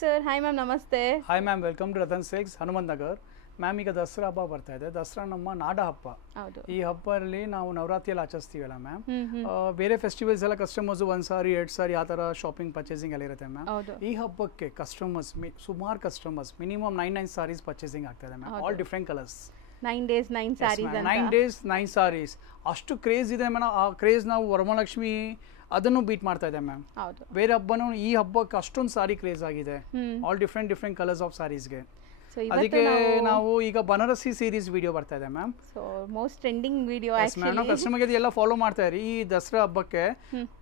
sir. Hi ma'am, namaste. Hi ma'am, welcome to Ratan Silks, Hanuman Nagar. Ma'am ಈಗ ದಸರಾ ಹಬ್ಬ ಬರ್ತಾ ಇದೆ. ದಸರಾ ನಮ್ಮ ನಾಡ ಹಬ್ಬ. ಈ ಹಬ್ಬದಲ್ಲಿ ನಾವು ನವರಾತ್ರಿಯಲ್ಲಿ ಆಚರಿಸ್ತೀವಲ್ಲ ಮ್ಯಾಮ್, ಬೇರೆ ಫೆಸ್ಟಿವಲ್ಸ್ ಎಲ್ಲ ಕಸ್ಟಮರ್ಸ್ ಒಂದ್ ಸಾರಿ ಎರಡ್ ಸಾರಿ ಆ ತರ ಶಾಪಿಂಗ್ ಪರ್ಚೇಸಿಂಗ್ ಎಲ್ಲ ಇರುತ್ತೆ ಮ್ಯಾಮ್. ಈ ಹಬ್ಬಕ್ಕೆ ಕಸ್ಟಮರ್ಸ್ ಸುಮಾರು ಕಸ್ಟಮರ್ಸ್ ಮಿನಿಮಮ್ 9 ಸಾರೀಸ್ ಪರ್ಚೇಸಿಂಗ್ ಆಗ್ತಾ ಇದೆ ma'am. All different colours. 9 days 9 sarees ಅಂತ. 9 days 9 sarees. ಅಷ್ಟು ಕ್ರೇಜ್ ಇದೆ ಮೇಡಮ್. ಆ ಕ್ರೇಜ್ ನಾವು ವರಮಹಾಲಕ್ಷ್ಮಿ ಅದನ್ನು ಬೀಟ್ ಮಾಡ್ತಾ ಇದೆ ಮ್ಯಾಮ್. ಬೇರೆ ಹಬ್ಬನೂ ಈ ಹಬ್ಬಕ್ಕೆ ಅಷ್ಟೊಂದು ಸಾರಿ ಕ್ರೇಜ್ ಆಗಿದೆ. ಆಲ್ ಡಿಫ್ರೆಂಟ್ ಕಲರ್ಸ್ ಆಫ್ ಸಾರೀಸ್ಗೆ. ಅದಕ್ಕೆ ನಾವು ಈಗ ಬನಾರಸಿ ಸೀರೀಸ್ ವಿಡಿಯೋ ಬರ್ತಾ ಇದೆ ma'am. So most trending video actually ನಾವು ಕಸ್ಟಮರ್ಗೆ ಎಲ್ಲ ಫಾಲೋ ಮಾಡ್ತಾ ಇರಿ. ಈ ದಸರಾ ಹಬ್ಬಕ್ಕೆ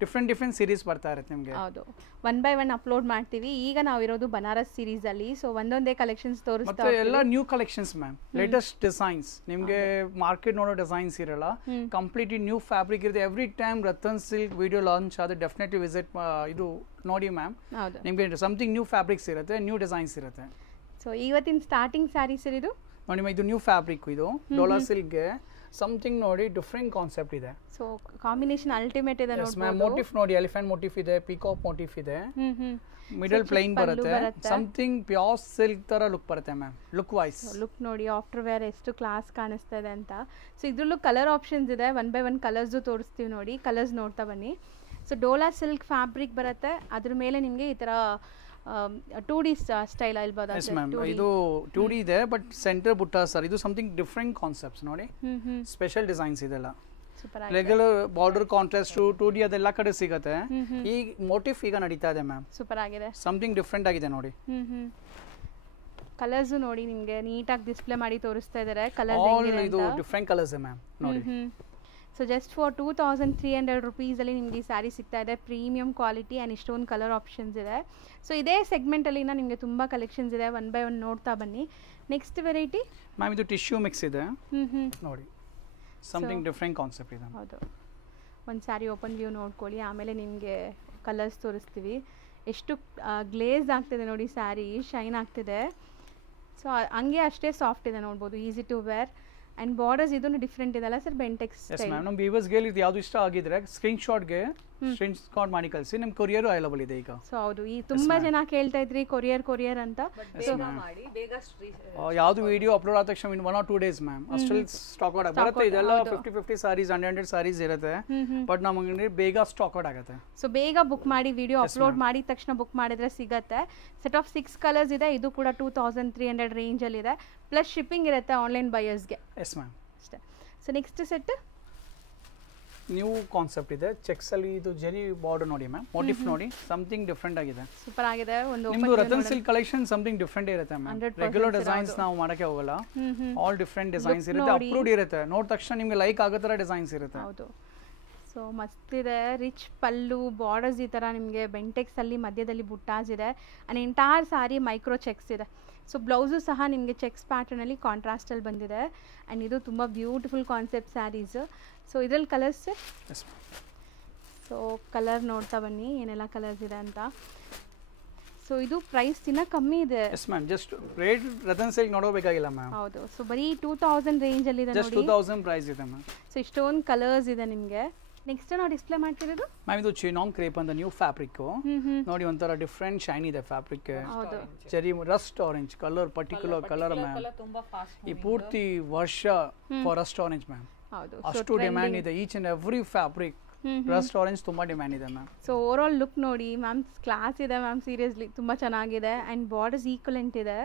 ಡಿಫ್ರೆಂಟ್ ಸೀರೀಸ್ ಬರ್ತಾ ಇರುತ್ತೆ ನಿಮಗೆ. ಹೌದು, 1 by 1 ಅಪ್ಲೋಡ್ ಮಾಡ್ತೀವಿ. ಈಗ ನಾವು ಇರೋದು ಬನಾರಸ್ ಸೀರೀಸ್ ಅಲ್ಲಿ. ಸೊ ಒಂದೊಂದೇ ಕಲೆಕ್ಷನ್ಸ್ ತೋರಿಸ್ತಾ ಮತ್ತೆ ಎಲ್ಲ new collections ma'am. Latest designs ನಿಮಗೆ ಮಾರ್ಕೆಟ್ ನೋಡೋ ಡಿಸೈನ್ಸ್ ಇರಲ್ಲ. ಕಂಪ್ಲೀಟ್ಲಿ ನ್ಯೂ ಫ್ಯಾಬ್ರಿಕ್ ಇರುತ್ತೆ. Every time Ratan silk video launch ಆದ್ರೆ ಡೆಫಿನೆಟ್ಲಿ ವಿಸಿಟ್ ಇದು ನೋಡಿ ಮ್ಯಾಮ್. ನಿಮಗೆ ಸಮಥಿಂಗ್ ನ್ಯೂ ಫ್ಯಾಬ್ರಿಕ್ಸ್ ಇರುತ್ತೆ, ನ್ಯೂ ಡಿಸೈನ್ಸ್ ಇರುತ್ತೆ. ಸೊ ಇವತ್ತಿನ ಸ್ಟಾರ್ಟಿಂಗ್ ಸ್ಯಾರೀಸ್ ಇದು ನೋಡಿ, ಇದು ನ್ಯೂ ಫ್ಯಾಬ್ರಿಕ್. ಇದು ಡೋಲಾ ಸಿಲ್ಕ್ಗೆ ಸಮಥಿಂಗ್ ನೋಡಿ ಡಿಫ್ರೆಂಟ್ ಕಾನ್ಸೆಪ್ಟ್ ಇದೆ. ಸೊ ಕಾಂಬಿನೇಷನ್ ಅಲ್ಟಿಮೇಟ್ ಇದೆ ನೋಡಿ. ಮೋಟಿಫ್ ನೋಡಿ, ಎಲಿಫೆಂಟ್ ಮೋಟಿಫ್ ಇದೆ, ಪೀಕಾಕ್ ಮೋಟಿಫ್ ಇದೆ, ಮಿಡಲ್ ಪ್ಲೈನ್ ಬರುತ್ತೆ. ಸಮಥಿಂಗ್ ಪ್ಯೂರ್ ಸಿಲ್ಕ್ ತರ ಲುಕ್ ಬರುತ್ತೆ ಮ್ಯಾಮ್. ಲುಕ್ ವೈಸ್ ಲುಕ್ ನೋಡಿ, ಆಫ್ಟರ್ ವೇರ್ ಎಷ್ಟು ಕ್ಲಾಸ್ ಕಾಣಿಸ್ತಾ ಇದೆ ಅಂತ. ಸೊ ಇದ್ರಲ್ಲೂ ಕಲರ್ ಆಪ್ಷನ್ಸ್ ಇದೆ. 1 by 1 ಕಲರ್ಸ್ ತೋರಿಸ್ತೀವಿ ನೋಡಿ. ಕಲರ್ಸ್ ನೋಡ್ತಾ ಬನ್ನಿ. ಸೊ ಡೋಲಾ ಸಿಲ್ಕ್ ಫ್ಯಾಬ್ರಿಕ್ ಬರುತ್ತೆ. ಅದ್ರ ಮೇಲೆ ನಿಮಗೆ ಈ ತರ 2D ಸ್ಟೈಲ್ ಇಲ್ಬೋದಾ? ಎಸ್ ಮ್ಯಾಮ್, ಇದು 2D ಇದೆ ಬಟ್ ಸೆಂಟರ್ ಬುಟ್ಟ ಸರ್. ಇದು ಸಮಥಿಂಗ್ ಡಿಫ್ರೆಂಟ್ ಕಾನ್ಸೆಪ್ಟ್ಸ್ ನೋಡಿ. ಸ್ಪೆಷಲ್ ಡಿಸೈನ್ಸ್ ಇದೆಲ್ಲ. ರೆಗ್ಯುಲರ್ ಬಾರ್ಡರ್ ಕಾಂಟ್ರಾಸ್ಟ್ 2D ಅದೆಲ್ಲ ಕಡೆ ಸಿಗುತ್ತೆ. ಈ ಮೋಟಿಫ್ ಈಗ ನಡೀತಾ ಇದೆ ಮ್ಯಾಮ್. ಸೂಪರ್ ಆಗಿದೆ. ಸಮಥಿಂಗ್ ಡಿಫ್ರೆಂಟ್ ಆಗಿದೆ ನೋಡಿ. ಕಲರ್ಸ್ ನೋಡಿ, ನಿಮಗೆ ನೀಟಾಗಿ ಡಿಸ್ಪ್ಲೇ ಮಾಡಿ ತೋರಿಸ್ತಾ ಇದ್ದಾರೆ. ಕಲರ್ ಇದು ಡಿಫ್ರೆಂಟ್ ಕಲರ್ಸ್ ಮ್ಯಾಮ್ ನೋಡಿ. ಸೊ ಜಸ್ಟ್ ಫಾರ್ 2300 rupees ಅಲ್ಲಿ ನಿಮಗೆ ಈ ಸ್ಯಾರಿ ಸಿಗ್ತಾ ಇದೆ. ಪ್ರೀಮಿಯಂ ಕ್ವಾಲಿಟಿ ಆ್ಯಂಡ್ ಇಷ್ಟೊಂದು ಕಲರ್ ಆಪ್ಷನ್ಸ್ ಇದೆ. ಸೊ ಇದೇ ಸೆಗ್ಮೆಂಟಲ್ಲಿ ನಿಮಗೆ ತುಂಬ ಕಲೆಕ್ಷನ್ಸ್ ಇದೆ. 1 by 1 ನೋಡ್ತಾ ಬನ್ನಿ. ನೆಕ್ಸ್ಟ್ ವೆರೈಟಿ ಮ್ಯಾಮ್, ಇದು ಟಿಶ್ಯೂ ಮಿಕ್ಸ್ ಇದೆ ನೋಡಿ. ಸಮಥಿಂಗ್ ಡಿಫ್ರೆಂಟ್ ಕಾನ್ಸೆಪ್ಟ್ ಇದೆ. ಹೌದು, ಒಂದು ಸ್ಯಾರಿ ಓಪನ್ ವ್ಯೂ ನೋಡ್ಕೊಳ್ಳಿ, ಆಮೇಲೆ ನಿಮಗೆ ಕಲರ್ಸ್ ತೋರಿಸ್ತೀವಿ. ಎಷ್ಟು ಗ್ಲೇಸ್ ಆಗ್ತಿದೆ ನೋಡಿ, ಸ್ಯಾರಿ ಶೈನ್ ಆಗ್ತಿದೆ. ಸೊ ಹಂಗೆ ಅಷ್ಟೇ ಸಾಫ್ಟ್ ಇದೆ ನೋಡ್ಬೋದು. Easy to wear. And borders ಇದನ್ನು ಡಿಫ್ರೆಂಟ್ ಇದೆಲ್ಲ ಸರ್. Bentex style. ನಮ್ಮ ವ್ಯೂವರ್ಸ್ಗೆ ಇದು ಯಾವುದು ಇಷ್ಟ ಆಗಿದ್ರೆ ಸ್ಕ್ರೀನ್ ಶಾಟ್ ಮಾಡಿ ಕಳಿಸಿ. ನಿಮ್ಮ ಕೊರಿಯರ್ ಅವೈಲೇಬಲ್ ಇದೆ ಈಗ. ಸೊ ಹೌದು, ಈ ತುಂಬಾ ಜನ ಕೇಳ್ತಾ ಇದ್ರಿ ಕೊರಿಯರ್ ಅಂತ. ಯಾವುದು ವಿಡಿಯೋ ಅಪ್ಲೋಡ್ ಆದ ತಕ್ಷಣ 1 or 2 days ಮ್ಯಾಮ್ ಅಷ್ಟಲ್ಲಿ ಸ್ಟಾಕ್ ಔಟ್ ಬರುತ್ತೆ. ಇದೆಲ್ಲ 50 ಸಾರೀಸ್ 100 ಸಾರೀಸ್ ಇರುತ್ತೆ. ಬಟ್ ನಮಗೆ ಬೇಗ ಸ್ಟಾಕ್ ಔಟ್ ಆಗುತ್ತೆ. ಸೊ ಬೇಗ ಬುಕ್ ಮಾಡಿ, ವಿಡಿಯೋ ಅಪ್ಲೋಡ್ ಮಾಡಿದ ತಕ್ಷಣ ಬುಕ್ ಮಾಡಿದ್ರೆ ಸಿಗತ್ತೆ. ಸೆಟ್ ಆಫ್ 6 ಕಲರ್ಸ್ ಇದೆ. ಇದು ಕೂಡ 2300 ರೇಂಜ್ ಅಲ್ಲಿ ಇದೆ. ಪ್ಲಸ್ ಶಿಪ್ಪಿಂಗ್ ಇರುತ್ತೆ ಆನ್ಲೈನ್ ಬಯರ್ಸ್ಗೆ. ಎಸ್ ಮ್ಯಾಮ್, ಅಷ್ಟೇ. So next set new concept ಇದೆ. ಚೆಕ್ಸ್ ಅಲ್ಲಿ ಇದು ಜೆರಿ ಬಾರ್ಡರ್ ನೋಡಿ ಮ್ಯಾಮ್. ಮೋಟಿಫ್ ನೋಡಿ, ಸಮಥಿಂಗ್ ಡಿಫ್ರೆಂಟ್ ಆಗಿದೆ. ಸೂಪರ್ ಆಗಿದೆ. ನಿಮ್ದು Ratan silk collection something different ಇರುತ್ತೆ ಮ್ಯಾಮ್. ರೆಗ್ಯುಲರ್ ಡಿಸೈನ್ಸ್ ನಾವು ಮಾಡಕ್ಕೆ ಹೋಗಲ್ಲ. ಆಲ್ ಡಿಫ್ರೆಂಟ್ ಡಿಸೈನ್ಸ್ ಇರುತ್ತೆ. ಅಪ್ರೂವ್ಡ್ ಇರುತ್ತೆ. ನೋಡಿದ ತಕ್ಷಣ ನಿಮ್ಗೆ ಲೈಕ್ ಆಗೋ ತರ ಡಿಸೈನ್ಸ್ ಇರುತ್ತೆ. ಹೌದು. ಸೊ ಮಸ್ತ್ ಇದೆ. ರಿಚ್ ಪಲ್ಲು, ಬಾರ್ಡರ್ಸ್ ಈ ಥರ ನಿಮಗೆ ಬೆಂಟೆಕ್ಸ್ ಅಲ್ಲಿ ಮಧ್ಯದಲ್ಲಿ ಬುಟ್ಟಾಸ್ ಇದೆ. And entire sorry micro cheques ಇದೆ. ಸೊ ಬ್ಲೌಸು ಸಹ ನಿಮಗೆ ಚೆಕ್ಸ್ ಪ್ಯಾಟರ್ನಲ್ಲಿ ಕಾಂಟ್ರಾಸ್ಟಲ್ಲಿ ಬಂದಿದೆ. ಆ್ಯಂಡ್ ಇದು ತುಂಬ ಬ್ಯೂಟಿಫುಲ್ ಕಾನ್ಸೆಪ್ಟ್ ಸ್ಯಾರೀಸು. ಸೊ ಇದರಲ್ಲಿ ಕಲರ್ಸ್, ಸೊ ಕಲರ್ ನೋಡ್ತಾ ಬನ್ನಿ ಏನೆಲ್ಲ ಕಲರ್ಸ್ ಇದೆ ಅಂತ. ಸೊ ಇದು ಪ್ರೈಸ್ ಕಮ್ಮಿ ಇದೆ. Yes ma'am, just rate Ratan silk ನೋಡಬೇಕಾಗಿಲ್ಲ ಮ್ಯಾಮ್. ಹೌದು. ಸೊ ಬರೀ 2000 ರೇಂಜ್ ಅಲ್ಲಿ ಇದೆ ನೋಡಿ. ಜಸ್ಟ್ 2000 ಪ್ರೈಸ್ ಇದೆ ಮ್ಯಾಮ್. ಸೊ ಇಷ್ಟೊಂದು ಕಲರ್ಸ್ ಇದೆ ನಿಮಗೆ. ನೆಕ್ಸ್ಟ್ ನಾವು ಡಿಸ್ಪ್ಲೇ ಮಾಡ್ತಿರೋದು ಮ್ಯಾಮ್, ಇದು ಚಿನಾಂಗ್ ಕ್ರೇಪ್ ಅಂತ ನ್ಯೂ ಫ್ಯಾಬ್ರಿಕ್ ನೋಡಿ. ಒಂಥರ ಡಿಫ್ರೆಂಟ್ ಶೈನ್ ಇದೆ fabric. Cherry rust orange colour, particular colour ma'am. ಈ ಪೂರ್ತಿ ವರ್ಷ ಫಾರ್ ರಸ್ಟ್ ಆರೆಂಜ್ ಮ್ಯಾಮ್. ಅಷ್ಟು ಡಿಮ್ಯಾಂಡ್ ಇದೆ. Each and every fabric rust orange ತುಂಬಾ ಡಿಮ್ಯಾಂಡ್ ಇದೆ ma'am. So over all look ನೋಡಿ ಮ್ಯಾಮ್, ಕ್ಲಾಸ್ ಇದೆ ಮ್ಯಾಮ್. ಸೀರಿಯಸ್ಲಿ ತುಂಬಾ ಚೆನ್ನಾಗಿದೆ. ಅಂಡ್ ಬಾರ್ಡರ್ಸ್ ಈಕ್ವಲೆಂಟ್ ಇದೆ.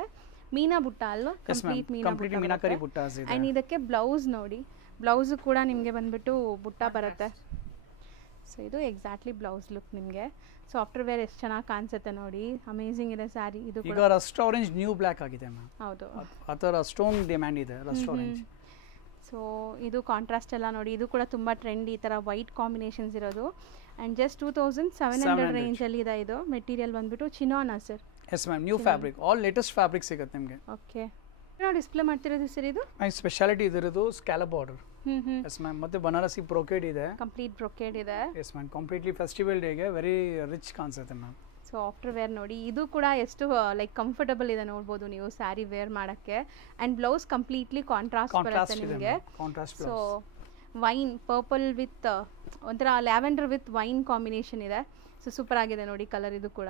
ಮೀನಾ ಬುಟ್ಟ ಅಲ್ವಾ? ಕಂಪ್ಲೀಟ್ ಮೀನಾಕರಿ ಬುಟ್ಟ ಇದೆ. ಅಂಡ್ ಇದಕ್ಕೆ ಬ್ಲೌಸ್ ನೋಡಿ. ಬ್ಲೌಸ್ ಕೂಡ ನಿಮಗೆ ಬಂದ್ಬಿಟ್ಟು ಬುಟ್ಟ ಬರುತ್ತೆ. ಸೊ ಇದು ಎಕ್ಸಾಕ್ಟ್ಲಿ ಬ್ಲೌಸ್ ಲುಕ್ ನಿಮಗೆ. ಸೊ ಆಫ್ಟರ್ ವೇರ್ ಎಷ್ಟು ಚೆನ್ನಾಗಿ ಕಾಣಿಸುತ್ತೆ ನೋಡಿ. ಅಮೇಜಿಂಗ್ ಇದೆ ಸ್ಯಾರಿ. ಇದು ಈಗ ರಸ್ಟ್ ಆರೆಂಜ್ ನ್ಯೂ ಬ್ಲ್ಯಾಕ್ ಆಗಿದೆ ಮ್ಯಾಮ್. ಹೌದು, ಆ ಥರ ಸ್ಟೋನ್ ಡಿಮ್ಯಾಂಡ್ ಇದೆ ರಸ್ಟ್ ಆರೆಂಜ್. ಸೊ ಇದು ಕಾಂಟ್ರಾಸ್ಟ್ ಎಲ್ಲ ನೋಡಿ. ಇದು ಕೂಡ ತುಂಬ ಟ್ರೆಂಡ್, ಈ ಥರ ವೈಟ್ ಕಾಂಬಿನೇಷನ್ಸ್ ಇರೋದು. ಆ್ಯಂಡ್ ಜಸ್ಟ್ 2700 ರೇಂಜಲ್ಲಿ ಇದೆ. ಇದು ಮೆಟೀರಿಯಲ್ ಬಂದ್ಬಿಟ್ಟು ಚಿನಾನಾ sir? Yes ma'am, new fabric. All latest fabric ಸಿಗುತ್ತೆ ನಿಮಗೆ. ಓಕೆ. ನಾವು ಡಿಸ್ಪ್ಲೇ ಮಾಡ್ತಿರೋದು ಸರ್ ಇದು speciality ಇದಿರೋದು scallop border. Yes ma'am, ಮತ್ತೆ ಬನಾರಸಿ ಬ್ರೊಕೇಡ್ ಇದೆ. ಕಂಪ್ಲೀಟ್ ಬ್ರೊಕೇಡ್ ಇದೆ. ಎಸ್ ಮ್ಯಾಮ್, ಕಂಪ್ಲೀಟ್ಲಿ ಫೆಸ್ಟಿವಲ್ ಡೇಗೆ ವೆರಿ ರಿಚ್ ಕಾಣಿಸುತ್ತೆ ಮ್ಯಾಮ್. ಸೊ ಆಫ್ಟರ್ ವೇರ್ ನೋಡಿ. ಇದು ಕೂಡ ಎಷ್ಟು ಲೈಕ್ ಕಂಫರ್ಟಬಲ್ ಇದೆ ನೋಡ್ಬೋದು ನೀವು ಸ್ಯಾರಿ ವೇರ್ ಮಾಡೋಕ್ಕೆ. ಆ್ಯಂಡ್ ಬ್ಲೌಸ್ ಕಂಪ್ಲೀಟ್ಲಿ ಕಾಂಟ್ರಾಸ್ಟ್ ಬರುತ್ತೆ ನಿಮಗೆ. ಸೊ ವೈನ್ ಪರ್ಪಲ್ ವಿತ್ ಒಂಥರ ಲ್ಯಾವೆಂಡರ್ ವಿತ್ ವೈನ್ ಕಾಂಬಿನೇಷನ್ ಇದೆ. ಸೊ ಸೂಪರ್ ಆಗಿದೆ ನೋಡಿ ಕಲರ್ ಇದು ಕೂಡ.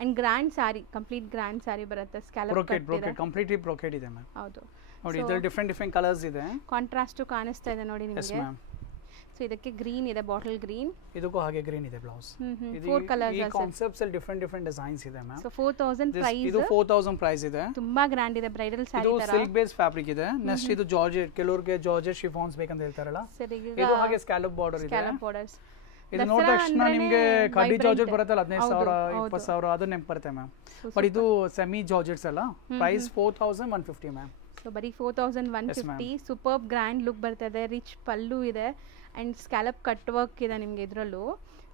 And grand sari, complete grand sari ಬರುತ್ತೆ. ಸ್ಕ್ಯಾಲಪ್ ಬ್ರೋಕೆಡ್ ಕಂಪ್ಲೀಟ್ಲಿ ಬ್ರೋಕೆಡ್ ಇದೆ ಮ್ಯಾಮ್. ಹೌದು ನೋಡಿ ಇದರಲ್ಲಿ ಡಿಫರೆಂಟ್ ಕಲರ್ಸ್ ಇದೆ. ಕಾಂಟ್ರಾಸ್ಟ್ ಕಾಣಿಸ್ತಾ ಇದೆ ನೋಡಿ ನಿಮಗೆ. S ma'am. ಸೊ ಇದಕ್ಕೆ ಗ್ರೀನ್ ಇದೆ, ಬಾಟಲ್ ಗ್ರೀನ್. ಇದಕ್ಕೂ ಹಾಗೆ ಗ್ರೀನ್ ಇದೆ ಬ್ಲೌಸ್. ಇದು 4 ಕಲರ್ಸ್ ಈ ಕಾನ್ಸೆಪ್ಟ್ಸ್ ಅಲ್ಲಿ ಡಿಫರೆಂಟ್ ಡಿಸೈನ್ಸ್ ಇದೆ ಮ್ಯಾಮ್. So 4000 price. ಇದು 4000 ಪ್ರೈಸ್ ಇದೆ. ತುಂಬಾ ಗ್ರ್ಯಾಂಡ್ ಇದೆ, ಬ್ರೈಡಲ್ ಸ್ಯಾರಿ ತರ. ಇದು ಸಿಲ್ಕ್ ಬೇಸ್ ಫ್ಯಾಬ್ರಿಕ್ ಇದೆ. ನೆಕ್ಸ್ಟ್ ಇದು ಜಾರ್ಜೆಟ್, ಕೆಲವರಿಗೆ ಜಾರ್ಜೆಟ್ ಶಿಫಾನ್ಸ್ ಬೇಕಂತ ಹೇಳ್ತಾರಲ್ಲ, ಇದು ಹಾಗೆ ಸ್ಕ್ಯಾಲಪ್ ಬಾರ್ಡರ್ ಇದೆ. ಸ್ಕ್ಯಾಲಪ್ ಬಾರ್ಡರ್ಸ್ ಇದು ನೋಡಿದ ತಕ್ಷಣ ನಿಮಗೆ ಕಡ್ಡಿ ಜಾರ್ಜೆಟ್ ಬರುತ್ತಲ್ಲ 15000 20000 ಅದು ನೆನಪು ಬರುತ್ತೆ ಮ್ಯಾಮ್. ಬಟ್ ಇದು ಸೆಮಿ ಜಾರ್ಜೆಟ್ಸ್ ಅಲ್ಲ. Price 4150 ma'am. ಸೊ ಬರೀ 4150. ಸೂಪರ್ ಗ್ರ್ಯಾಂಡ್ ಲುಕ್ ಬರ್ತದೆ. ರಿಚ್ ಪಲ್ಲು ಇದೆ ಅಂಡ್ ಸ್ಕ್ಯಾಲಪ್ ಕಟ್ ವರ್ಕ್ ಇದೆ ನಿಮಗೆ ಇದರಲ್ಲೂ.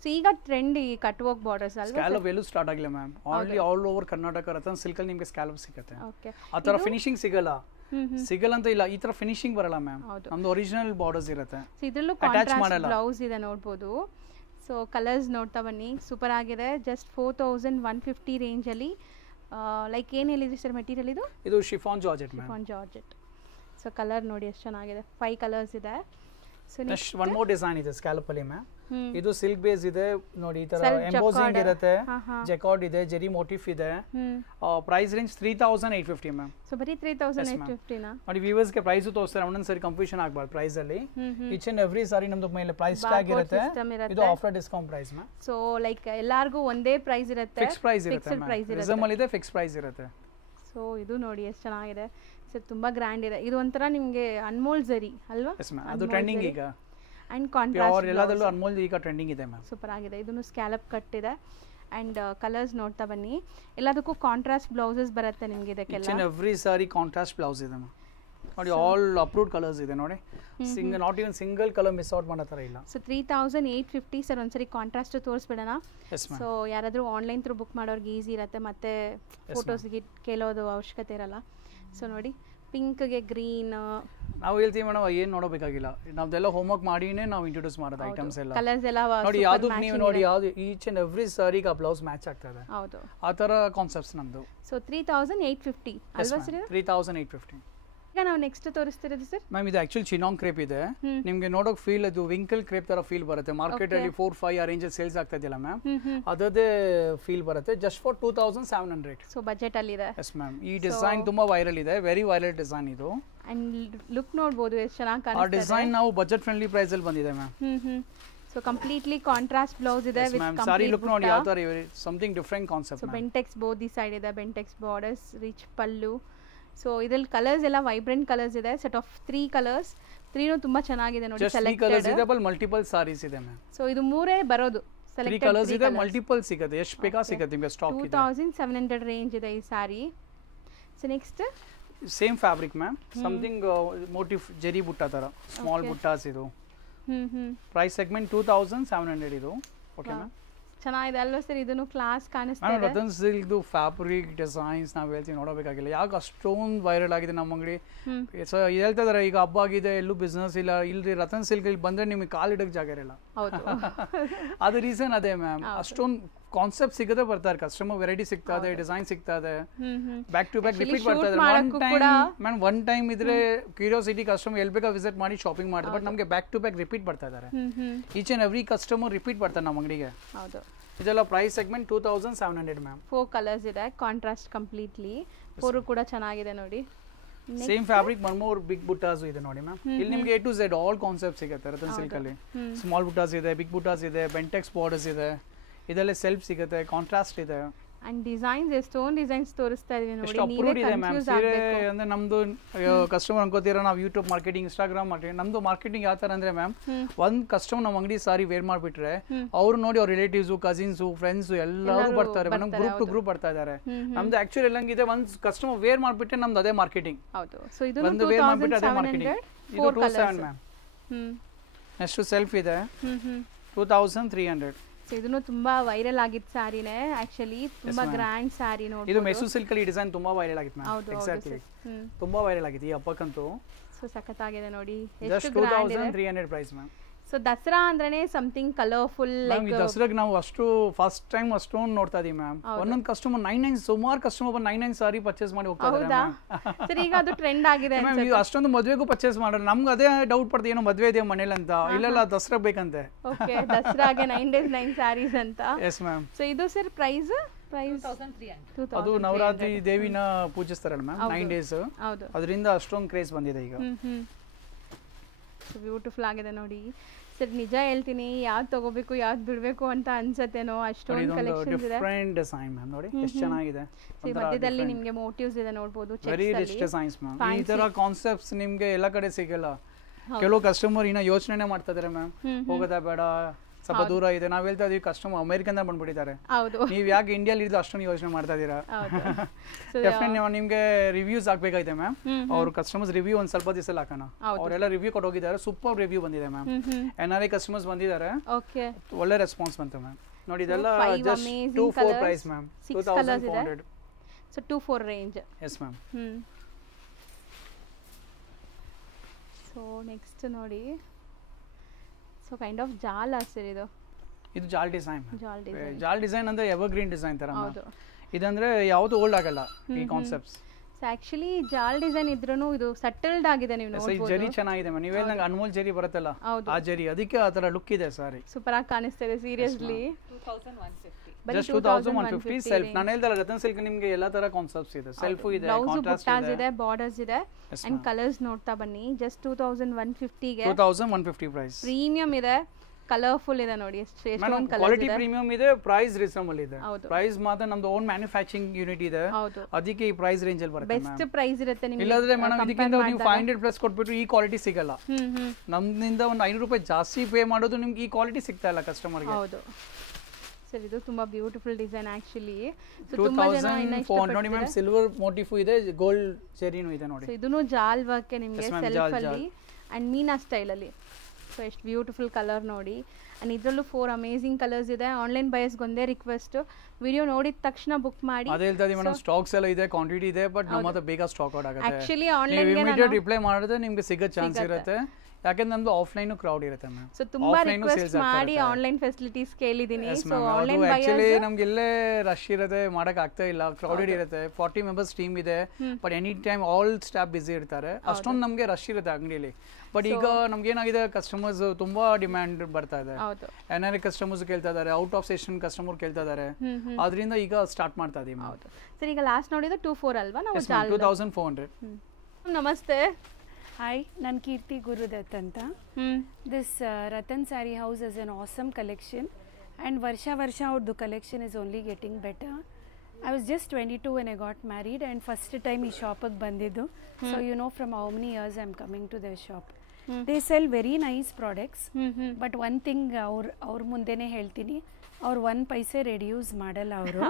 ಸೊ ಈಗ ಟ್ರೆಂಡ್ ಈ ಕಟ್ ವರ್ಕ್ ಬಾರ್ಡರ್ಸ್ ಅಲ್ವಾ. ಸ್ಕ್ಯಾಲಪ್ ಎಲ್ಲೂ ಸ್ಟಾರ್ಟ್ ಆಗಿಲ್ಲ ma'am. Only all over Karnataka Ratan silk ಅಲ್ಲಿ ನಿಮಗೆ ಸ್ಕ್ಯಾಲಪ್ ಸಿಗುತ್ತೆ. ಆ ತರ ಫಿನಿಶಿಂಗ್ ಸಿಗಲ್ಲ ಅಂತ ಇಲ್ಲ, ಈ ತರ ಫಿನಿಶಿಂಗ್ ಬರಲ್ಲ ಮ್ಯಾಮ್. ನಮ್ದು ಒರಿಜಿನಲ್ ಬಾರ್ಡರ್ಸ್ ಇರುತ್ತೆ. ಇದರಲ್ಲೂ ಕಾಂಟ್ರಾಸ್ಟ್ ಬ್ಲೌಸ್ ಇದೆ ನೋಡಬಹುದು. ಸೊ ಕಲರ್ಸ್ ನೋಡ್ತಾ ಬನ್ನಿ, ಸೂಪರ್ ಆಗಿದೆ. ಜಸ್ಟ್ 4150 ರೇಂಜ್ ಅಲ್ಲಿ. ಲೈಕ್ ಏನು ಹೇಳಿದ್ರಿ ಸರ್ ಮೆಟೀರಿಯಲ್ ಇದು? ಇದು chiffon georgette ma'am. Chiffon georgette. So colour ನೋಡಿ ಎಷ್ಟು ಚೆನ್ನಾಗಿದೆ. 5 ಕಲರ್ಸ್ ಇದೆ. So next one more design ಇದೆ ಸ್ಕ್ಯಾಲಪ್ ಅಲ್ಲಿ ಮ್ಯಾಮ್. ಇದು ಸಿಲ್ಕ್ ಬೇಸ್ ಇದೆ ನೋಡಿ, ಈ ತರ ಎಂಬೋಸಿಂಗ್ ಇರುತ್ತೆ, ಜೆಕಾರ್ಡ್ ಇದೆ, ಜೆರಿ ಮೋಟಿಫ್ ಇದೆ. Price range 3850 ma'am. ಸೊ ಬರೀ 3850 ನಾ? ನೋಡಿ ವ್ಯೂವರ್ಸ್ ಗೆ ಪ್ರೈಸ್ ತೋರಿಸ್ತಾರೆ, ಒಂದೊಂದು ಸರಿ ಕನ್ಫ್ಯೂಷನ್ ಆಗಬಾರ್ದು ಪ್ರೈಸ್ ಅಲ್ಲಿ. ಈಚ್ ಅಂಡ್ ಎವ್ರಿ ಸಾರಿ ನಮ್ದು ಮೇಲೆ ಪ್ರೈಸ್ ಟ್ಯಾಗ್ ಇರುತ್ತೆ. ಇದು offer discount price ma'am. So like ಎಲ್ಲರಿಗೂ ಒಂದೇ ಪ್ರೈಸ್ ಇರುತ್ತೆ, ಫಿಕ್ಸ್ ಪ್ರೈಸ್ ಇರುತ್ತೆ ಮ್ಯಾಮ್. ರಿಸಮಲ್ ಇದೆ, ಫಿಕ್ಸ್ ಪ್ರೈಸ್ ಇರುತ್ತೆ. ಸೊ ಇದು ನೋಡಿ ಎಷ್ಟು ಚೆನ್ನಾಗಿದೆ. ಸೊ ತುಂಬಾ ಗ್ರ್ಯಾಂಡ್ ಇದೆ. ಇದು ಒಂಥರ ನಿಮಗೆ ಅನ್ಮೋಲ್ ಜರಿ ಅಲ್ವಾ? Yes ma'am. ಅದು ಟ್ರೆಂಡಿಂಗ್ ಈಗ. ಅಂಡ್ ಕಾಂಟ್ರಾಸ್ಟ್ ಎಲ್ಲದಲ್ಲೂ ಅನ್ಮೋಲ್ ಈಗ ಟ್ರೆಂಡಿಂಗ್ ಇದೆ ಮ್ಯಾಮ್. ಸೂಪರ್ ಆಗಿದೆ. ಇದನ್ನು ಸ್ಕ್ಯಾಲಪ್ ಕಟ್ ಇದೆ. ಅಂಡ್ ಕಲರ್ಸ್ ನೋಡ್ತಾ ಬನ್ನಿ, ಎಲ್ಲದಕ್ಕೂ ಕಾಂಟ್ರಾಸ್ಟ್ ಬ್ಲೌಸಸ್ ಬರುತ್ತೆ ನಿಮಗೆ ಇದಕ್ಕೆಲ್ಲ. Each and every sorry contrast blouse ಇದೆ ಮ್ಯಾಮ್. ನೋಡಿ ಆಲ್ ಅಪ್ರೂವ್ಡ್ ಕಲರ್ಸ್ ಇದೆ ನೋಡಿ. Not even single colour miss out ಮಾಡೋ ಥರ ಇಲ್ಲ. So 3850 sir. ಒಂದ್ಸರಿ ಕಾಂಟ್ರಾಸ್ಟ್ ತೋರಿಸ್ಬಿಡೋಣ. ಸೊ ಯಾರಾದರೂ ಆನ್ಲೈನ್ ಥ್ರೂ ಬುಕ್ ಮಾಡೋರ್ಗೆ ಈಸಿ ಇರುತ್ತೆ, ಮತ್ತೆ ಫೋಟೋಸ್ಗೆ ಕೇಳೋದು ಅವಶ್ಯಕತೆ ಇರಲ್ಲ. ಸೊ ನೋಡಿ ಪಿಂಕ್ಗೆ ಗ್ರೀನ್ ನಾವು ಹೇಳ್ತೀವಿ ಮೇಡಮ್, ಏನು ನೋಡಬೇಕಾಗಿಲ್ಲ, ನಾವ್ದೆಲ್ಲ ಹೋಮ್ವರ್ಕ್ ಮಾಡಿನೇ ನಾವು ಇಂಟ್ರೊಡ್ಯೂಸ್ ಮಾಡೋದು ಐಟಮ್ಸ್ ಎಲ್ಲ. ಕಲರ್ಸ್ ಎಲ್ಲ ನೋಡಿ ಯಾವುದು ನೀವು ನೋಡಿ ಯಾವುದು ಈಚ್ ಅಂಡ್ ಎವ್ರಿ ಸಾರಿಗೆ ಆ ಬ್ಲೌಸ್ ಮ್ಯಾಚ್ ಆಗ್ತದೆ. ಹೌದು, ಆ ಥರ ಕಾನ್ಸೆಪ್ಟ್ಸ್ ನಮ್ಮದು. ಸೊ 3850 ಅಲ್ವಾ ಸರ್? 3850. ಈಗ ನಾವು ನೆಕ್ಸ್ಟ್ ತೋರಿಸ್ತಿರೋದು ಸರ್ ಮ್ಯಾಮ್, ಇದು ಆಕ್ಚುಲಿ ಚಿನಾಂಗ್ ಕ್ರೇಪ್ ಇದೆ. ನಿಮಗೆ ನೋಡೋಕೆ ಫೀಲ್ ಅದು ವಿಂಕಲ್ ಕ್ರೇಪ್ ತರ ಫೀಲ್ ಬರುತ್ತೆ. ಮಾರ್ಕೆಟ್ ಅಲ್ಲಿ 4-5 ಆ ರೇಂಜ್ ಸೇಲ್ಸ್ ಆಗ್ತಾ ಇದೆಯಲ್ಲ ಮ್ಯಾಮ್, ಅದದೇ ಫೀಲ್ ಬರುತ್ತೆ. Just for 2700. ಸೊ ಬಜೆಟ್ ಅಲ್ಲಿ ಇದೆ. Yes ma'am. ಈ ಡಿಸೈನ್ ತುಂಬಾ ವೈರಲ್ ಇದೆ, ವೆರಿ ವೈರಲ್ ಡಿಸೈನ್ ಇದು. ಅಂಡ್ ಲುಕ್ ನೋಡಬಹುದು ಎಷ್ಟು ಚೆನ್ನಾಗಿ ಕಾಣಿಸ್ತಾ ಇದೆ. ಆ ಡಿಸೈನ್ ನಾವು ಬಜೆಟ್ ಫ್ರೆಂಡ್ಲಿ ಪ್ರೈಸ್ ಅಲ್ಲಿ ಬಂದಿದೆ ma'am. So completely contrast blouse ಇದೆ ವಿತ್ ಕಂಪ್ಲೀಟ್ ಸಾರಿ ಲುಕ್ ನೋಡಿ ಯಾವ ತರ something different concept. So Bentex both the side ಇದೆ, ಬೆಂಟೆಕ್ಸ್ ಬಾರ್ಡರ್ಸ್, ರಿಚ್ ಪಲ್ಲು. ಸೊ ಇದರಲ್ಲಿ ಕಲರ್ಸ್ ಎಲ್ಲ ವೈಬ್ರೆಂಟ್ ಕಲರ್ಸ್ ಇದೆ. Set of 3 colours. 3 ತುಂಬಾ ಚೆನ್ನಾಗಿದೆ ನೋಡಿ. ಸೆಲೆಕ್ಟೆಡ್ ಕಲರ್ಸ್ ಇದೆ, ಬಲ್ ಮಲ್ಟಿಪಲ್ ಸಾರೀಸ್ ಇದೆ ಮ್ಯಾಮ್. ಸೊ ಇದು ಮೂರೇ ಬರೋದು. 3 ಕಲರ್ಸ್ ಇದೆ, ಮಲ್ಟಿಪಲ್ ಸಿಗುತ್ತೆ, ಎಷ್ಟು ಬೇಕಾ ಸಿಗುತ್ತೆ ನಿಮಗೆ. ಸ್ಟಾಕ್ ಇದೆ. 2700 ರೇಂಜ್ ಇದೆ ಈ sari. So next same fabric ma'am, something motif zari ಬುಟ್ಟ ತರ ಸ್ಮಾಲ್ ಬುಟ್ಟಾಸ್ ಇದು. ಪ್ರೈಸ್ ಸೆಗ್ಮೆಂಟ್ 2700 ಇದು. ಓಕೆ ಮ್ಯಾಮ್, ಚೆನ್ನಾಗಿದೆ ಅಲ್ವಾ ಸರ್? ಇದನ್ನು ಕ್ಲಾಸ್ ಕಾಣಿಸ್ತಾ ಇದೆ. ರತನ್ ಸಿಲ್ಕ್ದು ಫ್ಯಾಬ್ರಿಕ್ ಡಿಸೈನ್ಸ್ ನಾವು ಹೇಳ್ತೀವಿ ನೋಡಬೇಕಾಗಿಲ್ಲ, ಯಾಕೆ ಅಷ್ಟೊಂದು ವೈರಲ್ ಆಗಿದೆ ನಮ್ಮ ಅಂಗಡಿ. ಸೊ ಹೇಳ್ತಾ ಇದಾರೆ ಈಗ ಹಬ್ಬ ಆಗಿದೆ, ಎಲ್ಲೂ ಬಿಸ್ನೆಸ್ ಇಲ್ಲ, ಇಲ್ರಿ ರತನ್ ಸಿಲ್ಕ್ ಇಲ್ಲಿ ಬಂದ್ರೆ ನಿಮಗೆ ಕಾಲಿಡಕ್ಕೆ ಜಾಗ ಇರಲ್ಲ. ಅದು ರೀಸನ್ ಅದೇ ಮ್ಯಾಮ್. ಅಷ್ಟೊಂದು ಕಾನ್ಸೆಪ್ಟ್ ಸಿಗದೆ ಬರ್ತಾರೆ ಕಸ್ಟಮರ್, ವೆರೈಟಿ ಸಿಗ್ತಾ ಇದೆ, ಡಿಸೈನ್ ಸಿಗ್ತಾ ಇದೆ, ಬ್ಯಾಕ್ ಟು ಬ್ಯಾಕ್ ರಿಪೀಟ್ ಮಾಡ್ತಾ ಇದ್ದಾರೆ. ಒನ್ ಟೈಮ್ ಇದ್ರೆ ಕ್ಯೂರಿಯಾಸಿಟಿ ಕಸ್ಟಮರ್ ಎಲ್ಲಿ ಬೇಕಾ ವಿಸಿಟ್ ಮಾಡಿ ಶಾಪಿಂಗ್ ಮಾಡ್ತಾರೆ. ಬಟ್ ನಮಗೆ ಬ್ಯಾಕ್ ಟು ಬ್ಯಾಕ್ ರಿಪೀಟ್ ಬರ್ತಾ ಇದ್ದಾರೆ. Each and every customer repeat ಬರ್ತಾರೆ ನಮ್ಮ ಅಂಗಡಿಗೆ. ಇದೆಲ್ಲ ಪ್ರೈಸ್ ಸೆಗ್ಮೆಂಟ್ 2700 ಮ್ಯಾಮ್. 4 ಕಲರ್ಸ್ ಇದೆ, ಕಾಂಟ್ರಾಸ್ಟ್ ಕಂಪ್ಲೀಟ್ಲಿ. 4 ಕೂಡ ಚೆನ್ನಾಗಿದೆ ನೋಡಿ. Same fabric, one more big ಬುಟ್ಟಾಸ್ ಇದೆ ನೋಡಿ ಮ್ಯಾಮ್. ಇಲ್ಲಿ ನಿಮಗೆ A to Z all concept ಸಿಗುತ್ತೆ ರತನ್ ಸಿಲ್ಕ್ ಅಲ್ಲಿ. ಸ್ಮಾಲ್ ಬುಟ್ಟಾಸ್ ಇದೆ, ಬಿಗ್ ಬುಟ್ಟಾಸ್ ಇದೆ, ಬೆಂಟೆಕ್ಸ್ ಬಾರ್ಡರ್ಸ್ ಇದೆ, ಇದೆಲ್ಲ ಸೆಲ್ಫ್ ಸಿಗುತ್ತೆ, ಕಾಂಟ್ರಾಸ್ಟ್ ಇದೆ. ಅಂಡ್ ಡಿಸೈನ್ಸ್ ಎಷ್ಟೊಂದು ಡಿಸೈನ್ಸ್ ತೋರಿಸ್ತಾ ಇದೀವಿ ನೋಡಿ. ಅಪ್ರೂವ್ಡ್ ಇದೆ ಮ್ಯಾಮ್. ಸೀರೆ ಅಂದ್ರೆ ನಮ್ದು ಕಸ್ಟಮರ್ ಅನ್ಕೋತೀರಾ ನಾವು ಯೂಟ್ಯೂಬ್ ಮಾರ್ಕೆಟಿಂಗ್, ಇನ್ಸ್ಟಾಗ್ರಾಮ್ ಮಾರ್ಕೆಟಿಂಗ್. ನಮ್ದು ಮಾರ್ಕೆಟಿಂಗ್ ಯಾವ ತರ ಅಂದ್ರೆ ಮ್ಯಾಮ್, ಒಂದ್ ಕಸ್ಟಮರ್ ನಮ್ಮ ಅಂಗಡಿ ಸಾರಿ ವೇರ್ ಮಾಡ್ಬಿಟ್ರೆ ಅವ್ರು ನೋಡಿ ಅವ್ರ ರಿಲೇಟಿವ್ಸ್, ಕಸಿನ್ಸ್, ಫ್ರೆಂಡ್ಸ್ ಎಲ್ಲರೂ ಬರ್ತಾರೆ ಮೇಡಮ್. ಗ್ರೂಪ್ ಟು ಗ್ರೂಪ್ ಬರ್ತಾ ಇದ್ದಾರೆ. ನಮ್ದು ಆಕ್ಚುಲಿ ಎಲ್ಲಂಗಿದೆ, ಒಂದ್ ಕಸ್ಟಮರ್ ವೇರ್ ಮಾಡ್ಬಿಟ್ರೆ ನಮ್ದು ಅದೇ ಮಾರ್ಕೆಟಿಂಗ್. ಹೌದು. ಸೊ ಇದು ಒಂದು ವೇರ್ ಮಾಡ್ಬಿಟ್ರೆ ಅದೇ ಮಾರ್ಕೆಟಿಂಗ್. ಇದು 27 ಮ್ಯಾಮ್. ನೆಕ್ಸ್ಟ್ ಸೆಲ್ಫ್ ಇದೆ 2300. ಸೊ ಇದನ್ನು ತುಂಬಾ ವೈರಲ್ ಆಗಿತ್ತು ಸಾರಿನೇ. ಆಕ್ಚುಲಿ ತುಂಬಾ ಗ್ರ್ಯಾಂಡ್ ಸಾರಿ ನೋಡಿ. ಇದು ಮೆಸು ಸಿಲ್ಕ್ ಅಲ್ಲಿ ಡಿಸೈನ್ ತುಂಬಾ ವೈರಲ್ ಆಗಿತ್ತು ಮ್ಯಾಮ್. ಎಕ್ಸಾಕ್ಟ್ಲಿ ತುಂಬಾ ವೈರಲ್ ಆಗಿದೆ ಈ ಹಬ್ಬಕ್ಕಂತೂ. ಸೊ ಸಖತ್ತಾಗಿದೆ ನೋಡಿ. Just 2300 price ma'am. So so Dasara ಅಂದ್ರೇನೆ ಸಮಥಿಂಗ್ ಕಲರ್ಫುಲ್ ಲೈಕ್ ದಸರಾಗೆ ನಾವು ಅಷ್ಟು ಫಸ್ಟ್ ಟೈಮ್ ಅಷ್ಟೊಂದು ನೋಡ್ತಾ ಇದೀವಿ ಮ್ಯಾಮ್. ಒಂದೊಂದು ಕಸ್ಟಮರ್ 99 ಸುಮಾರು ಕಸ್ಟಮರ್ 99 ಸಾರಿ ಪರ್ಚೇಸ್ ಮಾಡಿ ಹೋಗ್ತಾರೆ. ಹೌದಾ ಸರ್, ಈಗ ಅದು ಟ್ರೆಂಡ್ ಆಗಿದೆ ಅಷ್ಟೊಂದು ಮದುವೆಗೂ ಪರ್ಚೇಸ್ ಮಾಡೋರು. ನಮ್ಗೆ ಅದೇ ಡೌಟ್ ಪಡ್ತೀವಿ, ಏನೋ ಮದುವೆ ಇದೆ ಮನೇಲಿ ಅಂತ. ಇಲ್ಲ ದಸರಾ ಬೇಕಂತೆ. ಓಕೆ, ದಸರಾಗೆ 9 days 9 sarees ಅಂತ. S ma'am. ಸೊ ಇದು ಸರ್ ಪ್ರೈಸ್ 2300. ಅದು ನವರಾತ್ರಿ ದೇವಿನ ಪೂಜಿಸ್ತಾರಲ್ಲ ಮ್ಯಾಮ್ 9 days. ಅದರಿಂದ ಅಷ್ಟೊಂದು ಕ್ರೇಜ್ ಬಂದಿದೆ ಈಗ. ಬ್ಯೂಟಿಫುಲ್ ಆಗಿದೆ ನೋಡಿ ಸರ್. ನಿಜ ಹೇಳ್ತೀನಿ, ಯಾವ್ದು ತಗೋಬೇಕು ಯಾವ್ದು ಬಿಡಬೇಕು ಅಂತ ಅನ್ಸತ್ತೇನೋ, ಅಷ್ಟೊಂದು ಕಲೆಕ್ಷನ್ಸ್ ಇದೆ. ಡಿಫರೆಂಟ್ ಡಿಸೈನ್ ಮ್ಯಾಮ್, ನೋಡಿ ಎಷ್ಟು ಚೆನ್ನಾಗಿದೆ. ಮಧ್ಯದಲ್ಲಿ ನಿಮಗೆ ಮೋಟಿವ್ಸ್ ಇದೆ ನೋಡಬಹುದು. Very rich designs ma'am. ಈ ತರ ಕಾನ್ಸೆಪ್ಟ್ಸ್ ನಿಮಗೆ ಎಲ್ಲ ಕಡೆ ಸಿಗಲ್ಲ. ಕೆಲವು ಕಸ್ಟಮರ್ ಇನ್ನ ಯೋಚನೆ ಮಾಡ್ತಾ ಇದಾರೆ ಮ್ಯಾಮ್, ಹೋಗೋದಾ ಬೇಡ, ಸ್ವಲ್ಪ ದೂರ ಇದೆ. ನಾವ್ ಹೇಳ್ತಾ ಇದೀವಿ ಕಸ್ಟಮರ್ ಅಮೆರಿಕನ್ ಬಂದ್ಬಿಟ್ಟಿದ್ದಾರೆ, ನೀವ್ ಯಾಕೆ ಇಂಡಿಯಲ್ಲಿ ಇದ್ದು ಅಷ್ಟೊಂದು ಯೋಚನೆ ಮಾಡ್ತಾ ಇದೀರಾ? ಡೆಫಿನೆಟ್ ನಿಮ್ಗೆ ರಿವ್ಯೂಸ್ ಆಗ್ಬೇಕಾಗಿದೆ ಮ್ಯಾಮ್. ಅವ್ರ ಕಸ್ಟಮರ್ಸ್ ರಿವ್ಯೂ ಒಂದ್ ಸ್ವಲ್ಪ ದಿವಸ ಹಾಕೋಣ. ಅವರೆಲ್ಲ ರಿವ್ಯೂ ಕೊಟ್ಟು ಹೋಗಿದ್ದಾರೆ, ಸೂಪರ್ ರಿವ್ಯೂ ಬಂದಿದೆ ಮ್ಯಾಮ್. NRI ಕಸ್ಟಮರ್ಸ್ ಬಂದಿದ್ದಾರೆ, ಒಳ್ಳೆ ರೆಸ್ಪಾನ್ಸ್ ಬಂತು ಮ್ಯಾಮ್. ನೋಡಿ ಇದೆಲ್ಲ just 2-4 price ma'am, 2400. So 2-4 range. Yes ma'am. So next ನೋಡಿ, so kind of jaal sir ಇದು ಜಾಲ್ ಡಿಸೈನ್. ಜಾಲ್ ಡಿಸೈನ್ ಅಂದ್ರೆ ಎವರ್ ಗ್ರೀನ್ ಡಿಸೈನ್ ತರ. ಇದಂದ್ರೆ ಯಾವುದು ಓಲ್ಡ್ ಆಗಲ್ಲ ಈ ಕಾನ್ಸೆಪ್ಟ್ಸ್. ಸೊ ಆಕ್ಚುಲಿ ಜಾಲ್ ಡಿಸೈನ್ ಇದ್ರೂ ಇದು ಸೆಟಲ್ಡ್ ಆಗಿದೆ. ನೀವು ನೋಡಬಹುದು ಜರಿ ಚೆನ್ನಾಗಿದೆ ಮ್ಯಾಮ್. ನೀವೇ ನಂಗೆ ಅನ್ಮೋಲ್ ಜರಿ ಬರುತ್ತಲ್ಲ ಆ ಜರಿ, ಅದಕ್ಕೆ ಆ ತರ ಲುಕ್ ಇದೆ ಸಾರಿ. ಸೂಪರ್ ಆಗಿ ಕಾಣಿಸ್ತಾ ಇದೆ ಸೀರಿಯಸ್ಲಿ. 2150. Just 2150 self. ನಾನು ಹೇಳ್ದಲ್ಲ ರತನ್ ಸಿಲ್ಕ್ ನಿಮಗೆ ಎಲ್ಲಾ ತರ ಕಾನ್ಸೆಪ್ಟ್ಸ್ ಇದೆ. ಸೆಲ್ಫ್ ಇದೆ, ಕಾಂಟ್ರಾಸ್ಟ್ ಇದೆ, ಬಾರ್ಡರ್ಸ್ ಇದೆ ಅಂಡ್ ಕಲರ್ಸ್ ನೋಡ್ತಾ ಬನ್ನಿ. ಜಸ್ಟ್ 2150 ಗೆ 2150 ಪ್ರೈಸ್. ಪ್ರೀಮಿಯಂ ಇದೆ, ಕಲರ್ಫುಲ್ ಇದೆ ನೋಡಿ. ಎಷ್ಟೊಂದು ಕಲರ್ಸ್ ಕ್ವಾಲಿಟಿ ಪ್ರೀಮಿಯಂ ಇದೆ, ಪ್ರೈಸ್ ರೀಸನಬಲ್ ಇದೆ. ಪ್ರೈಸ್ ಮಾತ್ರ ನಮ್ದು ಓನ್ ಮ್ಯಾನುಫ್ಯಾಕ್ಚರಿಂಗ್ ಯೂನಿಟ್ ಇದೆ, ಅದಕ್ಕೆ ಈ ಪ್ರೈಸ್ ರೇಂಜ್ ಅಲ್ಲಿ ಬರುತ್ತೆ. ಬೆಸ್ಟ್ ಪ್ರೈಸ್ ಇರುತ್ತೆ ನಿಮಗೆ. ಇಲ್ಲಾಂದ್ರೆ ಮೇಡಮ್ ಇದಕ್ಕಿಂತ ನೀವು 500 ಪ್ಲಸ್ ಕೊಟ್ಬಿಟ್ಟು ಈ ಕ್ವಾಲಿಟಿ ಸಿಗಲ್ಲ. ನಮ್ಮಿಂದ ಒಂದು 500 ರೂಪಾಯಿ ಜಾಸ್ತಿ ಪೇ ಮಾಡೋದು ನಿಮ್ಗೆ ಈ ಕ್ವಾಲಿಟಿ ಸಿಗ್ತಾ ಇಲ್ಲ ಕಸ್ಟಮರ್ ಗೆ. ಹೌದು ಸರ್, ಇದು ತುಂಬಾ ಬ್ಯೂಟಿಫುಲ್ ಡಿಸೈನ್ ಆಕ್ಚುಲಿ. ಸೊ ತುಂಬಾ ಜನ ನೋಡಿ ಮ್ಯಾಮ್, ಸಿಲ್ವರ್ ಮೋಟಿಫ್ ಇದೆ, ಗೋಲ್ಡ್ ಜೆರಿನೂ ಇದೆ ನೋಡಿ. ಸೊ ಇದನ್ನು ಜಾಲ್ ವರ್ಕ್ ನಿಮಗೆ ಸೆಲ್ಫ್ ಅಲ್ಲಿ ಅಂಡ್ ಮೀನಾ ಸ್ಟೈಲ್ ಅಲ್ಲಿ. ಸೊ ಎಷ್ಟು ಬ್ಯೂಟಿಫುಲ್ ಕಲರ್ ನೋಡಿ. ಅಂಡ್ ಇದರಲ್ಲೂ 4 ಅಮೇಜಿಂಗ್ ಕಲರ್ಸ್ ಇದೆ. ಆನ್ಲೈನ್ ಬಯರ್ಸ್ ಒಂದೇ ರಿಕ್ವೆಸ್ಟ್, ವಿಡಿಯೋ ನೋಡಿದ ತಕ್ಷಣ ಬುಕ್ ಮಾಡಿ. ಅದೇ ಹೇಳ್ತಾ ಇದೀವಿ ಮೇಡಮ್, ಸ್ಟಾಕ್ಸ್ ಎಲ್ಲ ಇದೆ, ಕ್ವಾಂಟಿಟಿ ಇದೆ, ಬಟ್ ನಮ್ಮ ಹತ್ರ ಬೇಗ ಸ್ಟಾಕ್ ಔಟ್ ಆಗುತ್ತೆ. ಆಕ್ಚುಲಿ ಆನ್ಲೈನ್ ಗೆ ಇಮಿಡಿಯೇಟ್ ರಿಪ್ಲೈ ಮಾಡಿದ್ರೆ ನಿಮಗೆ ಸಿಗೋ ಚಾನ್ಸ್ ಇರುತ್ತೆ, ಯಾಕಂದ್ರೆ ನಮ್ದು ಆಫ್ಲೈನ್ ಕ್ರೌಡ್ ಇರುತ್ತೆ ಮ್ಯಾಮ್. ಸೊ ತುಂಬಾ ರಿಕ್ವೆಸ್ಟ್ ಮಾಡಿ ಆನ್ಲೈನ್ ಫೆಸಿಲಿಟೀಸ್ ಕೇಳಿದೀನಿ. ಸೊ ಆನ್ಲೈನ್ ಆಕ್ಚುಲಿ ನಮ್ಗೆ ಇಲ್ಲೇ ರಶ್ ಇರುತ್ತೆ, ಮಾಡಕ್ ಆಗ್ತಾ ಇಲ್ಲ, ಕ್ರೌಡೆಡ್ ಇರುತ್ತೆ. 40 ಮೆಂಬರ್ಸ್ ಟೀಮ್ ಇದೆ, but any time all staff busy ಇರ್ತಾರೆ, ಅಷ್ಟೊಂದು ನಮ್ಗೆ ರಶ್ ಇರುತ್ತೆ ಅಂಗಡಿಯಲ್ಲಿ. ಬಟ್ ಈಗ ನಮ್ಗೆ ಏನಾಗಿದೆ, ಕಸ್ಟಮರ್ಸ್ ತುಂಬಾ ಡಿಮ್ಯಾಂಡ್ ಬರ್ತಾ ಇದೆ. NRI ಕಸ್ಟಮರ್ಸ್ ಕೇಳ್ತಾ ಇದಾರೆ, ಔಟ್ ಆಫ್ ಸ್ಟೇಷನ್ ಕಸ್ಟಮರ್ ಕೇಳ್ತಾ ಇದಾರೆ, ಅದರಿಂದ ಈಗ ಸ್ಟಾರ್ಟ್ ಮಾಡ್ತಾ ಇದೀವಿ. ಸರ್ ಈಗ ಲಾಸ್ಟ್ ನೋಡಿದ್ರೆ 24 ಅಲ್ವಾ? ನಾವು 2400. ನಮಸ್ತೆ. Hi, ನಾನು ಕೀರ್ತಿ ಗುರುದತ್ ಅಂತ. This Ratan Saree House is an awesome collection, and Varsha ಅವ್ರದ್ದು collection is only getting better. I was just 22 when I got married, and first time ಈ ಶಾಪಿಗೆ ಬಂದಿದ್ದು. So you know from how many years I'm coming to their shop. They sell very nice products, but one thing ಅವ್ರ ಮುಂದೆನೇ ಹೇಳ್ತೀನಿ, ಅವ್ರು 1 ಪೈಸೆ reduce ಮಾಡಲ್ಲ ಅವರು.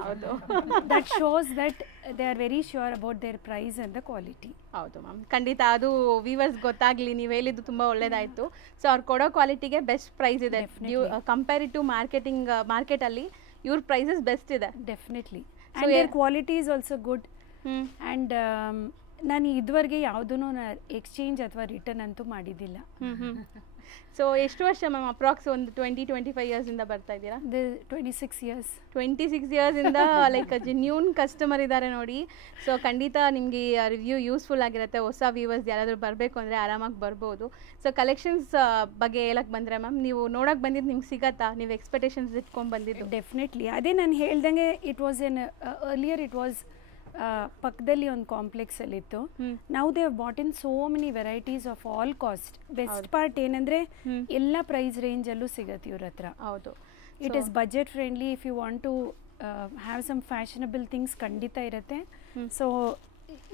That shows that they are very sure about their price and the quality. ಹೌದು ma'am, ಖಂಡಿತ ಅದು viewers ಗೊತ್ತಾಗ್ಲಿ. ನೀವು ಹೇಳಿದ್ದು ತುಂಬಾ ಒಳ್ಳೇದಾಯ್ತು. ಸೊ ಅವ್ರು ಕೊಡೋ ಕ್ವಾಲಿಟಿಗೆ ಬೆಸ್ಟ್ ಪ್ರೈಸ್ ಇದೆ ಕಂಪೇರ್ ಟು ಮಾರ್ಕೆಟ್ ಅಲ್ಲಿ. ಇವ್ರ ಪ್ರೈಸಸ್ ಬೆಸ್ಟ್ ಇದೆ definitely. And their quality is also good. And ನಾನು ಇದುವರೆಗೆ ಯಾವುದೂ ಎಕ್ಸ್ಚೇಂಜ್ ಅಥವಾ ರಿಟರ್ನ್ ಅಂತೂ ಮಾಡಿದ್ದಿಲ್ಲ. ಸೊ ಎಷ್ಟು ವರ್ಷ ಮ್ಯಾಮ್? ಅಪ್ರಾಕ್ಸ್ ಒಂದು 20-25 ಇಯರ್ಸ್ ಇಂದ ಬರ್ತಾ ಇದ್ದೀರಾ? 26 ಇಯರ್ಸ್. 26 ಇಯರ್ಸ್ ಇಂದ ಲೈಕ್ ಜೆನ್ಯೂನ್ ಕಸ್ಟಮರ್ ಇದ್ದಾರೆ ನೋಡಿ. ಸೊ ಖಂಡಿತ ನಿಮಗೆ ರಿವ್ಯೂ ಯೂಸ್ಫುಲ್ ಆಗಿರುತ್ತೆ. ಹೊಸ ವ್ಯೂವರ್ಸ್ ಯಾರಾದರೂ ಬರಬೇಕು ಅಂದರೆ ಆರಾಮಾಗಿ ಬರ್ಬೋದು. ಸೊ ಕಲೆಕ್ಷನ್ಸ್ ಬಗ್ಗೆ ಹೇಳಕ್ಕೆ ಬಂದರೆ ಮ್ಯಾಮ್, ನೀವು ನೋಡೋಕೆ ಬಂದಿದ್ದು ನಿಮ್ಗೆ ಸಿಗತ್ತಾ? ನೀವು ಎಕ್ಸ್ಪೆಕ್ಟೇಷನ್ಸ್ ಇಟ್ಕೊಂಡು ಬಂದಿದ್ದು? ಡೆಫಿನೆಟ್ಲಿ. ಅದೇ ನಾನು ಹೇಳ್ದಂಗೆ, it was an earlier it was ಪಕ್ಕದಲ್ಲಿ ಒಂದು ಕಾಂಪ್ಲೆಕ್ಸ್ ಅಲ್ಲಿ ಇತ್ತು. ನಾವು they have bought in so many varieties of all cost. Best part ಏನಂದ್ರೆ ಎಲ್ಲ ಪ್ರೈಸ್ ರೇಂಜ್ ಅಲ್ಲೂ ಸಿಗತ್ತೆ ಇವ್ರ ಹತ್ರ. ಹೌದು, it is budget friendly. If you want to have some fashionable things ಖಂಡಿತ ಇರುತ್ತೆ. ಸೊ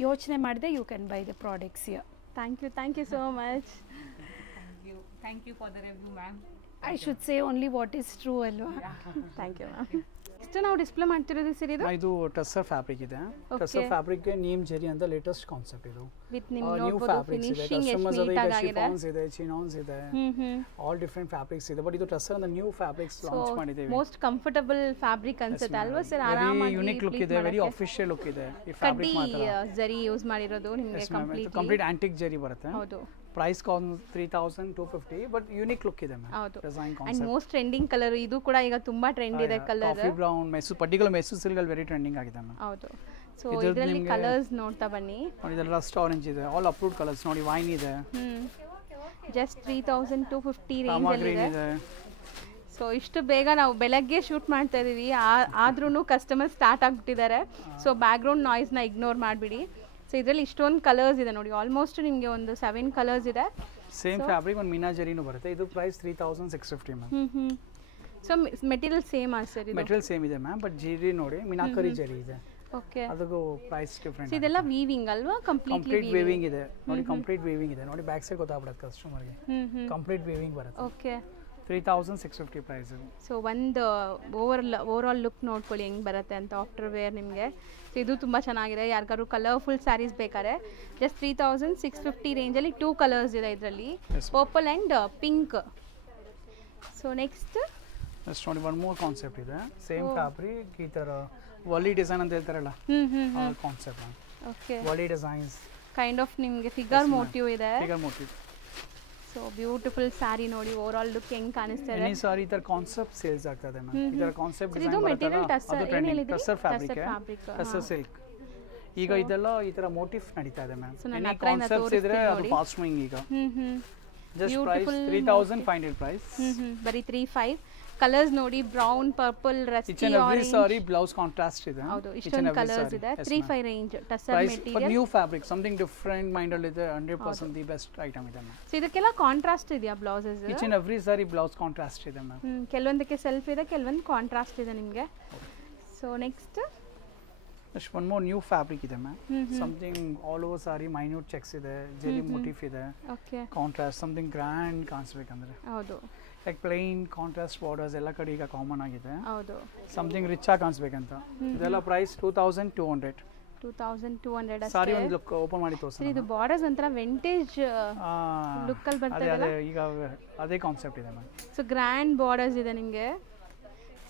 ಯೋಚನೆ ಮಾಡಿದೆ, you can buy the products here. Thank you so much. Thank you for the review, ma'am. I should say only what is true alwa. Thank you ma'am. ಎಷ್ಟು ನಾವು display ಮಾಡ್ತಿರೋದು sir ಇದು tussar fabric ಇದೆ. Tussar fabric ಗೆ neem Jerry ಅಂತ latest concept ಇದು. With ನಿಮ್ ನೋಡಬಹುದು ಫಿನಿಶಿಂಗ್ ಎಷ್ಟು ನೀಟಾಗಿ ಆಗಿದೆ. ಶಿಫಾನ್ಸ್ ಇದೆ, ಚಿನಾನ್ಸ್ ಇದೆ, ಆಲ್ ಡಿಫರೆಂಟ್ ಫ್ಯಾಬ್ರಿಕ್ಸ್ ಇದೆ. ಬಟ್ ಇದು ಟಸ್ಸರ್ ಅಂತ ನ್ಯೂ ಫ್ಯಾಬ್ರಿಕ್ಸ್ ಲಾಂಚ್ ಮಾಡಿದ್ದೇವೆ. ಮೋಸ್ಟ್ ಕಂಫರ್ಟಬಲ್ ಫ್ಯಾಬ್ರಿಕ್ ಅನ್ಸುತ್ತೆ ಅಲ್ವಾ ಸರ್? ಆರಾಮಾಗಿ ಯೂನಿಕ್ ಲುಕ್ ಇದೆ, ವೆರಿ ಆಫಿಷಿಯಲ್ ಲುಕ್ ಇದೆ. ಈ ಫ್ಯಾಬ್ರಿಕ್ ಮಾತ್ರ ಜರಿ ಯೂಸ್ ಮಾಡಿರೋದು ನಿಮಗೆ ಕಂಪ್ಲೀಟ್ ಆಂಟಿಕ್ ಜರಿ ಬರುತ್ತೆ. ಹೌದು, ಪ್ರೈಸ್ 3250 ಬಟ್ ಯೂನಿಕ್ ಲುಕ್ ಇದೆ ಮ್ಯಾಮ್. ಹೌದು. Design and concept most trending colour ಇದು ಕೂಡ ಈಗ ತುಂಬಾ ಟ್ರೆಂಡ್ ಇದೆ ಕಲರ್. ಕಾಫಿ ಬ್ರೌನ್ ಮೆಸು ಪರ್ಟಿಕ್ಯುಲರ್ ಮೆಸು ಸಿಲ್ಕ್ ವೆರಿ ಟ್ರೆಂಡಿಂಗ್ ಆಗಿದೆ ಮ್ಯಾಮ್. ಹೌದು. ಸೊ ಇದ್ರದ್ದು ಇದರಲ್ಲಿ ನಿಮ್ಗೆ ಕಲರ್ಸ್ ನೋಡ್ತಾ ಬನ್ನಿ. ನೋಡಿ ಇದರಲ್ಲಿ ರಸ್ಟ್ ಆರೆಂಜ್ ಇದೆ, ಆಲ್ ಅಪ್ರೂವ್ಡ್ ಕಲರ್ಸ್. ನೋಡಿ ವೈನ್ ಇದೆ, ಜಸ್ಟ್ 3250 ರೇಂಜ್ ರಾಮಾ ಅಲ್ಲಿ ಗ್ರೀನ್ ಇದೆ. ಇದೆ. ಸೊ ಇಷ್ಟು ಬೇಗ ನಾವು ಬೆಳಗ್ಗೆ ಶೂಟ್ ಮಾಡ್ತಾ ಇದೀವಿ, ಆದ್ರೂ ಕಸ್ಟಮರ್ ಸ್ಟಾರ್ಟ್ ಆಗ್ಬಿಟ್ಟಿದ್ದಾರೆ. ಸೊ ಬ್ಯಾಕ್ಗ್ರೌಂಡ್ ನಾಯ್ಸ್ನ ಇಗ್ನೋರ್ ಮಾಡಿಬಿಡಿ. ಸೊ ಇದರಲ್ಲಿ ಇಷ್ಟೊಂದು ಕಲರ್ಸ್ ಇದೆ ನೋಡಿ, ಆಲ್ಮೋಸ್ಟ್ ನಿಮಗೆ ಒಂದು 7 ಕಲರ್ಸ್ ಇದೆ. ಸೇಮ್ ಫ್ಯಾಬ್ರಿಕ್ ಒಂದು ಮೀನಾ ಜರಿನೂ ಬರುತ್ತೆ. ಇದು price 3650 ma'am. So material same ಆ ಸರ್? ಇದು ಮೆಟೀರಿಯಲ್ ಸೇಮ್ ಇದೆ ಮ್ಯಾಮ್, ಬಟ್ ಜರಿ ನೋಡಿ ಮೀನಾಕರಿ ಜರಿ ಇದೆ. ಓಕೆ. ಅದಕ್ಕೂ ಪ್ರೈಸ್ ಡಿಫರೆಂಟ್. ಇದೆಲ್ಲ ವೀವಿಂಗ್ ಅಲ್ವಾ? ಕಂಪ್ಲೀಟ್ ವೀವಿಂಗ್ ಇದೆ ನೋಡಿ, ಕಂಪ್ಲೀಟ್ ವೀವಿಂಗ್ ಇದೆ ನೋಡಿ. ಬ್ಯಾಕ್ ಸೈಡ್ ಗೊತ್ತಾಗ್ಬಿಡುತ್ತೆ ಕಸ್ಟಮರ್ಗೆ, ಕಂಪ್ಲೀಟ್ ವೀವಿಂಗ್ ಬರುತ್ತೆ. ಓಕೆ. 3650 ಪ್ರೈಸ್. ಸೊ ಒಂದು ಓವರ್ ಆಲ್ ಲುಕ್ ನೋಡ್ಕೊಳ್ಳಿ ಹೆಂಗೆ ಬರುತ್ತೆ ಅಂತ ಆಫ್ಟರ್ ವೇರ್ ನಿಮಗೆ. ಸೊ ಇದು ತುಂಬ ಚೆನ್ನಾಗಿದೆ. ಯಾರಿಗಾದ್ರು ಕಲರ್ಫುಲ್ ಸ್ಯಾರೀಸ್ ಬೇಕಾದ್ರೆ ಜಸ್ಟ್ 3650 ರೇಂಜಲ್ಲಿ 2 ಕಲರ್ಸ್ ಇದೆ ಇದರಲ್ಲಿ, purple and pink. So next ನೋಡಿ ಒನ್ ಮೋರ್ ಕಾನ್ಸೆಪ್ಟ್ ಇದೆ. ಸೇಮ್ ಫ್ಯಾಬ್ರಿಕ್ ಈ ಥರ ವಾಲಿ ಡಿಸೈನ್ ಅಂತ ಹೇಳ್ತಾರಲ್ಲ, concept. Okay. Warli designs kind of ನಿಮಗೆ ಫಿಗರ್ ಮೋಟಿವ್ ಇದೆ. Figure motive. So beautiful sari ನೋಡಿ, ಓವರ್ ಆಲ್ ಲುಕ್ ಹೆಂಗೆ ಕಾಣಿಸ್ತಾ ಇದೆ. ಈ ಸಾರಿ ಈ ಥರ ಕಾನ್ಸೆಪ್ಟ್ ಸೇಲ್ಸ್ ಆಗ್ತದೆ ಮ್ಯಾಮ್. ಈ ಥರ ಕಾನ್ಸೆಪ್ಟ್ ಇದು ಡಿಸೈನ್ ಮೆಟೀರಿಯಲ್ ಬರುತ್ತಲ್ಲ, ಅದು trending. Tussar fabric, fabric, tussar silk. ಈಗ ಇದೆಲ್ಲ ಈ ಥರ ಮೋಟಿಫ್ ನಡೀತಾ ಇದೆ ಮ್ಯಾಮ್. So ನನ್ನ ಎನಿ ಹತ್ರ ಕಾನ್ಸೆಪ್ಟ್ಸ್ ಇದ್ರೆ ಅದು ಫಾಸ್ಟ್ ಮೂವಿಂಗ್. ಈಗ ಜಸ್ಟ್ ಪ್ರೈಸ್ 3500 ಪ್ರೈಸ್. ಬರೀ 35. ಕಲರ್ಸ್ ನೋಡಿ, brown, purple, Rusty, each and every sari blouse contrast ಇದೆ. ಹೌದು, ಇಷ್ಟೊಂದು ಕಲರ್ಸ್ ಇದೆ. 35 range tussar material. New fabric, something different mind ಅಲ್ಲಿ ಇದೆ. 100% ದಿ ಬೆಸ್ಟ್ ಐಟಮ್ ಇದೆ ಮ್ಯಾಮ್. ಸೊ ಇದಕ್ಕೆಲ್ಲ ಕಾಂಟ್ರಾಸ್ಟ್ ಇದೆಯಾ blouses? Each and every sari blouse contrast ಇದೆ ಮ್ಯಾಮ್. ಕೆಲವೊಂದಕ್ಕೆ ಸೆಲ್ಫ್ ಇದೆ, ಕೆಲವೊಂದು ಕಾಂಟ್ರಾಸ್ಟ್ ಇದೆ ನಿಮಗೆ. So next just one more new fabric ಇದೆ ma'am. Something all over sari minute checks ಇದೆ, ಜೆರಿ ಮೋಟಿಫ್ ಇದೆ. ಓಕೆ. ಕಾಂಟ್ರಾಸ್ಟ್ ಸಮಥಿಂಗ್ ಗ್ರ್ಯಾಂಡ್ ಕಾಣಿಸ್ಬೇಕಂದ್ರೆ. ಹೌದು. ಲೈಕ್ ಪ್ಲೈನ್ ಕಾಂಟ್ರಾಸ್ಟ್ ಬಾರ್ಡರ್ಸ್ ಎಲ್ಲ ಕಡೆ ಈಗ ಕಾಮನ್ ಆಗಿದೆ. ಹೌದು. ಸಮಥಿಂಗ್ ರಿಚ್ ಆಗಿ ಕಾಣಿಸ್ಬೇಕಂತ. ಇದೆಲ್ಲ ಪ್ರೈಸ್ 2200. 2200 ಸಾರಿ ಒಂದು ಲುಕ್ ಓಪನ್ ಮಾಡಿ ತೋರಿಸಿ. ಇದು ಬಾರ್ಡರ್ಸ್ ಒಂಥರ ವಿಂಟೇಜ್ ಲುಕ್ ಅಲ್ಲಿ ಬರ್ತಾ ಇದೆ. ಈಗ ಅದೇ ಕಾನ್ಸೆಪ್ಟ್ ಇದೆ ಮ್ಯಾಮ್. ಸೊ ಗ್ರ್ಯಾಂಡ್ ಬಾರ್ಡರ್ಸ್ ಇದೆ ನಿಮಗೆ.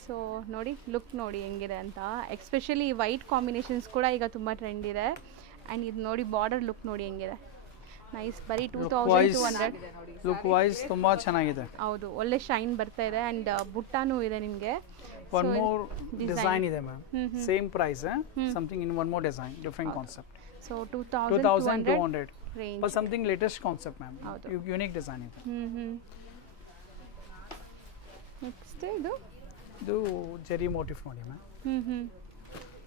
ಸೊ ನೋಡಿ ಲುಕ್ ನೋಡಿ ಹೆಂಗಿದೆ ಅಂತ. ಎಸ್ಪೆಷಲಿ ವೈಟ್ ಕಾಂಬಿನೇಷನ್ಸ್ ಕೂಡ ಈಗ ತುಂಬ ಟ್ರೆಂಡ್ ಇದೆ. ಆ್ಯಂಡ್ ಇದು ನೋಡಿ ಬಾರ್ಡರ್ ಲುಕ್ ನೋಡಿ ಹೆಂಗಿದೆ, ನೈಸ್. ಬರೀ 2200. ಲುಕ್ ವೈಸ್ ತುಂಬಾ ಚೆನ್ನಾಗಿದೆ. ಹೌದು, ಒಳ್ಳೆ ಶೈನ್ ಬರ್ತಾ ಇದೆ. ಆ್ಯಂಡ್ ಬುಟ್ಟಾನೂ ಇದೆ ನಿಮಗೆ. ಒನ್ ಮೋರ್ ಡಿಸೈನ್ ಇದೆ ma'am. Same price, something in one more design, different concept. So 2200 range. But something latest concept ma'am. Unique design ಇದೆ. ನೆಕ್ಸ್ಟ್ ಇದು ಜೆರಿ ಮೋಟಿಫ್ ನೋಡಿ ಮ್ಯಾಮ್.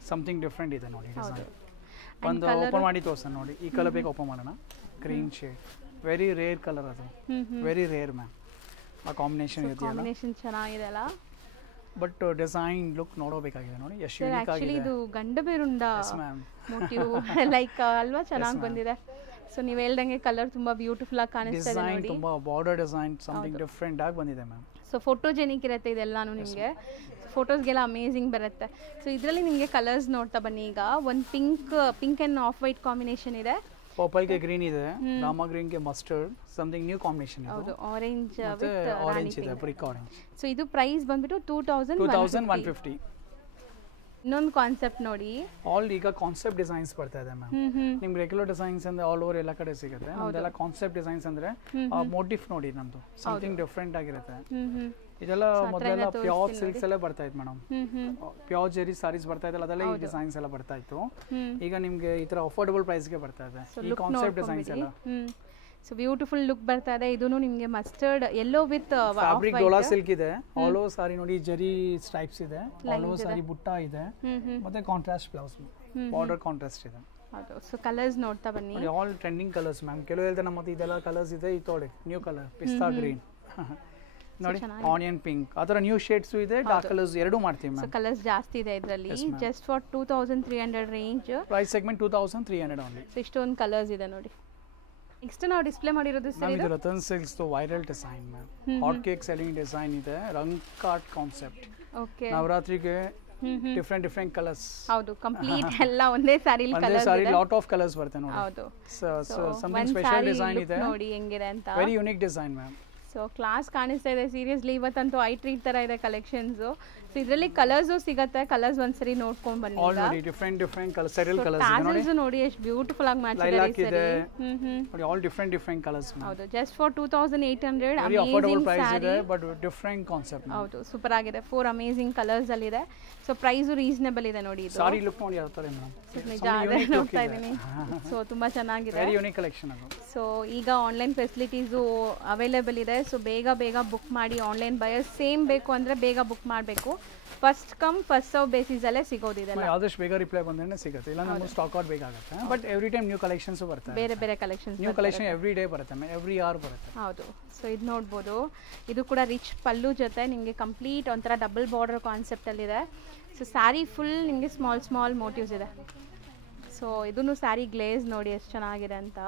ಸಮಥಿಂಗ್ ಡಿಫರೆಂಟ್ ಇದೆ ನೋಡಿ ಡಿಸೈನ್. ಒಂದು ಓಪನ್ ಮಾಡಿ ತೋರ್ಸೋಣ ನೋಡಿ. ಈ ಕಲರ್ ಬೇಕು ಓಪನ್ ಮಾಡೋಣ. Green shade, very rare colour ಅದು, ವೆರಿ ರೇರ್ ಮ್ಯಾಮ್. ಆ ಕಾಂಬಿನೇಷನ್ ಇದೆಯಲ್ಲ, ಕಾಂಬಿನೇಷನ್ ಚೆನ್ನಾಗಿದೆ ಅಲ್ಲ. ಬಟ್ ಡಿಸೈನ್ ಲುಕ್ ನೋಡಬೇಕಾಗಿದೆ ನೋಡಿ, ಎಷ್ಟು ಯೂನಿಕ್ ಆಗಿದೆ. ಇದು ಗಂಡಬೇರುಂಡ ಮೋಟಿವ್ ಲೈಕ್ ಅಲ್ವಾ, ಚೆನ್ನಾಗಿ ಬಂದಿದೆ. ಸೊ ನೀವು ಹೇಳ್ದಂಗೆ ಕಲರ್ ತುಂಬಾ ಬ್ಯೂಟಿಫುಲ್ ಆಗಿ ಕಾಣಿಸ್ತಾ ಇದೆ ನೋಡಿ. ತುಂಬಾ ಬಾರ್ಡರ್ ಡಿಸೈನ್ ಸಮಥಿಂಗ್ ಡಿಫರೆಂಟ್ ಆಗಿ ಬಂದಿದೆ ಮ್ಯಾಮ್. ಸೊ ಫೋಟೋಜೆನಿಕ್ ಇರುತ್ತೆ ಇದೆಲ್ಲಾನು ನಿಮಗೆ. ಫೋಟೋಸ್ಗೆಲ್ಲ ಅಮೇಝಿಂಗ್ ಬರುತ್ತೆ. ಸೊ ಇದರಲ್ಲಿ ನಿಮಗೆ ಕಲರ್ಸ್ ನೋಡ್ತಾ ಬನ್ನಿ. ಈಗ ಒಂದು pink and of white combination ಇದೆ. ಪರ್ಪಲ್ ಗೆ ಗ್ರೀನ್ ಇದೆ, ರಾಮಾ ಗ್ರೀನ್ ಗೆ ಮಸ್ಟರ್ಡ್, ಸಮಥಿಂಗ್ ನ್ಯೂ ಕಾಂಬಿನೇಷನ್. ಹೌದು, ಆರೆಂಜ್ ವಿತ್ ಆರೆಂಜ್ ಇದೆ, ಬ್ರಿಕ್ ಆರೆಂಜ್. ಸೊ ಇದು ಪ್ರೈಸ್ ಬಂದ್ಬಿಟ್ಟು 2150. ಇನ್ನೊಂದು ಕಾನ್ಸೆಪ್ಟ್ ನೋಡಿ, ಆಲ್ ಈಗ ಕಾನ್ಸೆಪ್ಟ್ ಡಿಸೈನ್ಸ್ ಬರ್ತಾ ಇದೆ ಮ್ಯಾಮ್. ನಿಮ್ಗೆ ರೆಗ್ಯುಲರ್ ಡಿಸೈನ್ಸ್ ಅಂದ್ರೆ ಆಲ್ ಓವರ್ ಎಲ್ಲ ಕಡೆ ಸಿಗುತ್ತೆ. ನಮ್ದೆಲ್ಲ ಕಾನ್ಸೆಪ್ಟ್ ಡಿಸೈನ್ಸ್ ಅಂದ್ರೆ ಮೋಟಿಫ್ ನೋಡಿ ನಮ್ದು ಸಮಥಿಂಗ್ ಡಿಫರೆಂಟ್ ಆಗಿರುತ್ತೆ. ಇದೆಲ್ಲ ಮೊದಲೆಲ್ಲ ಪ್ಯೂರ್ ಸಿಲ್ಕ್ಸ್ ಎಲ್ಲ ಬರ್ತಾ ಇತ್ತು ಮೇಡಮ್. ಪ್ಯೂರ್ ಜೆರಿ ಸಾರೀಸ್ ಬರ್ತಾ ಇದ್ದಲ್ಲ, ಅದೆಲ್ಲ ಈ ಡಿಸೈನ್ಸ್ ಎಲ್ಲ ಬರ್ತಾ ಇತ್ತು. ಈಗ ನಿಮ್ಗೆ ಈ ತರ ಅಫೋರ್ಡಬಲ್ ಪ್ರೈಸ್ ಗೆ ಬರ್ತಾ ಇದೆ ಈ ಕಾನ್ಸೆಪ್ಟ್ ಡಿಸೈನ್ಸ್ ಎಲ್ಲ. ಸೊ ಬ್ಯೂಟಿಫುಲ್ ಲುಕ್ ಬರ್ತಾ ಇದೆ. ಇದೂನು ನಿಮಗೆ mustard yellow with fabric Dhola silk ಇದೆ. ಆಲ್ ಓವರ್ ಸಾರಿ ನೋಡಿ ಜೆರಿ ಸ್ಟ್ರೈಪ್ಸ್ ಇದೆ, ಆಲ್ ಓವರ್ ಸಾರಿ ಬುಟ್ಟ ಇದೆ, ಮತ್ತೆ ಕಾಂಟ್ರಾಸ್ಟ್ ಬ್ಲೌಸ್, ಬಾರ್ಡರ್ ಕಾಂಟ್ರಾಸ್ಟ್ ಇದೆ. ಹೌದು. ಸೊ ಕಲರ್ಸ್ ನೋಡ್ತಾ ಬನ್ನಿ. All trending colours ma'am. ಕೆಲವು ಹೇಳ್ತಾರೆ ನಮ್ಮ ಮತ್ತೆ ಇದೆಲ್ಲ ಕಲರ್ಸ್ ಇದೆ. ಇದು ನೋಡಿ ನ್ಯೂ ಕಲರ್ ಪಿಸ್ತಾ ಗ್ರೀನ್ ನೋಡಿ, ಆನಿಯನ್ ಪಿಂಕ್, ಆ ಥರ ನ್ಯೂ ಶೇಡ್ಸ್ ಇದೆ, ಡಾರ್ಕ್ ಕಲರ್ಸ್ ಎರಡೂ ಮಾಡ್ತೀವಿ ಮ್ಯಾಮ್. ಸೊ ಕಲರ್ಸ್ ಜಾಸ್ತಿ ಇದೆ ಇದರಲ್ಲಿ. Just for 2300 range. Price segment 2300 only. So ಇಷ್ಟೊಂದು ಕಲರ್ಸ್ ಇದೆ ನೋಡಿ. ನೆಕ್ಸ್ಟ್ ನಾವು ಡಿಸ್ಪ್ಲೇ ಮಾಡಿರೋದು ಸರ್ ಇದು Ratan silks viral design ma'am. Hot cake selling design ಇದೆ, ರಂಗ್ ಕಾರ್ಟ್ ಕಾನ್ಸೆಪ್ಟ್. ಓಕೆ. ನವರಾತ್ರಿಗೆ ಡಿಫರೆಂಟ್ ಕಲರ್ಸ್. ಹೌದು, ಕಂಪ್ಲೀಟ್ ಎಲ್ಲ ಒಂದೇ ಸಾರಿಲಿ ಕಲರ್ಸ್ ಇದೆ. ಸಾರಿ ಲಾಟ್ ಆಫ್ ಕಲರ್ಸ್ ಬರುತ್ತೆ ನೋಡಿ. ಹೌದು. ಸೊ ಸಮಥಿಂಗ್ ಸ್ಪೆಷಲ್ ಡಿಸೈನ್ ಇದೆ ನೋಡಿ ಹೆಂಗಿದೆ ಅಂತ. Very unique design ma'am. So class ಕಾಣಿಸ್ತಾ ಇದೆ ಸೀರಿಯಸ್ಲಿ. ಇವತ್ತಂತೂ ಐ ಟ್ರೀಟ್ ತರ ಇದೆ ಕಲೆಕ್ಷನ್ಸು. ಸೊ ಇದರಲ್ಲಿ ಕಲರ್ಸು ಸಿಗುತ್ತೆ, ಕಲರ್ಸ್ ಒಂದ್ಸರಿ ನೋಡ್ಕೊಂಡು ಬನ್ನಿ. ಆಲ್ ನೋಡಿ ಡಿಫರೆಂಟ್ ಕಲರ್ಸ್, ಸೆಟಲ್ ಕಲರ್ಸ್ ಇದೆ ನೋಡಿ. ನೋಡಿ ಎಷ್ಟು ಬ್ಯೂಟಿಫುಲ್ ಆಗಿ ಮ್ಯಾಚ್ ಇದೆ ಈ ಸರಿ. ನೋಡಿ ಆಲ್ ಡಿಫರೆಂಟ್ ಕಲರ್ಸ್. ಹೌದು, just for 2800. Very affordable price ಇದೆ, ಬಟ್ ಡಿಫರೆಂಟ್ ಕಾನ್ಸೆಪ್ಟ್. ಹೌದು, ಸೂಪರ್ ಆಗಿದೆ. 4 ಅಮೇಜಿಂಗ್ ಕಲರ್ಸ್ ಅಲ್ಲಿ ಇದೆ. ಸೊ ಪ್ರೈಸ್ ರೀಸನಬಲ್ ಇದೆ ನೋಡಿ. ಇದು ಸಾರಿ ಲುಕ್ ನೋಡಿ ಯಾವ ತರ ಇದೆ ಮೇಡಂ. ನಿಜ ಅದೇ ನೋಡ್ತಾ ಇದೀನಿ. ಸೊ ತುಂಬಾ ಚೆನ್ನಾಗಿದೆ, ವೆರಿ ಯೂನಿಕ್ ಕಲೆಕ್ಷನ್ ಅದು. ಸೊ ಈಗ ಆನ್ಲೈನ್ ಫೆಸಿಲಿಟೀಸು ಅವೈಲೇಬಲ್ ಇದೆ. ಸೊ ಬೇಗ ಬುಕ್ ಮಾಡಿ. ಆನ್ಲೈನ್ ಬಯರ್ಸ್ ಸೇಮ್ ಬೇಕು ಅಂದರೆ ಬೇಗ ಬುಕ್ ಮಾಡಬೇಕು. First come first serve basis ಅಲ್ಲೇ ಸಿಗೋದಿದೆ. ಆದಷ್ಟು ಬೇಗ ರಿಪ್ಲೈ ಬಂದ್ರೆ ಸಿಗುತ್ತೆ, ಇಲ್ಲ ನಮಗೆ ಸ್ಟಾಕ್ ಔಟ್ ಬೇಕಾಗುತ್ತೆ. But every time new collections ಬರುತ್ತೆ, ಬೇರೆ collections, new collection every day ಬರುತ್ತೆ, ಎವ್ರಿ ಅವರ್ ಬರುತ್ತೆ. ಹೌದು. ಸೊ ಇದು ನೋಡ್ಬೋದು, ಇದು ಕೂಡ ರಿಚ್ ಪಲ್ಲು ಜೊತೆ ನಿಮಗೆ ಕಂಪ್ಲೀಟ್ ಒಂಥರ ಡಬಲ್ ಬಾರ್ಡರ್ ಕಾನ್ಸೆಪ್ಟಲ್ಲಿದೆ. ಸೊ ಸ್ಯಾರಿ ಫುಲ್ ನಿಮಗೆ ಸ್ಮಾಲ್ ಮೋಟಿವ್ಸ್ ಇದೆ. ಸೊ ಇದನ್ನು ಸ್ಯಾರಿ ಗ್ಲೇಸ್ ನೋಡಿ ಎಷ್ಟು ಚೆನ್ನಾಗಿದೆ ಅಂತ.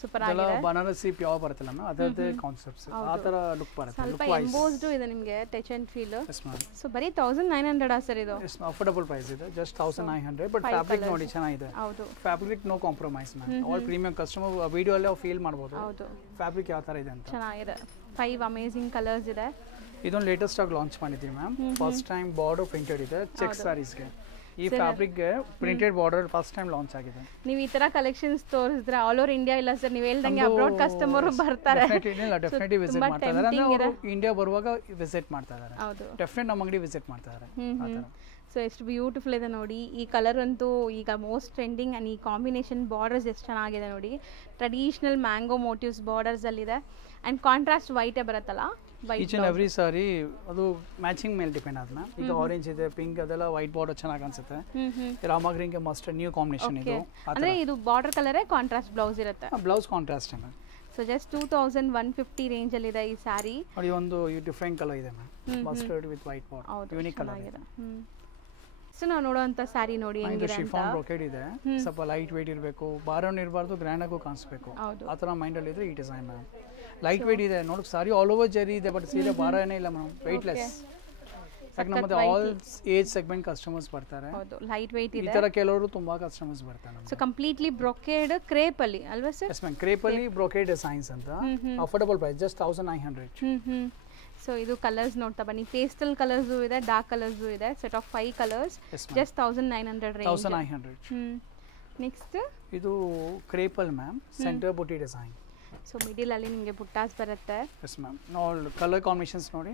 ಸೂಪರ್ ಆಗಿದೆ. ಬನಾರಸಿ ಪ್ಯೂರ್ ಬರುತ್ತಲ್ಲ ಮ್ಯಾಮ್, ಅದರದೇ ಕಾನ್ಸೆಪ್ಟ್ಸ್ ಆ ತರ ಲುಕ್ ಬರುತ್ತೆ. ಸ್ವಲ್ಪ ಎಂಬೋಸ್ಡ್ ಇದೆ ನಿಮಗೆ, touch and feel. Yes ma'am. So ಬರೀ 1900 ಸರ್ ಇದು? ಎಸ್ ಮ್ಯಾಮ್, ಅಫೋರ್ಡಬಲ್ ಪ್ರೈಸ್ ಇದೆ, ಜಸ್ಟ್ 1900. ಬಟ್ ಫ್ಯಾಬ್ರಿಕ್ ನೋಡಿ ಚೆನ್ನಾಗಿದೆ. ಹೌದು, fabric no compromise ma'am. All premium customer video ಅಲ್ಲೇ ಫೀಲ್ ಮಾಡಬಹುದು. ಹೌದು, ಫ್ಯಾಬ್ರಿಕ್ ಯಾವ ತರ ಇದೆ ಅಂತ. ಚೆನ್ನಾಗಿದೆ. 5 ಅಮೇಜಿಂಗ್ ಕಲರ್ಸ್ ಇದೆ. ಇದೊಂದು ಲೇಟೆಸ್ಟ್ ಆಗಿ ಲಾಂಚ್ ಮಾಡಿದ್ದೀವಿ ma'am. First time border printed ಇದೆ ಚೆಕ್ ಸ್ಯಾರೀಸ್ಗೆ. ಈ fabric printed border first time launch ಆಗಿದೆ. ನೀವು ಈ ತರ ಕಲೆಕ್ಷನ್ಸ್ ತೋರಿಸಿದ್ರೆ ಆಲ್ ಓವರ್ ಇಂಡಿಯಾ, ಇಲ್ಲ ಸರ್ ನೀವು ಹೇಳ್ದಂಗೆ ಅಬ್ರಾಡ್ ಕಸ್ಟಮರ್ ಬರ್ತಾರೆ. ಡೆಫಿನೆಟ್ಲಿ ವಿಸಿಟ್ ಮಾಡ್ತಾ ಇದ್ದಾರೆ. ಅಂದ್ರೆ ಅವರು ಇಂಡಿಯಾ ಬರುವಾಗ ವಿಸಿಟ್ ಮಾಡ್ತಾ ಇದ್ದಾರೆ. ಹೌದು, ಡೆಫಿನೆಟ್ ನಮ್ಮ ಅಂಗಡಿ ವಿಸಿಟ್ ಮಾಡ್ತಾ ಇದ್ದಾರೆ. ಸೊ ಎಷ್ಟು ಬ್ಯೂಟಿಫುಲ್ ಇದೆ ನೋಡಿ. ಈ ಕಲರ್ ಅಂತೂ ಈಗ ಮೋಸ್ಟ್ ಟ್ರೆಂಡಿಂಗ್. ಆ್ಯಂಡ್ ಈ ಕಾಂಬಿನೇಷನ್ ಬಾರ್ಡರ್ಸ್ ಎಷ್ಟು ಚೆನ್ನಾಗಿದೆ ನೋಡಿ. ಟ್ರೆಡಿಷನಲ್ ಮ್ಯಾಂಗೋ ಮೋಟಿವ್ಸ್ ಬಾರ್ಡರ್ಸ್ ಅಲ್ಲಿದೆ. ಆ್ಯಂಡ್ ಕಾಂಟ್ರಾಸ್ಟ್ ವೈಟೇ ಬರುತ್ತಲ್ಲ, ಈಚ್ ಅಂಡ್ ಎವ್ರಿ ಸಾರಿ ಅದು ಮ್ಯಾಚಿಂಗ್ ಮೇಲೆ ಡಿಪೆಂಡ್ ಆದ ಮ್ಯಾಮ್. ಈಗ ಆರೆಂಜ್ ಇದೆ, ಪಿಂಕ್, ಅದೆಲ್ಲ ವೈಟ್ ಬಾರ್ಡರ್ ಚೆನ್ನಾಗಿ ಅನ್ಸುತ್ತೆ. ರಾಮಾ ಗ್ರೀನ್ಗೆ ಮಸ್ಟರ್ಡ್ ನ್ಯೂ ಕಾಂಬಿನೇಷನ್ ಇದು. ಅಂದ್ರೆ ಇದು ಬಾರ್ಡರ್ ಕಲರೇ ಕಾಂಟ್ರಾಸ್ಟ್ ಬ್ಲೌಸ್ ಇರುತ್ತೆ. Blouse contrast ma'am. So just 2150 range ಅಲ್ಲಿ ಇದೆ ಈ ಸ್ಯಾರಿ. ನೋಡಿ ಒಂದು ಡಿಫರೆಂಟ್ ಕಲರ್ ಇದೆ ma'am, mustard with white border, unique colour ಇದೆ. ಸೊ ನಾವು ನೋಡುವಂತ ಸ್ಯಾರಿ ನೋಡಿ ಹೆಂಗಿದೆ ಅಂತ. ಶಿಫಾನ್ ಬ್ರೊಕೇಡ್ ಇದೆ, ಸ್ವಲ್ಪ ಲೈಟ್ ವೇಟ್ ಇರಬೇಕು, ಭಾರವನ್ನು ಇರಬಾರ್ದು, ಗ್ರ್ಯಾಂಡ್ ಆಗು ಕಾಣಿಸ್ಬೇಕು, ಆ ಥರ ಮೈಂಡಲ್ಲಿ ಇದ್ರೆ ಈ ಡಿಸೈನ್ ಮ್ಯಾಮ್. ಲೈಟ್ ವೇಟ್ ಇದೆ ನೋಡಕ್, ಸಾರಿ ಆಲ್ ಓವರ್ ಜರಿ ಇದೆ, ಬಟ್ ಸೀರೆ ಭಾರ ಏನೇ ಇಲ್ಲ ಮ್ಯಾಮ್, ವೆಯ್ಟ್ಲೆಸ್. ಯಾಕೆ ನಮ್ಮದು ಆಲ್ ಏಜ್ ಸೆಗ್ಮೆಂಟ್ ಕಸ್ಟಮರ್ಸ್ ಬರ್ತಾರೆ. ಹೌದು, ಲೈಟ್ ವೇಟ್ ಇದೆ. ಈ ತರ ಕೆಲವರು ತುಂಬಾ ಕಸ್ಟಮರ್ಸ್ ಬರ್ತಾರೆ. ಸೊ ಕಂಪ್ಲೀಟ್ಲಿ ಬ್ರೊಕೇಡ್ ಕ್ರೇಪ್ ಅಲ್ಲಿ ಅಲ್ವಾ ಸರ್? ಎಸ್ ಮ್ಯಾಮ್, ಕ್ರೇಪ್ ಅಲ್ಲಿ ಬ್ರೊಕೇಡ್ ಡಿಸೈನ್ಸ್ ಅಂತ. Affordable price, just 1900. ಸೊ ಇದು ಕಲರ್ಸ್ ನೋಡ್ತಾ ಬನ್ನಿ. ಪೇಸ್ಟಲ್ ಕಲರ್ಸ್ ಇದೆ, ಡಾರ್ಕ್ ಕಲರ್ಸ್ ಇದೆ. Set of 5 colours, just 1900 range. 1900. Next ಇದು ಕ್ರೇಪಲ್ ಮ್ಯಾಮ್, ಸೆಂಟರ್ ಬುಟಿ ಡಿಸೈನ್. ಸೊ ಮಿಡಿಲ್ ಅಲ್ಲಿ ನಿಮಗೆ ಬುಟ್ಟಾಸ್ ಬರುತ್ತೆ. Yes ma'am. ನೋಡಿ ಕಲರ್ ಕಾಂಬಿನೇಷನ್ಸ್ ನೋಡಿ,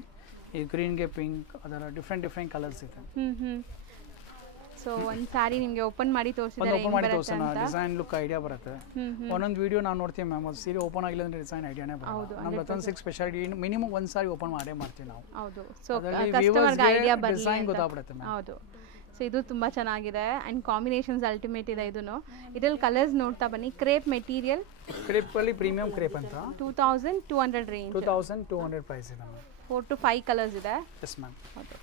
ಈ ಗ್ರೀನ್ಗೆ ಪಿಂಕ್, ಅದರ ಡಿಫ್ರೆಂಟ್ ಕಲರ್ಸ್ ಇದೆ. ಸೊ ಒಂದು ಸ್ಯಾರಿ ನಿಮಗೆ ಓಪನ್ ಮಾಡಿ ತೋರಿಸಿದ್ದಾರೆ. ಓಪನ್ ಮಾಡಿ ತೋರಿಸೋಣ, ಡಿಸೈನ್ ಲುಕ್ ಐಡಿಯಾ ಬರುತ್ತೆ. ಒಂದೊಂದು ವಿಡಿಯೋ ನಾವು ನೋಡ್ತೀವಿ ಮ್ಯಾಮ್, ಅದು ಸೀರೆ ಓಪನ್ ಆಗಿಲ್ಲ ಅಂದ್ರೆ ಡಿಸೈನ್ ಐಡಿಯಾನೇ ಬರುತ್ತೆ. ನಮ್ಮ ರತನ್ ಸಿಲ್ಕ್ ಸ್ಪೆಷಾಲಿಟಿ ಮಿನಿಮಮ್ ಒಂದು ಸಾರಿ ಓಪನ್ ಮಾಡೇ ಮಾಡ್ತೀವಿ ನಾವು. ಹೌದು, ಸೊ ಕಸ್ಟಮರ್ಗೆ ಐಡಿಯಾ ಬರಲಿ ಡಿಸೈನ್ ಗೊತ್ತಾಗ್ಬಿಡುತ್ತೆ ಮ್ಯಾಮ್. ಹೌದು. ಸೊ ಇದು ತುಂಬ ಚೆನ್ನಾಗಿದೆ ಆ್ಯಂಡ್ ಕಾಂಬಿನೇಷನ್ಸ್ ಅಲ್ಟಿಮೇಟ್ ಇದೆ. ಇದನ್ನು ಇದರಲ್ಲಿ ಕಲರ್ಸ್ ನೋಡ್ತಾ ಬನ್ನಿ. ಕ್ರೇಪ್ ಮೆಟೀರಿಯಲ್, ಕ್ರೇಪ್ ಅಲ್ಲಿ ಪ್ರೀಮಿಯಂ ಕ್ರೇಪ್ ಅಂತ 2200 ರೇಂಜ್. 2200 ಪ್ರೈಸ್ ಇದೆ ಮ್ಯಾಮ್. 4 to 5 ಕಲರ್ಸ್ ಇದೆ. Yes ma'am. ಹೌದು.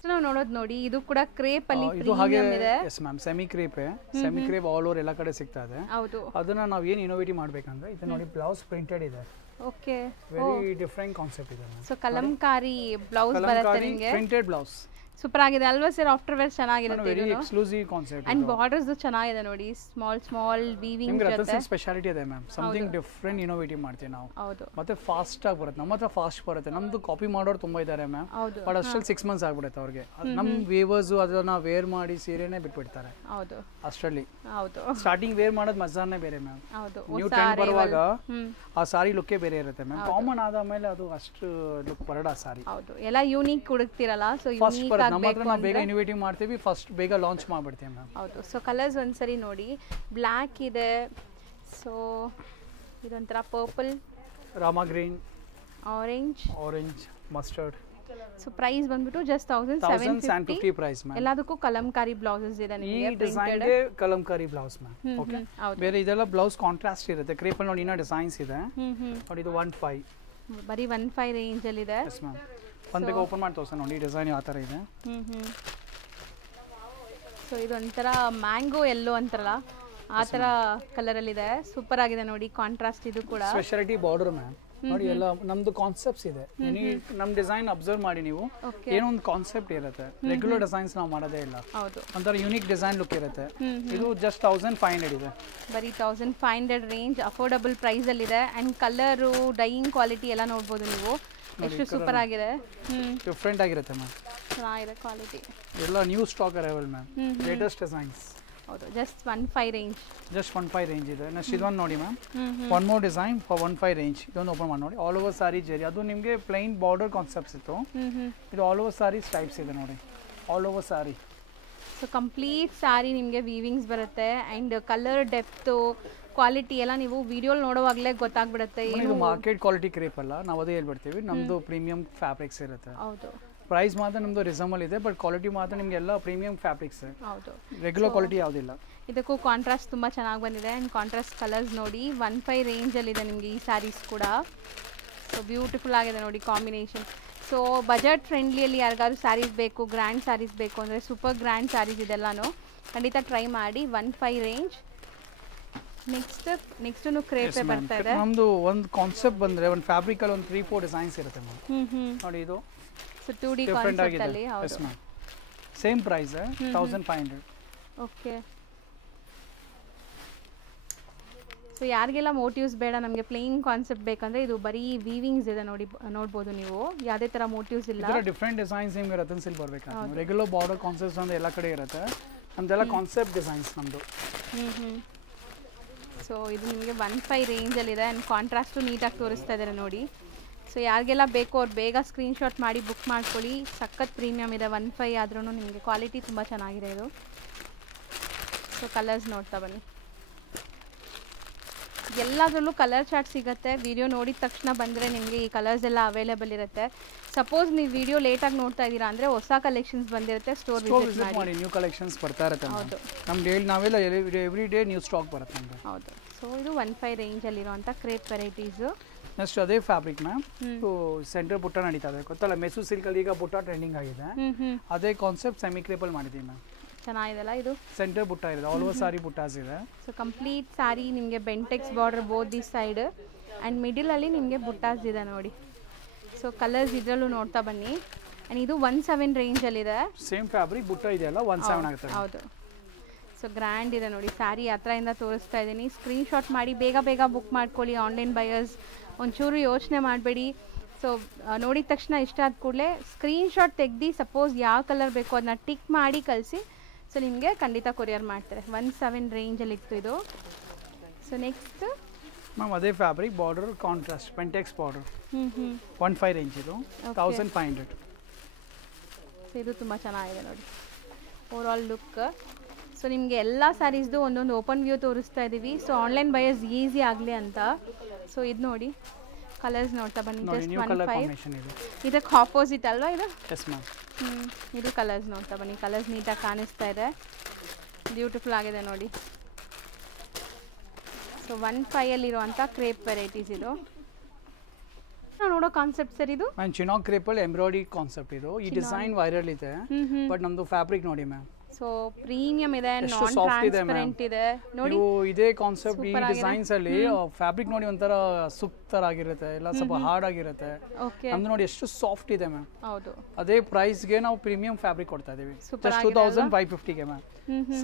ಸೊ ನಾವು ನೋಡೋದು ನೋಡಿ, ಇದು ಕೂಡ ಕ್ರೇಪ್ ಅಲ್ಲಿ ಇದು ಹಾಗೆ ಪ್ರೀಮಿಯಂ ಇದೆ. Yes ma'am, semi crepe. Semi crepe all over ಎಲ್ಲ ಕಡೆ ಸಿಗ್ತಾ ಇದೆ. ಹೌದು. ಅದನ್ನ ನಾವು ಏನು ಇನೋವೇಟಿವ್ ಮಾಡಬೇಕಂದ್ರೆ ಇದು ನೋಡಿ, ಬ್ಲೌಸ್ ಪ್ರಿಂಟೆಡ್ ಇದೆ. ಓಕೆ, ವೆರಿ ಡಿಫರೆಂಟ್ ಕಾನ್ಸೆಪ್ಟ್ ಇದೆ ಮ್ಯಾಮ್. ಸೊ ಕಲಂಕಾರಿ ಬ್ಲೌಸ್ ಬರುತ್ತೆ ನಿಮಗೆ. ಪ್ರಿಂಟೆಡ್ ಬ್ಲೌಸ್ ಸೂಪರ್ ಆಗಿದೆ ಅಲ್ವಾ ಸರ್? ಆಫ್ಟರ್ ವೇರ್ ಚೆನ್ನಾಗಿರುತ್ತೆ. Very exclusive concept. And borders ಚೆನ್ನಾಗಿದೆ ನೋಡಿ, ಸ್ಮಾಲ್ ವೀವಿಂಗ್ ಜೊತೆ. ರತನ್ ಸ್ಪೆಷಾಲಿಟಿ ಇದೆ ಮ್ಯಾಮ್, ಸಮಥಿಂಗ್ ಡಿಫರೆಂಟ್ ಇನೋವೇಟಿವ್ ಮಾಡ್ತೀವಿ ನಾವು. ಹೌದು. ಮತ್ತೆ ಫಾಸ್ಟ್ ಆಗಿ ಬರುತ್ತೆ, ನಮ್ಮ ಹತ್ರ ಫಾಸ್ಟ್ ಬರುತ್ತೆ. ನಮ್ದು ಕಾಪಿ ಮಾಡೋರು ತುಂಬಾ ಇದ್ದಾರೆ ಮ್ಯಾಮ್, ಬಟ್ ಅಷ್ಟರಲ್ಲಿ 6 ಮಂತ್ಸ್ ಆಗ್ಬಿಡುತ್ತೆ ಅವ್ರಿಗೆ. ನಮ್ಮ ವೇವರ್ಸ್ ಅದನ್ನ ವೇರ್ ಮಾಡಿ ಸೀರೆನೇ ಬಿಟ್ಬಿಡ್ತಾರೆ. ಹೌದು, ಅಷ್ಟರಲ್ಲಿ. ಹೌದು. ಸ್ಟಾರ್ಟಿಂಗ್ ವೇರ್ ಮಾಡೋದು ಮಜಾನೇ ಬೇರೆ ಮ್ಯಾಮ್. ಹೌದು, ನ್ಯೂ ಟ್ರೆಂಡ್ ಬರುವಾಗ ಆ ಸಾರಿ ಲುಕ್ಕೇ ಬೇರೆ ಇರುತ್ತೆ ಮ್ಯಾಮ್. ಕಾಮನ್ ಆದ್ಮೇಲೆ ಅದು ಅಷ್ಟು ಲುಕ್ ಬರಡ ಸಾರಿ. ಹೌದು, ಎಲ್ಲ ಯೂನಿಕ್ ಹುಡುಕ್ತಿರಲ್ಲ, ಸೊ ಫಸ್ಟ್ ಯೂನಿಕ್ ಬರುತ್ತೆ. ನಮ್ಮ ಹತ್ರ ಆಗಬೇಕು ನಾವು ಬೇಗ ಇನೋವೇಟಿವ್ ಮಾಡ್ತೀವಿ, ಫಸ್ಟ್ ಬೇಗ ಲಾಂಚ್ ಮಾಡ್ಬಿಡ್ತೀವಿ ಮ್ಯಾಮ್. ಹೌದು. ಸೊ ಕಲರ್ಸ್ ಒಂದ್ಸರಿ ನೋಡಿ, ಬ್ಲ್ಯಾಕ್ ಇದೆ, ಸೊ ಇದೊಂಥರ purple, Rama green, orange, mustard. So price ಬಂದ್ಬಿಟ್ಟು ಜಸ್ಟ್ 1750 ಪ್ರೈಸ್ ಮ್ಯಾಮ್. ಎಲ್ಲದಕ್ಕೂ ಕಲಂಕಾರಿ ಬ್ಲೌಸಸ್ ಇದೆ ಈ ನಿಮಗೆ. ಡಿಸೈನ್ ಗೆ ಕಲಂಕಾರಿ ಬ್ಲೌಸ್ ಮ್ಯಾಮ್. ಓಕೆ, ಬೇರೆ ಇದೆಲ್ಲ ಬ್ಲೌಸ್ ಕಾಂಟ್ರಾಸ್ಟ್ ಇರುತ್ತೆ. ಕ್ರೇಪ್ ಅಲ್ಲಿ ನೋಡಿ ಇನ್ನೂ ಡಿಸೈನ್ಸ್ ಇದೆ ನೋಡಿ. ಇದು 15 ಬರೀ 15 ರೇಂಜ್ ಅಲ್ಲಿ ಇದೆ. Yes ma'am. ಒಂದು ಬೇಗ ಓಪನ್ ಮಾಡಿ ತೋರಿಸೋಣ ನೋಡಿ, ಡಿಸೈನ್ ಯಾವ ಥರ ಇದೆ. ಸೊ ಇದೊಂಥರ ಮ್ಯಾಂಗೋ ಎಲ್ಲೋ ಅಂತಾರಲ್ಲ ಆ ಥರ ಕಲರಲ್ಲಿದೆ. ಸೂಪರ್ ಆಗಿದೆ ನೋಡಿ, ಕಾಂಟ್ರಾಸ್ಟ್. ಇದು ಕೂಡ ಸ್ಪೆಷಾಲಿಟಿ ಬಾರ್ಡರ್ ಮ್ಯಾಮ್. ನೋಡಿ ಎಲ್ಲ ನಮ್ದು ಕಾನ್ಸೆಪ್ಟ್ಸ್ ಇದೆ ನಮ್ಮ ಡಿಸೈನ್ ಅಬ್ಸರ್ವ್ ಮಾಡಿ ನೀವು ಏನೋ ಒಂದು ಕಾನ್ಸೆಪ್ಟ್ ಇರುತ್ತೆ ರೆಗ್ಯುಲರ್ ಡಿಸೈನ್ಸ್ ನಾವು ಮಾಡೋದೇ ಇಲ್ಲ ಒಂಥರ ಯೂನಿಕ್ ಡಿಸೈನ್ ಲುಕ್ ಇರುತ್ತೆ ಇದು ಜಸ್ಟ್ 1500 ಇದೆ ಬರೀ 1500 ರೇಂಜ್ ಅಫೋರ್ಡಬಲ್ ಪ್ರೈಸ್ ಅಲ್ಲಿ ಇದೆ ಅಂಡ್ ಕಲರು ಡೈಯಿಂಗ್ ಕ್ವಾಲಿಟಿ ಎಲ್ಲ ನೋಡ್ಬೋದು ನೀವು ಎಷ್ಟು ಸೂಪರ್ ಆಗಿದೆ ಡಿಫ್ರೆಂಟ್ ಆಗಿರುತ್ತೆ ಮ್ಯಾಮ್ ಚೆನ್ನಾಗಿದೆ ಕ್ವಾಲಿಟಿ ಎಲ್ಲ new stock arrival ma'am latest designs ಹೌದು ಜಸ್ಟ್ 15 ರೇಂಜ್ ಜಸ್ಟ್ 15 ರೇಂಜ್ ಇದೆ ನೆಕ್ಸ್ಟ್ ಇದೊಂದು ನೋಡಿ ma'am one more design for 15 range ಇದೊಂದು ಓಪನ್ ಮಾಡಿ ನೋಡಿ ಆಲ್ ಓವರ್ ಸಾರಿ ಜರಿ ಅದು ನಿಮಗೆ ಪ್ಲೈನ್ ಬಾರ್ಡರ್ ಕಾನ್ಸೆಪ್ಟ್ಸ್ ಇತ್ತು ಇದು ಆಲ್ ಓವರ್ ಸಾರಿ ಟೈಪ್ಸ್ ಇದೆ ನೋಡಿ all over sari so complete sari ನಿಮಗೆ ವೀವಿಂಗ್ಸ್ ಬರುತ್ತೆ ಆ್ಯಂಡ್ ಕಲರ್ ಡೆಪ್ತು ಕ್ವಾಲಿಟಿ ಎಲ್ಲ ನೀವು ವಿಡಿಯೋಲಿ ನೋಡೋವಾಗಲೇ ಗೊತ್ತಾಗ್ಬಿಡುತ್ತೆ ಇದು ಮಾರ್ಕೆಟ್ ಕ್ವಾಲಿಟಿ ಕ್ರೇಪ್ ಅಲ್ಲ ನಾವು ಅದೇ ಹೇಳ್ಬಿಡ್ತೀವಿ ನಮ್ಮದು ಪ್ರೀಮಿಯಂ ಫ್ಯಾಬ್ರಿಕ್ಸ್ ಇರುತ್ತೆ ಹೌದು ಪ್ರೈಸ್ ಮಾತ್ರ ನಮ್ಮದು ರಿಸನಬಲ್ ಇದೆ ಬಟ್ ಕ್ವಾಲಿಟಿ ಮಾತ್ರ ನಿಮಗೆ ಎಲ್ಲ ಪ್ರೀಮಿಯಂ ಫ್ಯಾಬ್ರಿಕ್ಸ್ ಹೌದು ರೆಗ್ಯುಲರ್ ಕ್ವಾಲಿಟಿ ಯಾವುದಿಲ್ಲ ಇದಕ್ಕೂ ಕಾಂಟ್ರಾಸ್ಟ್ ತುಂಬ ಚೆನ್ನಾಗಿ ಬಂದಿದೆ ಆ್ಯಂಡ್ ಕಾಂಟ್ರಾಸ್ಟ್ ಕಲರ್ಸ್ ನೋಡಿ 15 ರೇಂಜಲ್ಲಿದೆ ನಿಮಗೆ ಈ ಸ್ಯಾರೀಸ್ ಕೂಡ ಸೊ ಬ್ಯೂಟಿಫುಲ್ ಆಗಿದೆ ನೋಡಿ ಕಾಂಬಿನೇಷನ್ ಸೊ ಬಜೆಟ್ ಫ್ರೆಂಡ್ಲಿಯಲ್ಲಿ ಯಾರಿಗಾದ್ರು ಸ್ಯಾರೀಸ್ ಬೇಕು ಗ್ರ್ಯಾಂಡ್ ಸ್ಯಾರೀಸ್ ಬೇಕು ಅಂದರೆ ಸೂಪರ್ ಗ್ರ್ಯಾಂಡ್ ಸ್ಯಾರೀಸ್ ಇದೆಲ್ಲನೂ ಖಂಡಿತ ಟ್ರೈ ಮಾಡಿ 15 ರೇಂಜ್ ನೆಕ್ಸ್ಟ್ ಕ್ರೇಪೆ ಬರ್ತಾ ಇದೆ ನಮ್ಮದು ಒಂದು ಕಾನ್ಸೆಪ್ಟ್ ಬಂದರೆ ಒಂದು ಫ್ಯಾಬ್ರಿಕಲ್ಲಿ ಒಂದು 3-4 ಡಿಸೈನ್ಸ್ ಇರುತ್ತೆ ಮ್ಯಾಮ್ ನೋಡಿ ಇದು ಸೊ 2D ಕಾನ್ಸೆಪ್ಟ್ ಅಲ್ಲಿ ಹೌದು ಸೇಮ್ ಪ್ರೈಸ್ 1500 ಓಕೆ ಸೊ ಯಾರಿಗೆಲ್ಲ ಮೋಟಿವ್ಸ್ ಬೇಡ ನಮಗೆ ಪ್ಲೇನ್ ಕಾನ್ಸೆಪ್ಟ್ ಬೇಕಂದ್ರೆ ಇದು ಬರೀ ವೀವಿಂಗ್ಸ್ ಇದೆ ನೋಡ್ಬೋದು ನೀವು ಯಾವುದೇ ಥರ ಮೋಟಿವ್ಸ್ ಇಲ್ಲ ಡಿಫ್ರೆಂಟ್ ಡಿಸೈನ್ಸ್ ನಿಮಗೆ ರತನ್ ಸಿಲ್ಕ್ ಬರಬೇಕು ರೆಗ್ಯುಲರ್ ಬಾರ್ಡರ್ ಕಾನ್ಸೆಪ್ಟ್ಸ್ ಅಂದ್ರೆ ಎಲ್ಲ ಕಡೆ ಇರುತ್ತೆ ನಮ್ದೆಲ್ಲ ಕಾನ್ಸೆಪ್ಟ್ ಡಿಸೈನ್ಸ್ ನಮ್ಮದು ಸೊ ಇದು ನಿಮಗೆ 15 ರೇಂಜಲ್ಲಿದೆ ಆ್ಯಂಡ್ ಕಾಂಟ್ರಾಸ್ಟು ನೀಟಾಗಿ ತೋರಿಸ್ತಾ ಇದ್ದಾರೆ ನೋಡಿ ಸೊ ಯಾರಿಗೆಲ್ಲ ಬೇಕು ಅವ್ರು ಬೇಗ ಸ್ಕ್ರೀನ್ಶಾಟ್ ಮಾಡಿ ಬುಕ್ ಮಾಡ್ಕೊಳ್ಳಿ ಸಖತ್ ಪ್ರೀಮಿಯಮ್ ಇದೆ 15 ಆದ್ರೂ ನಿಮಗೆ ಕ್ವಾಲಿಟಿ ತುಂಬ ಚೆನ್ನಾಗಿದೆ ಇದು ಸೊ ಕಲರ್ಸ್ ನೋಡ್ತಾ ಬನ್ನಿ ಎಲ್ಲದರಲ್ಲೂ ಕಲರ್ ಚಾರ್ಟ್ ಸಿಗುತ್ತೆ ವಿಡಿಯೋ ನೋಡಿದ ತಕ್ಷಣ ಬಂದರೆ ನಿಮಗೆ ಈ ಕಲರ್ಸ್ ಎಲ್ಲ ಅವೈಲೇಬಲ್ ಇರುತ್ತೆ ಸಪೋಸ್ ನೀವು ವಿಡಿಯೋ ಲೇಟಾಗಿ ನೋಡ್ತಾ ಇದ್ದೀರಾ ಅಂದರೆ ಹೊಸ ಕಲೆಕ್ಷನ್ಸ್ ಬಂದಿರುತ್ತೆ ಸ್ಟೋರ್ ವಿಸಿಟ್ ಮಾಡಿ ನ್ಯೂ ಕಲೆಕ್ಷನ್ಸ್ ಬರ್ತಾ ಇರುತ್ತೆ ಹೌದು ನಮ್ದು ನಾವೆಲ್ಲ ಎವ್ರಿ ಡೇ ನ್ಯೂ ಸ್ಟಾಕ್ ಬರುತ್ತೆ ನಮಗೆ ಹೌದು ಸೊ ಇದು 15 ರೇಂಜಲ್ಲಿರುವಂಥ ಕ್ರೇಪ್ ವೆರೈಟೀಸು ನೆಕ್ಸ್ಟ್ ಅದೇ ಫ್ಯಾಬ್ರಿಕ್ ಮ್ಯಾಮ್ ಸೆಂಟರ್ ಬುಟ್ಟ ನಡೀತಾ ಇದೆ ಗೊತ್ತಲ್ಲ ಮೆಸೂರ್ ಸಿಲ್ಕಲ್ಲಿ ಈಗ ಬುಟ್ಟ ಟ್ರೆಂಡಿಂಗ್ ಆಗಿದೆ ಅದೇ ಕಾನ್ಸೆಪ್ಟ್ ಸೆಮಿ ಕ್ರೇಪಲ್ಲಿ ಮಾಡಿದ್ದೀವಿ ಮ್ಯಾಮ್ ಚೆನ್ನಾಗಿದೆಲ್ಲ ಇದು ಸೆಂಟರ್ ಬುಟ್ಟ ಇದೆ ಆಲ್ ಓವರ್ ಸಾರಿ ಬುಟ್ಟಾಸ್ ಇದೆ ಸೊ ಕಂಪ್ಲೀಟ್ ಸಾರಿ ನಿಮಗೆ Bentex border both the side and ಮಿಡಿಲಲ್ಲಿ ನಿಮಗೆ ಬುಟ್ಟಾಸ್ ಇದೆ ನೋಡಿ ಸೊ ಕಲರ್ಸ್ ಇದರಲ್ಲೂ ನೋಡ್ತಾ ಬನ್ನಿ ಆ್ಯಂಡ್ ಇದು 17 ರೇಂಜಲ್ಲಿದೆ ಸೇಮ್ ಫ್ಯಾಬ್ರಿಕ್ ಬುಟ್ಟ ಇದೆಯಲ್ಲ 17 ಆಗುತ್ತೆ ಹೌದು ಸೊ ಗ್ರ್ಯಾಂಡ್ ಇದೆ ನೋಡಿ ಸ್ಯಾರಿ ಹತ್ರದಿಂದ ತೋರಿಸ್ತಾ ಇದ್ದೀನಿ ಸ್ಕ್ರೀನ್ಶಾಟ್ ಮಾಡಿ ಬೇಗ ಬೇಗ ಬುಕ್ ಮಾಡ್ಕೊಳ್ಳಿ ಆನ್ಲೈನ್ ಬಯರ್ಸ್ ಒಂಚೂರು ಯೋಚನೆ ಮಾಡಬೇಡಿ ಸೊ ನೋಡಿದ ತಕ್ಷಣ ಇಷ್ಟ ಆದ ಕೂಡಲೇ ಸ್ಕ್ರೀನ್ಶಾಟ್ ತೆಗ್ದು ಸಪೋಸ್ ಯಾವ ಕಲರ್ ಬೇಕೋ ಅದನ್ನ ಟಿಕ್ ಮಾಡಿ ಕಳಿಸಿ ಸೊ ನಿಮಗೆ ಖಂಡಿತ ಕೊರಿಯರ್ ಮಾಡ್ತಾರೆ 17 ರೇಂಜಲ್ಲಿ ಇತ್ತು ಇದು ಸೊ ನೆಕ್ಸ್ಟ್ ಮ್ಯಾಮ್ ಅದೇ fabric border contrast Bentex border 15 range ಇದು 1500 ಸೊ ಇದು ತುಂಬ ಚೆನ್ನಾಗಿದೆ ನೋಡಿ ಓವರಾಲ್ ಲುಕ್ ಸೊ ನಿಮಗೆ ಎಲ್ಲ ಸ್ಯಾರೀಸ್ದು ಒಂದೊಂದು ಓಪನ್ ವ್ಯೂ ತೋರಿಸ್ತಾ ಇದ್ದೀವಿ ಸೊ ಆನ್ಲೈನ್ ಬಯರ್ಸ್ ಈಸಿ ಆಗಲಿ ಅಂತ ಸೊ ಇದು ನೋಡಿ ಕಲರ್ಸ್ ನೋಡ್ತಾ ಬನ್ನಿ ಜಸ್ಟ್ 15 ಇದಕ್ಕೆ ಆಪೋಸಿಟ್ ಅಲ್ವಾ ಇದು ಇದು ಕಲರ್ಸ್ ನೋಡ್ತಾ ಬನ್ನಿ ಕಲರ್ಸ್ ನೀಟಾಗಿ ಕಾಣಿಸ್ತಾ ಇದೆ ಬ್ಯೂಟಿಫುಲ್ ಆಗಿದೆ ನೋಡಿ ಸೊ 15ಅಲ್ಲಿರುವಂಥ ಕ್ರೇಪ್ ವೆರೈಟೀಸ್ ಇದು ನಾವು ನೋಡೋ ಕಾನ್ಸೆಪ್ಟ್ ಸರ್ ಇದು ಮ್ಯಾಮ್ ಚಿನಾಕ್ ಕ್ರೇಪಲ್ಲಿ ಎಂಬ್ರಾಯ್ಡ್ರಿ ಕಾನ್ಸೆಪ್ಟ್ ಇದು ಈ ಡಿಸೈನ್ ವೈರಲ್ ಇದೆ ಬಟ್ ನಮ್ದು ಫ್ಯಾಬ್ರಿಕ್ ನೋಡಿ ಮ್ಯಾಮ್ ಸೊ ಪ್ರೀಮಿಯಂ ಇದೆ ನಾನ್ ಟ್ರಾನ್ಸ್ಪರೆಂಟ್ ಇದೆ ನೋಡಿ ಇದೇ ಕಾನ್ಸೆಪ್ಟ್ ಈ ಡಿಸೈನ್ಸ್ ಅಲ್ಲಿ ಫ್ಯಾಬ್ರಿಕ್ ನೋಡಿ ಒಂಥರ ಸೂಪರ್ ಆಗಿರುತ್ತೆ ಎಲ್ಲ ಸ್ವಲ್ಪ ಹಾರ್ಡ್ ಆಗಿರುತ್ತೆ ನಮ್ದು ನೋಡಿ ಎಷ್ಟು ಸಾಫ್ಟ್ ಇದೆ ಮ್ಯಾಮ್ ಹೌದು ಅದೇ ಪ್ರೈಸ್ ಗೆ ನಾವು ಪ್ರೀಮಿಯಂ ಫ್ಯಾಬ್ರಿಕ್ ಕೊಡ್ತಾ ಇದೀವಿ ಜಸ್ಟ್ 2550 ಗೆ ಮ್ಯಾಮ್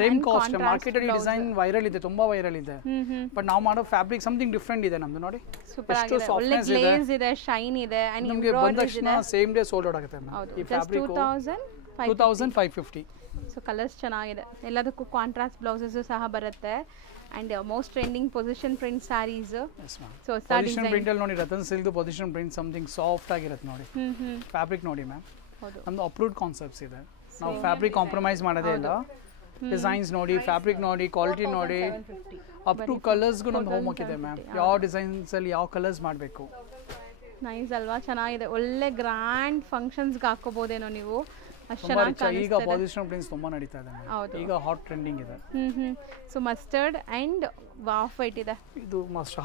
ಸೇಮ್ ಕಾಸ್ಟ್ ಮಾರ್ಕೆಟ್ ಅಲ್ಲಿ ಡಿಸೈನ್ ವೈರಲ್ ಇದೆ ತುಂಬಾ ವೈರಲ್ ಇದೆ ಬಟ್ ನಾವು ಮಾಡೋ ಫ್ಯಾಬ್ರಿಕ್ ಸಮಥಿಂಗ್ ಡಿಫರೆಂಟ್ ಇದೆ ನಮ್ದು ನೋಡಿ ಎಷ್ಟು ಸಾಫ್ಟ್ನೆಸ್ ಇದೆ ಗ್ಲೇಸ್ ಇದೆ ಶೈನ್ ಇದೆ ಅಂಡ್ ನಿಮಗೆ ಬಂದ ತಕ್ಷಣ ಸೇಮ್ ಡೇ ಸೋಲ್ಡ್ ಔಟ್ ಆಗುತ್ತೆ ಮ್ಯಾಮ್ ಈ ಫ್ಯಾಬ್ರಿಕ್ 2550 ಸೊ ಕಲರ್ಸ್ ಚೆನ್ನಾಗಿದೆ ಎಲ್ಲದಕ್ಕೂ ಕಾಂಟ್ರಾಸ್ಟ್ ಬ್ಲೌಸಸ್ ಸಹ ಬರುತ್ತೆ and most trending position print saris so position print ಅಲ್ಲಿ ನೋಡಿ Ratan silk position print something soft ಆಗಿರುತ್ತೆ ನೋಡಿ ಫ್ಯಾಬ್ರಿಕ್ ನೋಡಿ ಮ್ಯಾಮ್ ನಮ್ದು ಅಪ್ರೂವ್ಡ್ ಕಾನ್ಸೆಪ್ಟ್ಸ್ ಇದೆ ನಾವು ಫ್ಯಾಬ್ರಿಕ್ ಕಾಂಪ್ರಮೈಸ್ ಮಾಡೋದೇ ಇಲ್ಲ ಡಿಸೈನ್ಸ್ ನೋಡಿ ಫ್ಯಾಬ್ರಿಕ್ ನೋಡಿ ಕ್ವಾಲಿಟಿ ನೋಡಿ ಅಪ್ ಟು ಕಲರ್ಸ್ಗೂ ನಮ್ದು ಹೋಮ್ ವರ್ಕ್ ಇದೆ ಮ್ಯಾಮ್ ಯಾವ ಡಿಸೈನ್ಸ್ ಅಲ್ಲಿ ಯಾವ ಕಲರ್ಸ್ ಮಾಡಬೇಕು ನೈಸ್ ಅಲ್ವಾ ಚೆನ್ನಾಗಿದೆ ಒಳ್ಳೆ ಗ್ರ್ಯಾಂಡ್ ಫಂಕ್ಷನ್ಸ್ಗೆ ಹಾಕೋಬೋದೇನೋ ನೀವು ಈಗ ಪೊಸಿಷನ್ ಪ್ರಿಂಟ್ಸ್ ತುಂಬಾ ನಡೀತಾ ಇದೆ ಈಗ ಹಾಟ್ ಟ್ರೆಂಡಿಂಗ್ ಇದೆ so mustard and half white ಇದೆ ಇದು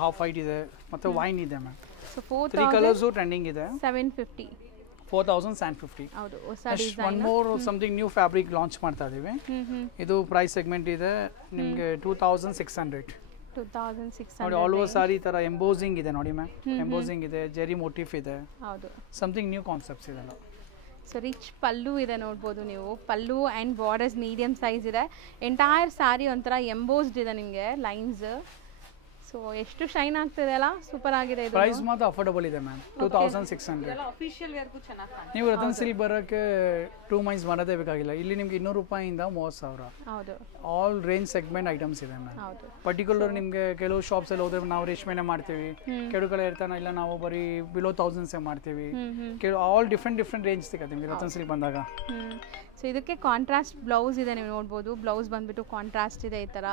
ಹಾಫ್ ವೈಟ್ ಇದೆ ಮತ್ತೆ ವೈನ್ ಇದೆ ಮ್ಯಾಮ್ ಸೊ 3 ಕಲರ್ಸ್ ಟ್ರೆಂಡಿಂಗ್ ಇದೆ 750 4750 ಹೌದು ಹೊಸ design one more something new fabric launch ಮಾಡ್ತಾ ಇದೀವಿ ಇದು ಪ್ರೈಸ್ ಸೆಗ್ಮೆಂಟ್ ಇದೆ ನಿಮಗೆ 2600 2600 ನೋಡಿ ಆಲ್ ಓವರ್ ಸಾರಿ ಈ ಥರ ಎಂಬೋಸಿಂಗ್ ಇದೆ ನೋಡಿ ಮ್ಯಾಮ್, ಎಂಬೋಸಿಂಗ್ ಇದೆ, ಜೆರಿ ಮೋಟಿಫ್ ಇದೆ, ಹೌದು. ಸಮಥಿಂಗ್ ನ್ಯೂ ಕಾನ್ಸೆಪ್ಟ್ಸ್ ಇದೆಲ್ಲ. ಸೊ ರಿಚ್ ಪಲ್ಲು ಇದೆ ನೋಡ್ಬೋದು ನೀವು, ಪಲ್ಲು ಆ್ಯಂಡ್ ಬಾರ್ಡರ್ಸ್ ಮೀಡಿಯಮ್ ಸೈಜ್ ಇದೆ. ಎಂಟೈರ್ ಸ್ಯಾರಿ ಒಂಥರ ಎಂಬೋಸ್ಡ್ ಇದೆ ನಿಮಗೆ ಲೈನ್ಸ್. ಸೊ ಎಷ್ಟು ಶೈನ್ ಆಗ್ತಿದೆ ಅಲ್ಲ, ಸೂಪರ್ ಆಗಿದೆ ಇದು. ಪ್ರೈಸ್ ಮಾತ್ರ ಅಫೋರ್ಡಬಲ್ ಇದೆ ಮ್ಯಾಮ್, 2600. ಅಫಿಷಿಯಲ್ ವೇರ್ಗೂ ಚೆನ್ನಾಗಿ ಕಾಣುತ್ತೆ. ನೀವು ರತನ್ ಸಿಲ್ಕ್ ಬರೋಕ್ಕೆ 2 ಮಂತ್ಸ್ ಮಾಡೋದೇ ಬೇಕಾಗಿಲ್ಲ. ಇಲ್ಲಿ ನಿಮ್ಗೆ 200 ರೂಪಾಯಿಂದ 30,000 ಹೌದು ಆಲ್ ರೇಂಜ್ ಸೆಗ್ಮೆಂಟ್ ಐಟಮ್ಸ್ ಇದೆ ಮ್ಯಾಮ್. ಹೌದು. ಪರ್ಟಿಕ್ಯುಲರ್ ನಿಮಗೆ ಕೆಲವು ಶಾಪ್ಸ್ ಅಲ್ಲಿ ಹೋದ್ರೆ ನಾವು ರೇಷ್ಮೆನೆ ಮಾಡ್ತೀವಿ, ಕೆಲವು ಕಡೆ ಇರ್ತಾನೆ ಇಲ್ಲ ನಾವು ಬರೀ ಬಿಲೋ 1000 ಮಾಡ್ತೀವಿ. ಕೆಲವು ಆಲ್ ಡಿಫ್ರೆಂಟ್ ರೇಂಜ್ ಸಿಗುತ್ತೆ ನಿಮಗೆ ರತನ್ ಸಿಲ್ಕ್ ಬಂದಾಗ. ಸೊ ಇದಕ್ಕೆ ಕಾಂಟ್ರಾಸ್ಟ್ ಬ್ಲೌಸ್ ಇದೆ, ನೀವು ನೋಡ್ಬೋದು. ಬ್ಲೌಸ್ ಬಂದ್ಬಿಟ್ಟು ಕಾಂಟ್ರಾಸ್ಟ್ ಇದೆ ಈ ಥರ.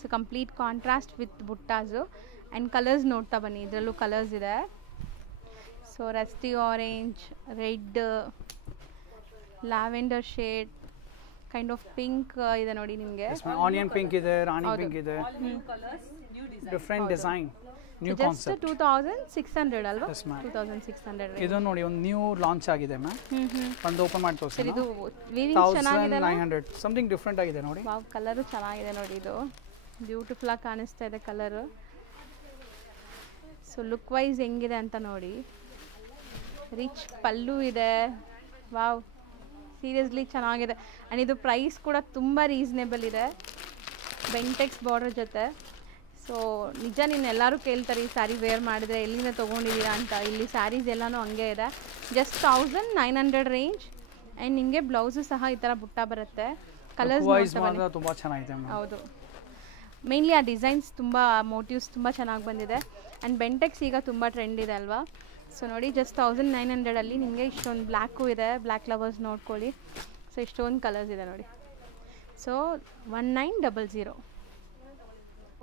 ಸೊ ಕಂಪ್ಲೀಟ್ ಕಾಂಟ್ರಾಸ್ಟ್ ವಿತ್ ಬುಟ್ಟಾಸು ಆ್ಯಂಡ್ ಕಲರ್ಸ್ ನೋಡ್ತಾ ಬನ್ನಿ, ಇದರಲ್ಲೂ ಕಲರ್ಸ್ ಇದೆ. So rusty orange, red, lavender shade, kind of pink ಇದೆ ನೋಡಿ ನಿಮಗೆ. ಆನಿಯನ್ ಪಿಂಕ್ ಇದೆ, ರಾಣಿ ಪಿಂಕ್ ಇದೆ, ಡಿಫ್ರೆಂಟ್ ಡಿಸೈನ್, ನ್ಯೂ ಕಾನ್ಸೆಪ್ಟ್. 2600 ಅಲ್ವಾ? 2600. ಇದು ನೋಡಿ ಒಂದು ನ್ಯೂ ಲಾಂಚ್ ಆಗಿದೆ ಮ್ಯಾಮ್, ಒಂದು ಓಪನ್ ಮಾಡಿ ತೋರಿಸಿ. ಇದು ವೀವಿಂಗ್ ಚೆನ್ನಾಗಿದೆ, 1900 ಸಮಥಿಂಗ್ ಡಿಫ್ರೆಂಟ್ ಆಗಿದೆ ನೋಡಿ. ವಾವ್, ಕಲರು ಚೆನ್ನಾಗಿದೆ ನೋಡಿ, ಇದು ಬ್ಯೂಟಿಫುಲ್ ಆಗಿ ಕಾಣಿಸ್ತಾ ಇದೆ ಕಲರು. ಸೊ ಲುಕ್ ವೈಸ್ ಹೆಂಗಿದೆ ಅಂತ ನೋಡಿ. ರಿಚ್ ಪಲ್ಲು ಇದೆ, ವಾವ್ ಸೀರಿಯಸ್ಲಿ ಚೆನ್ನಾಗಿದೆ. ಆ್ಯಂಡ್ ಇದು ಪ್ರೈಸ್ ಕೂಡ ತುಂಬ ರೀಸನೇಬಲ್ ಇದೆ, ಬೆಂಟೆಕ್ಸ್ ಬಾರ್ಡರ್ ಜೊತೆ. ಸೊ ನಿಜ ನೀನು ಎಲ್ಲರೂ ಕೇಳ್ತಾರೆ ಈ ಸ್ಯಾರಿ ವೇರ್ ಮಾಡಿದರೆ ಎಲ್ಲಿಂದ ತೊಗೊಂಡಿದ್ದೀರಾ ಅಂತ. ಇಲ್ಲಿ ಸ್ಯಾರೀಸ್ ಎಲ್ಲನೂ ಹಂಗೆ ಇದೆ, ಜಸ್ಟ್ 1900 ರೇಂಜ್. ಆ್ಯಂಡ್ ನಿಮಗೆ ಬ್ಲೌಸು ಸಹ ಈ ಥರ ಬುಟ್ಟ ಬರುತ್ತೆ. ಕಲರ್ಸ್ ತುಂಬ ಚೆನ್ನಾಗಿದೆ. ಹೌದು, ಮೇನ್ಲಿ ಆ ಡಿಸೈನ್ಸ್ ತುಂಬ, ಮೋಟಿವ್ಸ್ ತುಂಬ ಚೆನ್ನಾಗಿ ಬಂದಿದೆ. ಆ್ಯಂಡ್ ಬೆಂಟೆಕ್ಸ್ ಈಗ ತುಂಬ ಟ್ರೆಂಡ್ ಇದೆ ಅಲ್ವಾ. ಸೊ ನೋಡಿ ಜಸ್ಟ್ 1900 ನಿಮಗೆ ಇಷ್ಟೊಂದು ಬ್ಲ್ಯಾಕು ಇದೆ, ಬ್ಲ್ಯಾಕ್ ಲವರ್ಸ್ ನೋಡ್ಕೊಳ್ಳಿ. ಸೊ ಇಷ್ಟೊಂದು ಕಲರ್ಸ್ ಇದೆ ನೋಡಿ. ಸೊ 1900.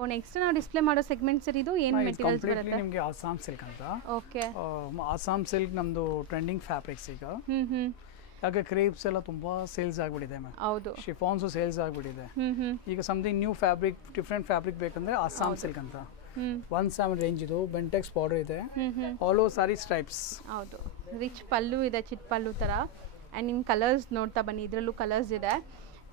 ನೆಕ್ಸ್ಟ್ ನಾವು ಡಿಸ್ಪ್ಲೇ ಮಾಡೋ ಸೆಗ್ಮೆಂಟ್ ಸರ್, ಇದು ಏನು ಮೆಟೀರಿಯಲ್ಸ್ ಬರುತ್ತೆ? ನಿಮಗೆ ಆಸಾಮ್ ಸಿಲ್ಕ್ ಅಂತ. ಓಕೆ, ಆಸಾಮ್ ಸಿಲ್ಕ್ ನಮ್ಮದು ಟ್ರೆಂಡಿಂಗ್ ಫ್ಯಾಬ್ರಿಕ್ಸ್ ಈಗ. ಯಾಕೆ ಕ್ರೇಪ್ಸ್ ಎಲ್ಲ ತುಂಬಾ ಸೇಲ್ಸ್ ಆಗಿಬಿಟ್ಟಿದೆ ಮ್ಯಾಮ್. ಹೌದು, ಶಿಫಾನ್ಸು ಸೇಲ್ಸ್ ಆಗಿಬಿಟ್ಟಿದೆ. ಈಗ something new fabric, different fabric ಬೇಕಂದ್ರೆ ಆಸಾಮ್ ಸಿಲ್ಕ್ ಅಂತ 17 ರೇಂಜ್. ಇದು ಬೆಂಟೆಕ್ಸ್ ಬಾರ್ಡರ್ ಇದೆ, ಆಲ್ ಓವರ್ ಸಾರಿ ಸ್ಟ್ರೈಪ್ಸ್. ಹೌದು, ರಿಚ್ ಪಲ್ಲು ಇದೆ, ಚಿಟ್ ಪಲ್ಲು ಥರ. ಆ್ಯಂಡ್ ನಿಮ್ಮ ಕಲರ್ಸ್ ನೋಡ್ತಾ ಬನ್ನಿ, ಇದರಲ್ಲೂ ಕಲರ್ಸ್ ಇದೆ.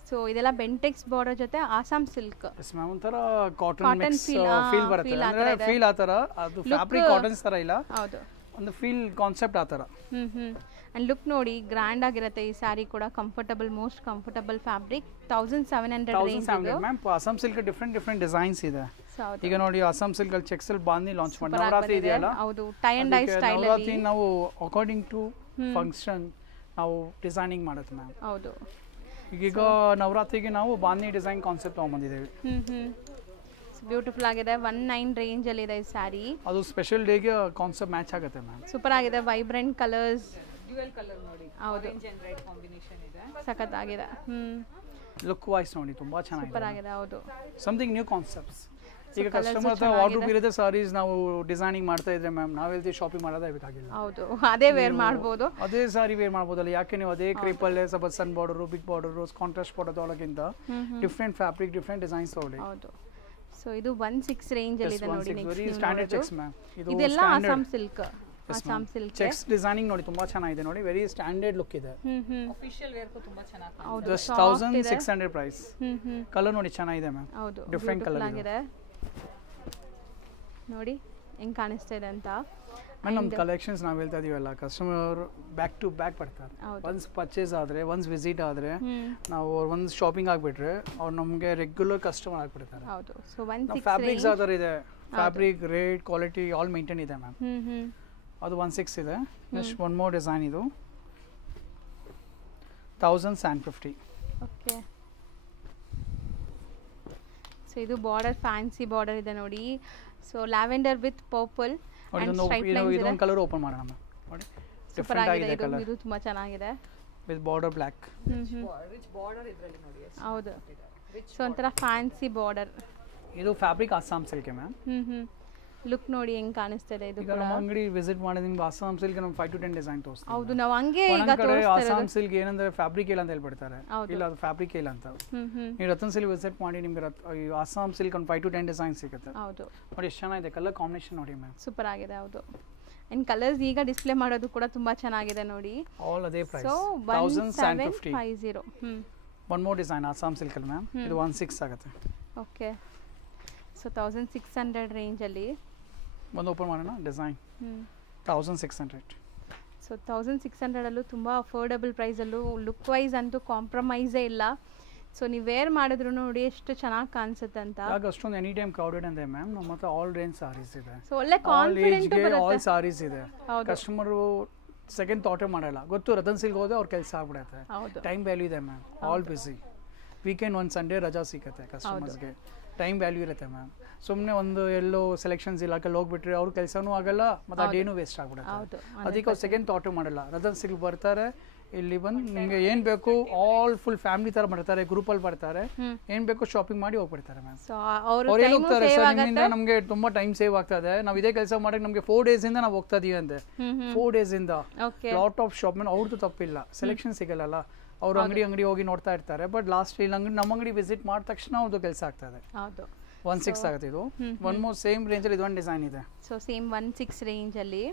ಸೊ ಇದೆಲ್ಲ ಬೆಂಟೆಕ್ಸ್ ಬಾರ್ಡರ್ ಜೊತೆ ಆಸಾಮ್ ಸಿಲ್ಕ್. ಎಸ್ ಮ್ಯಾಮ್, ಒಂಥರ ಕಾಟನ್ ಮಿಕ್ಸ್ ಫೀಲ್ ಬರುತ್ತೆ. ಅಂದ್ರೆ ಫೀಲ್ ಆ ಥರ, ಅದು ಫ್ಯಾಬ್ರಿಕ್ ಕಾಟನ್ಸ್ ಥರ ಇಲ್ಲ, ಹೌದು, ಒಂದು ಫೀಲ್ ಕಾನ್ಸೆಪ್ಟ್ ಆ ಥರ. ಆ್ಯಂಡ್ ಲುಕ್ ನೋಡಿ, ಗ್ರ್ಯಾಂಡ್ ಆಗಿರುತ್ತೆ ಈ ಸ್ಯಾರಿ ಕೂಡ. Comfortable, most comfortable fabric. 1700 range ma'am. Assam silk different designs ಇದೆ. ಈಗ ನೋಡಿ ಆಸಾಮ್ ಸಿಲ್ಕ್ ಅಲ್ಲಿ ಚೆಕ್ಸ್ ಅಲ್ಲಿ ಬಾಂಧಿ ಲಾಂಚ್ ಮಾಡಿ, ನವರಾತ್ರಿ ಇದೆಯಲ್ಲ, ಹೌದು, ಟೈ ಅಂಡ್ ಡೈ ಸ್ಟೈಲ್ ಅಲ್ಲಿ. ನವರಾತ್ರಿ ನಾವು ಅಕಾರ್ಡಿಂಗ್ ಟು ಫಂಕ್ಷನ್ ನಾವು ಡಿಸೈನಿಂಗ್ ಮಾಡುತ್ತೆ ಮ್ಯಾಮ್. ಹೌದು, ಈಗ ನವರಾತ್ರಿಗೆ ನಾವು ಬಾಂಧಿ ಡಿಸೈನ್ ಕಾನ್ಸೆಪ್ಟ್ ತಗೊಂಡ್ಬಂದಿದ್ದೇವೆ. ಬ್ಯೂಟಿಫುಲ್ ಆಗಿದೆ. 19 ರೇಂಜ್ ಅಲ್ಲಿ ಇದೆ ಈ ಸ್ಯಾರಿ. ಅದು ಸ್ಪೆಷಲ್ ಡೇಗೆ ಕಾನ್ಸೆಪ್ಟ್ ಮ್ಯಾಚ್ ಆಗುತ್ತೆ ಮ್ಯಾಮ್. ಸೂಪರ್ ಆಗಿದೆ, ವೈಬ್ರೆಂಟ್ ಕಲರ್ಸ್, ಡ್ಯುಯಲ್ ಕಲರ್ ನೋಡಿ. ಹೌದು, ಆರೆಂಜ್ ಅಂಡ್ ರೆಡ್ ಕಾಂಬಿನೇಷನ್ ಇದೆ, ಸಖತ್ ಆಗಿದೆ. ಲುಕ್ ವೈಸ್ ನೋಡಿ ತುಂಬಾ ಚೆನ್ನಾಗಿದೆ, ಸೂಪರ್ ಆಗಿದೆ. ಹೌದು, ಸಮಥಿಂಗ್ ನ್ಯೂ ಕಾನ್ಸೆಪ್ಟ್ಸ್. ಈಗ ಕಸ್ಟಮರ್ ಹತ್ರ ಆರ್ಡರ್ ಇರುತ್ತೆ ಸಾರೀಸ್ ನಾವು ಡಿಸೈನಿಂಗ್ ಮಾಡ್ತಾ ಇದ್ರೆ ಮ್ಯಾಮ್, ನಾವು ಹೇಳ್ತೀವಿ ಶಾಪಿಂಗ್ ಮಾಡೋದೇ ಬೇಕಾಗಿಲ್ಲ. ಹೌದು, ಅದೇ ವೇರ್ ಮಾಡ್ಬೋದು, ಅದೇ ಸಾರಿ ವೇರ್ ಮಾಡ್ಬೋದಲ್ಲ. ಯಾಕೆ ನೀವು ಅದೇ ಕ್ರೇಪಲ್ಲೇ ಸ್ವಲ್ಪ ಸನ್ border, big border, contrast border ತೊಗೊಳಕ್ಕಿಂತ ಡಿಫ್ರೆಂಟ್ ಫ್ಯಾಬ್ರಿಕ್, ಡಿಫ್ರೆಂಟ್ ಡಿಸೈನ್ಸ್ ತೊಗೊಳ್ಳಿ. ಹೌದು. ಸೊ ಇದು 16 ರೇಂಜ್ ಅಲ್ಲಿ ಇದೆ ನೋಡಿ. Next standard checks ma'am. ಇದೆಲ್ಲ Assam silk. Assam silk checks designing ನೋಡಿ ತುಂಬಾ ಚೆನ್ನಾಗಿದೆ ನೋಡಿ, ವೆರಿ ಸ್ಟ್ಯಾಂಡರ್ಡ್ ಲುಕ್ ಇದೆ. ಅಫಿಷಿಯಲ್ ವೇರ್ ಗೂ ತುಂಬಾ ಚೆನ್ನಾಗಿ ಕಾಣುತ್ತೆ. ಹೌದು, ಜಸ್ಟ್ 1600 ಪ್ರೈಸ್. ಕಲರ್ ನೋಡಿ ಚೆನ್ನಾಗಿದೆ ಮ್ಯಾಮ್. ಹೌದು, ಡಿಫ್ರೆಂಟ್ ಕಲರ್ ಆಗಿದೆ ನೋಡಿ ಹೆಂಗ್ ಕಾಣಿಸ್ತಾ ಇದೆ ಅಂತ. ಮ್ಯಾಮ್ ನಮ್ಮ ಕಲೆಕ್ಷನ್ಸ್ ನಾವು ಹೇಳ್ತಾ ಇದೀವಲ್ಲ, ಕಸ್ಟಮರ್ ಬ್ಯಾಕ್ ಟು ಬ್ಯಾಕ್ ಬರ್ತಾರೆ. ಒನ್ಸ್ ಪರ್ಚೇಸ್ ಆದರೆ, ಒನ್ಸ್ ವಿಸಿಟ್ ಆದರೆ, ನಾವು ಒಂದು ಶಾಪಿಂಗ್ ಆಗಿಬಿಟ್ರೆ ಅವ್ರು ನಮಗೆ ರೆಗ್ಯುಲರ್ ಕಸ್ಟಮರ್ ಆಗಿಬಿಡ್ತಾರೆ. ಹೌದು. ಸೊ 16 ಫ್ಯಾಬ್ರಿಕ್ಸ್ ಆ ಥರ ಇದೆ, fabric rate quality all maintain ಇದೆ ಮ್ಯಾಮ್. ಅದು 16 ಇದೆ. ನೆಕ್ಸ್ಟ್ ಒನ್ ಮೋರ್ ಡಿಸೈನ್, ಇದು 1050. ಓಕೆ. ಸೊ ಇದು ಬಾರ್ಡರ್ ಫ್ಯಾನ್ಸಿ ಬಾರ್ಡರ್ ಇದೆ ನೋಡಿ. So lavender with purple and stripe lines ಇದೆ. ಇದೊಂದು ಕಲರ್ ಓಪನ್ ಮಾಡೋಣ ಮ್ಯಾಮ್. ನೋಡಿ ಸೂಪರ್ ಆಗಿದೆ ಇದು. ಇದು ತುಂಬಾ ಚೆನ್ನಾಗಿದೆ with border block. Rich border ಇದರಲ್ಲಿ ನೋಡಿ. ಹೌದು. ಸೊ ಒಂಥರ ಫ್ಯಾನ್ಸಿ ಬಾರ್ಡರ್. ಇದು fabric Assam silk ma'am. Look ನೋಡಿ ಹೆಂಗ್ ಕಾಣಿಸ್ತಾ ಇದೆ. ಇದು ಈಗ ನಮ್ಮ ಅಂಗಡಿ ವಿಸಿಟ್ ಮಾಡಿದ್ರೆ ನಿಮ್ಗೆ ಆಸಾಮ್ ಸಿಲ್ಕ್ ನಮ್ಮ 5 to 10 ಡಿಸೈನ್ ತೋರಿಸ್ತೀವಿ. ಹೌದು, ನಾವು ಹಂಗೆ ಈಗ ತೋರಿಸ್ತಾ ಇರೋದು. ಆಸಾಮ್ ಸಿಲ್ಕ್ ಏನಂದ್ರೆ ಫ್ಯಾಬ್ರಿಕ್ ಇಲ್ಲ ಅಂತ ಹೇಳ್ಬಿಡ್ತಾರೆ, ಇಲ್ಲ ಅದು ಫ್ಯಾಬ್ರಿಕ್ ಇಲ್ಲ ಅಂತ. ನೀವು ರತನ್ ಸಿಲ್ಕ್ ವಿಸಿಟ್ ಮಾಡಿ ನಿಮ್ಗೆ ಆಸಾಮ್ ಸಿಲ್ಕ್ ಒಂದು 5 to 10 ಡಿಸೈನ್ ಸಿಗುತ್ತೆ. ಹೌದು ನೋಡಿ ಎಷ್ಟು ಚೆನ್ನಾಗಿದೆ ಕಲರ್ ಕಾಂಬಿನೇಷನ್ ನೋಡಿ ಮ್ಯಾಮ್. ಸೂಪರ್ ಆಗಿದೆ. ಹೌದು. ಅಂಡ್ ಕಲರ್ಸ್ ಈಗ ಡಿಸ್ಪ್ಲೇ ಮಾಡೋದು ಕೂಡ ತುಂಬಾ ಚೆನ್ನಾಗಿದೆ ನೋಡಿ. ಆಲ್ ಅದೇ price. So 1750. One more design Assam silk ಅಲ್ಲಿ ಮ್ಯಾಮ್. ಇದು 16 ಆಗುತ್ತೆ. ಓಕೆ. ಸೊ 1600 ರೇಂಜಲ್ಲಿ ಒಂದು ಓಪನ್ ಮಾಡೋಣ ಡಿಸೈನ್ 1600. ಸೊ 1600ಅಲ್ಲೂ ತುಂಬ ಅಫೋರ್ಡಬಲ್ ಪ್ರೈಸಲ್ಲೂ ಲುಕ್ ವೈಸ್ ಅಂತೂ ಕಾಂಪ್ರಮೈಸೇ ಇಲ್ಲ. ಸೊ ನೀವು ವೇರ್ ಮಾಡಿದ್ರು ನೋಡಿ ಎಷ್ಟು ಚೆನ್ನಾಗಿ ಕಾಣಿಸುತ್ತೆ ಅಂತ. ಆಗ ಅಷ್ಟೊಂದು ಎನಿ ಟೈಮ್ ಕ್ರೌಡೆಡ್ ಅಂದೆ ಮ್ಯಾಮ್. ನಮ್ಮ ಹತ್ರ ಆಲ್ ರೇಂಜ್ ಸಾರೀಸ್ ಇದೆ, ಸೊ ಒಳ್ಳೆ ಕಾನ್ಫಿಡೆಂಟ್ ಆಲ್ ಸಾರೀಸ್ ಇದೆ. ಕಸ್ಟಮರು ಸೆಕೆಂಡ್ ಥಾಟೇ ಮಾಡಲ್ಲ. ಗೊತ್ತು ರತನ್ ಸಿಲ್ಕ್ ಹೋದ್ರೆ ಅವ್ರ ಕೆಲಸ ಆಗ್ಬಿಡುತ್ತೆ. ಟೈಮ್ ವ್ಯಾಲ್ಯೂ ಇದೆ ಮ್ಯಾಮ್. ಆಲ್ ಬಿಸಿ. ವೀಕೆಂಡ್ ಒಂದು ಸಂಡೇ ರಜಾ ಸಿಗುತ್ತೆ ಕಸ್ಟಮರ್ಸ್ಗೆ. ಟೈಮ್ ವ್ಯಾಲ್ಯೂ ಇರುತ್ತೆ ಮ್ಯಾಮ್. ಸುಮ್ಮನೆ ಒಂದು ಎಲ್ಲೋ ಸೆಲೆಕ್ಷನ್ಸ್ ಇಲ್ಲ ಅಲ್ಲಿ ಹೋಗ್ಬಿಟ್ರೆ ಅವ್ರ ಕೆಲಸನೂ ಆಗಲ್ಲ ಮತ್ತು ಆ ಡೇನೂ ವೇಸ್ಟ್ ಆಗ್ಬಿಡುತ್ತೆ. ಅದಕ್ಕೆ ಅವ್ರು ಸೆಕೆಂಡ್ ಥಾಟೇ ಮಾಡಲ್ಲ. ರತನ್ ಸಿಲ್ಕ್ ಬರ್ತಾರೆ, ಇಲ್ಲಿ ಬಂದು ನಿಮಗೆ ಏನು ಬೇಕು ಆಲ್ ಫುಲ್ ಫ್ಯಾಮಿಲಿ ಥರ ಬರ್ತಾರೆ, ಗ್ರೂಪಲ್ಲಿ ಬರ್ತಾರೆ, ಏನು ಬೇಕು ಶಾಪಿಂಗ್ ಮಾಡಿ ಹೋಗ್ಬಿಡ್ತಾರೆ ಮ್ಯಾಮ್. ಅವ್ರು ಏನು ಹೋಗ್ತಾರೆ ಸರ್, ನಿಮ್ಮಿಂದ ನಮಗೆ ತುಂಬ ಟೈಮ್ ಸೇವ್ ಆಗ್ತದೆ. ನಾವು ಇದೇ ಕೆಲಸ ಮಾಡೋಕ್ಕೆ ನಮಗೆ 4 ಡೇಸಿಂದ ನಾವು ಹೋಗ್ತಾ ಇದೀವಿ ಅಂತೆ. 4 ಡೇಸಿಂದ ಲಾಟ್ ಆಫ್ ಶಾಪ್ ಮೇಲೆ ಅವ್ರದ್ದು ತಪ್ಪಿಲ್ಲ, ಸೆಲೆಕ್ಷನ್ ಸಿಗಲ್ಲ. ಅವ್ರು ಅಂಗಡಿ ಹೋಗಿ ನೋಡ್ತಾ ಇರ್ತಾರೆ. ಬಟ್ ಲಾಸ್ಟ್ ಇಲ್ಲಿ ನಮ್ಮ ಅಂಗಡಿ ವಿಸಿಟ್ ಮಾಡಿದ ತಕ್ಷಣ ಅವ್ರದ್ದು ಕೆಲಸ ಆಗ್ತದೆ. 16 ಆಗುತ್ತೆ ಇದು. ಒನ್ ಮೋರ್ ಸೇಮ್ ರೇಂಜಲ್ಲಿ ಇದೊಂದು ಡಿಸೈನ್ ಇದೆ. ಸೊ ಸೇಮ್ 16 ರೇಂಜಲ್ಲಿ.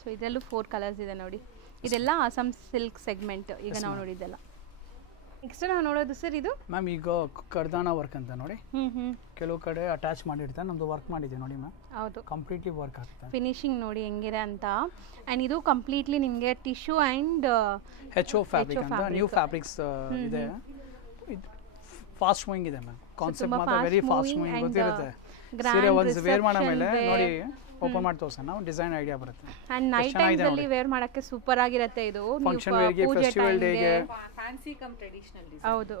ಸೊ ಇದರಲ್ಲೂ 4 ಕಲರ್ಸ್ ಇದೆ ನೋಡಿ. ಇದೆಲ್ಲ ಅಸ್ಸಾಂ ಸಿಲ್ಕ್ ಸೆಗ್ಮೆಂಟ್ ಈಗ ನಾವು ನೋಡಿದ್ದೆಲ್ಲ. ನೆಕ್ಸ್ಟ್ ನಾವು ನೋಡೋದು ಸರ್ ಇದು ಮ್ಯಾಮ್ ಈಗ ಕರ್ದಾನ ವರ್ಕ್ ಅಂತ ನೋಡಿ. ಕೆಲವು ಕಡೆ ಅಟ್ಯಾಚ್ ಮಾಡಿರ್ತಾರೆ, ನಮ್ದು ವರ್ಕ್ ಮಾಡಿದೆ ನೋಡಿ ಮ್ಯಾಮ್. ಹೌದು, ಕಂಪ್ಲೀಟ್ಲಿ ವರ್ಕ್ ಆಗುತ್ತೆ. ಫಿನಿಶಿಂಗ್ ನೋಡಿ ಹೆಂಗಿದೆ ಅಂತ. ಆ್ಯಂಡ್ ಇದು ಕಂಪ್ಲೀಟ್ಲಿ ನಿಮಗೆ ಟಿಶ್ಯೂ ಆ್ಯಂಡ್ HO ಫ್ಯಾಬ್ರಿಕ್ ಅಂತ ನ್ಯೂ ಫ್ಯಾಬ್ರಿಕ್ಸ್ ಇದೆ. ಫಾಸ್ಟ್ ಮೂವಿಂಗ್ ಇದೆ ಮ್ಯಾಮ್. ಕಾನ್ಸೆಪ್ಟ್ ಮಾತ್ರ ವೆರಿ ಫಾಸ್ಟ್ ಮೂವಿಂಗ್ ಗೊತ್ತಿರುತ್ತೆ. ಸೀರೆ ಒಂದು ವೇರ್ ಮಾಡೋ ಮೇಲೆ ನೋಡಿ ಓಪನ್ ಮಾಡಿ ತೋರ್ಸೋಣ, ನಾವು ಡಿಸೈನ್ ಐಡಿಯಾ ಬರುತ್ತೆ. ಅಂಡ್ ನೈಟ್ ಟೈಮ್ಸ್ ಅಲ್ಲಿ ವೇರ್ ಮಾಡಕ್ಕೆ ಸೂಪರ್ ಆಗಿರುತ್ತೆ ಇದು. ಫಂಕ್ಷನ್ ವೇರ್ ಗೆ, ಫೆಸ್ಟಿವಲ್ ಡೇ ಗೆ, ಫ್ಯಾನ್ಸಿ ಕಮ್ ಟ್ರೆಡಿಷನಲ್ ಡಿಸೈನ್. ಹೌದು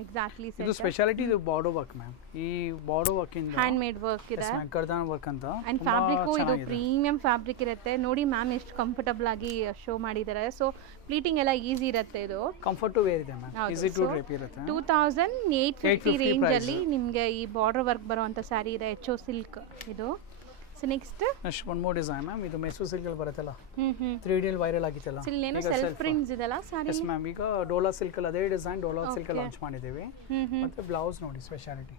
ಎಕ್ಸಾಕ್ಟ್ಲಿ ಸರ್. ಇದು ಸ್ಪೆಷಾಲಿಟಿ ಇದು ಬಾರ್ಡರ್ ವರ್ಕ್ ಮ್ಯಾಮ್. ಈ ಬಾರ್ಡರ್ ವರ್ಕ್ ಇಂದ ಹ್ಯಾಂಡ್ ಮೇಡ್ ವರ್ಕ್ ಇದೆ. ಕರ್ದಾನ ವರ್ಕ್ ಅಂತ. ಅಂಡ್ ಫ್ಯಾಬ್ರಿಕ್ ಇದು ಪ್ರೀಮಿಯಂ ಫ್ಯಾಬ್ರಿಕ್ ಇರುತ್ತೆ ನೋಡಿ ಮ್ಯಾಮ್, ಎಷ್ಟು ಕಂಫರ್ಟಬಲ್ ಆಗಿ ಶೋ ಮಾಡಿದ್ದಾರೆ. ಸೊ ಪ್ಲೀಟಿಂಗ್ ಎಲ್ಲ ಈಸಿ ಇರುತ್ತೆ. ಇದು ಕಂಫರ್ಟ್ ಟು ವೇರ್ ಇದೆ ಮ್ಯಾಮ್. ಈಸಿ ಟು ಡ್ರೇಪ್ ಇರುತ್ತೆ. 2850 ರೇಂಜ್ ಅಲ್ಲಿ ನಿಮಗೆ ಈ ಬಾರ್ಡರ್ ವರ್ಕ್ ಬರುವಂತ ಸ್ಯಾರಿ ಇದೆ, HO ಸಿಲ್ಕ್ ಇದು. So next one more design ma'am. ಇದು ಮೈಸೂರು ಸಿಲ್ಕ್ ಅಲ್ಲಿ ಬರುತ್ತಲ್ಲ, 3D ಅಲ್ಲಿ ವೈರಲ್ ಆಗಿತ್ತಲ್ಲ, ಏನೋ ಸೆಲ್ಫ್ ಪ್ರಿಂಟ್ಸ್ ಇದೆಲ್ಲ ಸಾರಿ. Yes ma'am. ಈಗ ಡೋಲಾ ಸಿಲ್ಕ್ ಅಲ್ಲಿ ಅದೇ ಡಿಸೈನ್ ಡೋಲಾ ಸಿಲ್ಕ್ ಅಲ್ಲಿ ಲಾಂಚ್ ಮಾಡಿದ್ದೀವಿ. ಮತ್ತೆ ಬ್ಲೌಸ್ ನೋಡಿ ಸ್ಪೆಷಾಲಿಟಿ.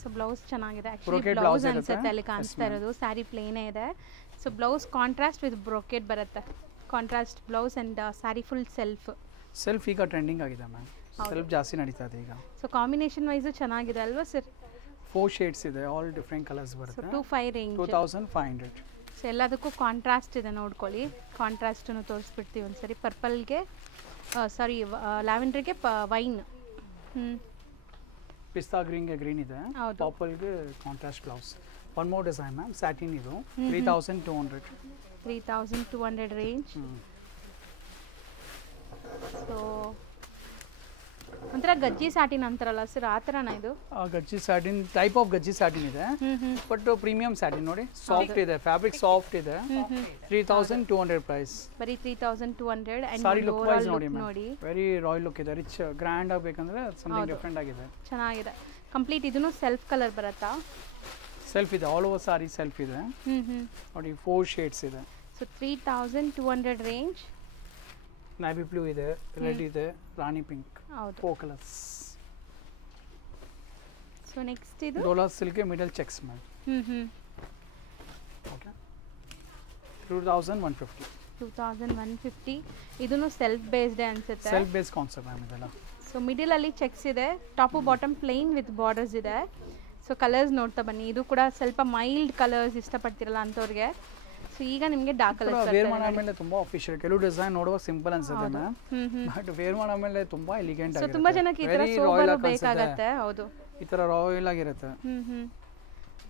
ಸೊ ಬ್ಲೌಸ್ ಚೆನ್ನಾಗಿದೆ ಆಕ್ಚುಲಿ. ಬ್ಲೌಸ್ ಅನ್ಸುತ್ತೆ ಅಲ್ಲಿ ಕಾಣಿಸ್ತಾ ಇರೋದು. ಸ್ಯಾರಿ ಪ್ಲೇನೇ ಇದೆ. So blouse contrast with brocade ಬರುತ್ತೆ. Contrast blouse and sari full self ಈಗ ಟ್ರೆಂಡಿಂಗ್ ಆಗಿದೆ ಮ್ಯಾಮ್. ಸೆಲ್ಫ್ ಜಾಸ್ತಿ ನಡೀತಾ ಇದೆ ಈಗ. ಸೊ ಕಾಂಬಿನೇಷನ್ ವೈಸ್ ಚೆನ್ನಾಗಿದೆ ಅಲ್ವಾ ಸರ್? 4 ಶೇಡ್ಸ್ ಇದೆ, ಆಲ್ ಡಿಫರೆಂಟ್ ಕಲರ್ಸ್ ಬರುತ್ತೆ. 25 ರೇಂಜ್ 2500. ಸೊ ಎಲ್ಲದಕ್ಕೂ ಕಾಂಟ್ರಾಸ್ಟ್ ಇದೆ ನೋಡ್ಕೊಳ್ಳಿ. ಕಾಂಟ್ರಾಸ್ಟನ್ನು ತೋರಿಸ್ಬಿಡ್ತೀವಿ ಒಂದ್ಸರಿ. ಪರ್ಪಲ್ಗೆ ಸಾರಿ ಲ್ಯಾವೆಂಡರ್ಗೆ ವೈನ್, ಪಿಸ್ತಾ ಗ್ರೀನ್ಗೆ ಗ್ರೀನ್ ಇದೆ, ಪರ್ಪಲ್ಗೆ contrast blouse. One more design ma'am. Satin ಇದು 3200 ರೇಂಜ್. ಸೊ ಒಂಥರ ಗಜ್ಜಿ ಸ್ಯಾಟಿನ್ ಅಂತಾರಲ್ಲ ಸರ್, ಆ ಥರನಾ ಇದು? ಗಜ್ಜಿ ಸ್ಯಾಟಿನ್ ಟೈಪ್ ಆಫ್ ಗಜ್ಜಿ ಸ್ಯಾಟಿನ್ ಇದೆ, ಬಟ್ ಪ್ರೀಮಿಯಂ ಸ್ಯಾಟಿನ್ ನೋಡಿ. ಸಾಫ್ಟ್ ಇದೆ, ಫ್ಯಾಬ್ರಿಕ್ ಸಾಫ್ಟ್ ಇದೆ. 3200 ಪ್ರೈಸ್. ಬರೀ 3200. ಅಂಡ್ ಸಾರಿ ಲುಕ್ ವೈಸ್ ನೋಡಿ ವೆರಿ ರಾಯಲ್ ಲುಕ್ ಇದೆ. ರಿಚ್ ಗ್ರ್ಯಾಂಡ್ ಆಗಬೇಕಂದ್ರೆ ಸಮಥಿಂಗ್ ಡಿಫರೆಂಟ್ ಆಗಿದೆ. ಚೆನ್ನಾಗಿದೆ. ಕಂಪ್ಲೀಟ್ ಇದನ್ನು ಸೆಲ್ಫ್ ಕಲರ್ ಬರುತ್ತಾ? ಸೆಲ್ಫ್ ಇದೆ, ಆಲ್ ಓವರ್ ಸಾರಿ ಸೆಲ್ಫ್ ಇದೆ ನೋಡಿ. 4 ಶೇಡ್ಸ್ ಇದೆ. So 3200 range. ನೇವಿ ಬ್ಲೂ ಇದೆ, ರೆಡ್ ಇದೆ, ರಾಣಿ ಪಿಂಕ್, 4 ಕಲರ್ಸ್. ಸೊ ನೆಕ್ಸ್ಟ್ ಇದು Dhola silk middle cheques ma'am. Okay 2150. ಇದನ್ನು ಸೆಲ್ಫ್ ಬೇಸ್ಡ್ ಅನ್ಸುತ್ತೆ. ಸೆಲ್ಫ್ ಬೇಸ್ಡ್ ಕಾನ್ಸೆಪ್ಟ್ ಮ್ಯಾಮ್ ಇದೆಲ್ಲ. ಸೊ ಮಿಡಲ್ ಅಲ್ಲಿ ಚೆಕ್ಸ್ ಇದೆ, top bottom plane with borders ಇದೆ. ಸೊ ಕಲರ್ಸ್ ನೋಡ್ತಾ ಬನ್ನಿ. ಇದು ಕೂಡ ಸ್ವಲ್ಪ ಮೈಲ್ಡ್ ಕಲರ್ಸ್ ಇಷ್ಟಪಡ್ತಿರಲ್ಲ ಅಂತವ್ರಿಗೆ. ಸೊ ಈಗ ನಿಮಗೆ ಡಾರ್ಕ್ ಕಲರ್ಸ್ ವೇರ್ ಮಾಡೋ ಮೇಲೆ ತುಂಬಾ ಆಫಿಷಿಯಲ್. ಕೆಲವು ಡಿಸೈನ್ ನೋಡುವಾಗ ಸಿಂಪಲ್ ಅನ್ಸುತ್ತೆ ಮ್ಯಾಮ್, ಬಟ್ ವೇರ್ ಮಾಡೋ ಮೇಲೆ ತುಂಬಾ ಎಲಿಗೆಂಟ್ ಆಗಿದೆ. ಸೊ ತುಂಬಾ ಜನಕ್ಕೆ ಈ ತರ ಸೋಬರ್ ಬೇಕಾಗುತ್ತೆ. ಹೌದು, ಈ ತರ ರಾಯಲ್ ಆಗಿರುತ್ತೆ.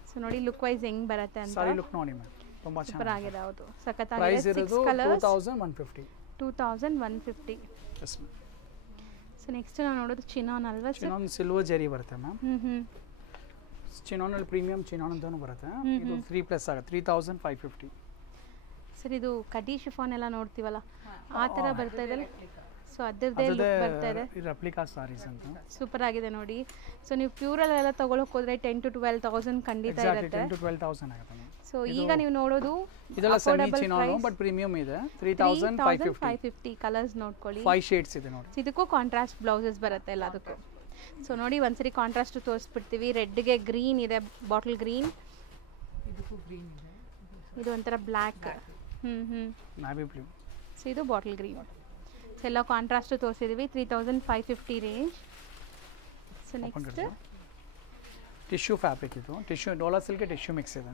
ಸೊ ನೋಡಿ ಲುಕ್ ವೈಸ್ ಹೆಂಗ್ ಬರುತ್ತೆ ಅಂತ. ಸಾರಿ ಲುಕ್ ನೋಡಿ ಮ್ಯಾಮ್, ತುಂಬಾ ಚೆನ್ನಾಗಿದೆ. ಹೌದು, ಸಖತ್ತಾಗಿದೆ. ಪ್ರೈಸ್ ಇರೋದು 2150. S ma'am. ಸೊ ನೆಕ್ಸ್ಟ್ ನಾವು ನೋಡೋದು ಚಿನಾನ್ ಅಲ್ವಾ ಸರ್? ಚಿನಾನ್ ಸಿಲ್ವರ್ ಜೆರಿ ಬರುತ್ತೆ ಮ್ಯಾಮ್. ಚಿನಾನ್ ಅಲ್ಲಿ ಪ್ರೀಮಿಯಂ ಚಿನಾನ್ ಅಂತಾನೂ ಬರುತ್ತೆ. ಇದು 3+ ಆಗುತ್ತೆ, 3550. ಸರ್ ಇದು ಕಡಿ ಶಿಫಾನ್ ಎಲ್ಲ ನೋಡ್ತೀವಲ್ಲ ಆ ತರ ಬರ್ತಾ ಇದೆ. ಸೊ ಅದರದೇ ಲುಕ್ ಬರ್ತಾ ಇದೆ. ರೆಪ್ಲಿಕಾ ಸಾರೀಸ್ ಅಂತ ಸೂಪರ್ ಆಗಿದೆ ನೋಡಿ. ಸೊ ನೀವು ಪ್ಯೂರಲ್ಲಿ ಎಲ್ಲ ತಗೊಳಕ್ ಹೋದ್ರೆ 10 to 12,000 ಖಂಡಿತ ಇರುತ್ತೆ. 10 to 12,000 ಆಗುತ್ತೆ. ಸೊ ಈಗ ನೀವು ನೋಡೋದು ಇದೆಲ್ಲ ಸೆಮಿ ಚಿನಾನ್ ಬಟ್ ಪ್ರೀಮಿಯಂ ಇದೆ. 3550. ಕಲರ್ಸ್ ನೋಡ್ಕೊಳ್ಳಿ, 5 ಶೇಡ್ಸ್ ಇದೆ ನೋಡಿ. ಇದಕ್ಕೂ ಕಾಂಟ್ರಾಸ್ಟ್ ಬ್ಲೌಸಸ್ ಬರುತ್ತೆ ಎಲ್ಲದಕ್ಕೂ. ಸೊ ನೋಡಿ ಒಂದ್ಸರಿ ಕಾಂಟ್ರಾಸ್ಟ್ ತೋರಿಸ್ಬಿಡ್ತೀವಿ. ರೆಡ್ಗೆ ಗ್ರೀನ್ ಇದೆ, ಬಾಟಲ್ ಗ್ರೀನ್. ಇದು ಒಂಥರ ಬ್ಲ್ಯಾಕ್. Navy blue. ಸೊ ಇದು ಬಾಟಲ್ ಗ್ರೀನ್. ಸೊ ಎಲ್ಲ ಕಾಂಟ್ರಾಸ್ಟ್ ತೋರಿಸಿದೀವಿ. 3550 range. So next tissue fabric ಇದು, tissue Dola silk tissue mix ಇದೆ.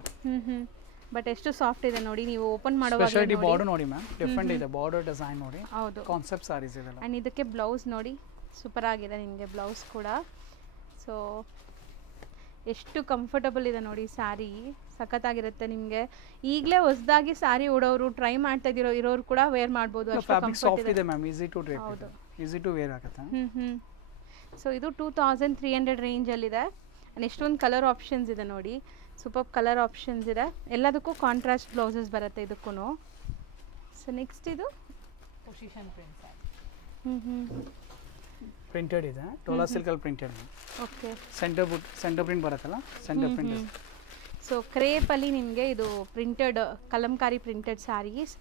ಬಟ್ ಎಷ್ಟು ಸಾಫ್ಟ್ ಇದೆ ನೋಡಿ, ನೀವು ಓಪನ್ ಮಾಡುವಾಗ ಸ್ಪೆಷಾಲಿಟಿ ಬಾರ್ಡರ್ ನೋಡಿ ಮ್ಯಾಮ್, ಡಿಫ್ರೆಂಟ್ ಇದೆ ಬಾರ್ಡರ್ ಡಿಸೈನ್ ನೋಡಿ. ಹೌದು, ಕಾನ್ಸೆಪ್ಟ್ ಸಾರೀಸ್ ಇದೆಲ್ಲ. ಆ್ಯಂಡ್ ಇದಕ್ಕೆ ಬ್ಲೌಸ್ ನೋಡಿ ಸೂಪರ್ ಆಗಿದೆ ನಿಮಗೆ ಬ್ಲೌಸ್ ಕೂಡ. ಸೊ ಎಷ್ಟು ಕಂಫರ್ಟಬಲ್ ಇದೆ ನೋಡಿ ಸ್ಯಾರಿ, ಸಖತ್ತಾಗಿರುತ್ತೆ ನಿಮಗೆ. ಈಗಲೇ ಹೊಸದಾಗಿ ಸ್ಯಾರಿ ಉಡೋರು, ಟ್ರೈ ಮಾಡ್ತಾ ಇರೋರು ಕೂಡ ವೇರ್ ಮಾಡ್ಬೋದು. ಫ್ಯಾಬ್ರಿಕ್ ಸಾಫ್ಟ್ ಇದೆ ಮ್ಯಾಮ್, ಈಸಿ ಟು ಡ್ರೇಪ್ ಇದೆ, ಈಸಿ ಟು ವೇರ್ ಆಗುತ್ತೆ. ಸೊ ಇದು 2300 ರೇಂಜಲ್ಲಿದೆ. ಆ್ಯಂಡ್ ಎಷ್ಟೊಂದು ಕಲರ್ ಆಪ್ಷನ್ಸ್ ಇದೆ ನೋಡಿ, ಸೂಪರ್ ಕಲರ್ ಆಪ್ಷನ್ಸ್ ಇದೆ. ಎಲ್ಲದಕ್ಕೂ ಕಾಂಟ್ರಾಸ್ಟ್ ಬ್ಲೌಸಸ್ ಬರುತ್ತೆ ಇದಕ್ಕೂ. ಸೊ ನೆಕ್ಸ್ಟ್ ಇದು ಪೊಸಿಷನ್ ಪ್ರಿಂಟ್ ಪ್ರಿಂಟೆಡ್ ಇದೆ, ಡೋಲಾ ಸಿಲ್ಕಲ್ಲಿ ಪ್ರಿಂಟೆಡ್. ಓಕೆ, ಸೆಂಟರ್ ಪ್ರಿಂಟ್ ಬರುತ್ತಲ್ಲ, ಸೆಂಟರ್ ಪ್ರಿಂಟ್. ಸೊ ಕ್ರೇಪಲ್ಲಿ ನಿಮಗೆ ಇದು printed Kalamkari printed saris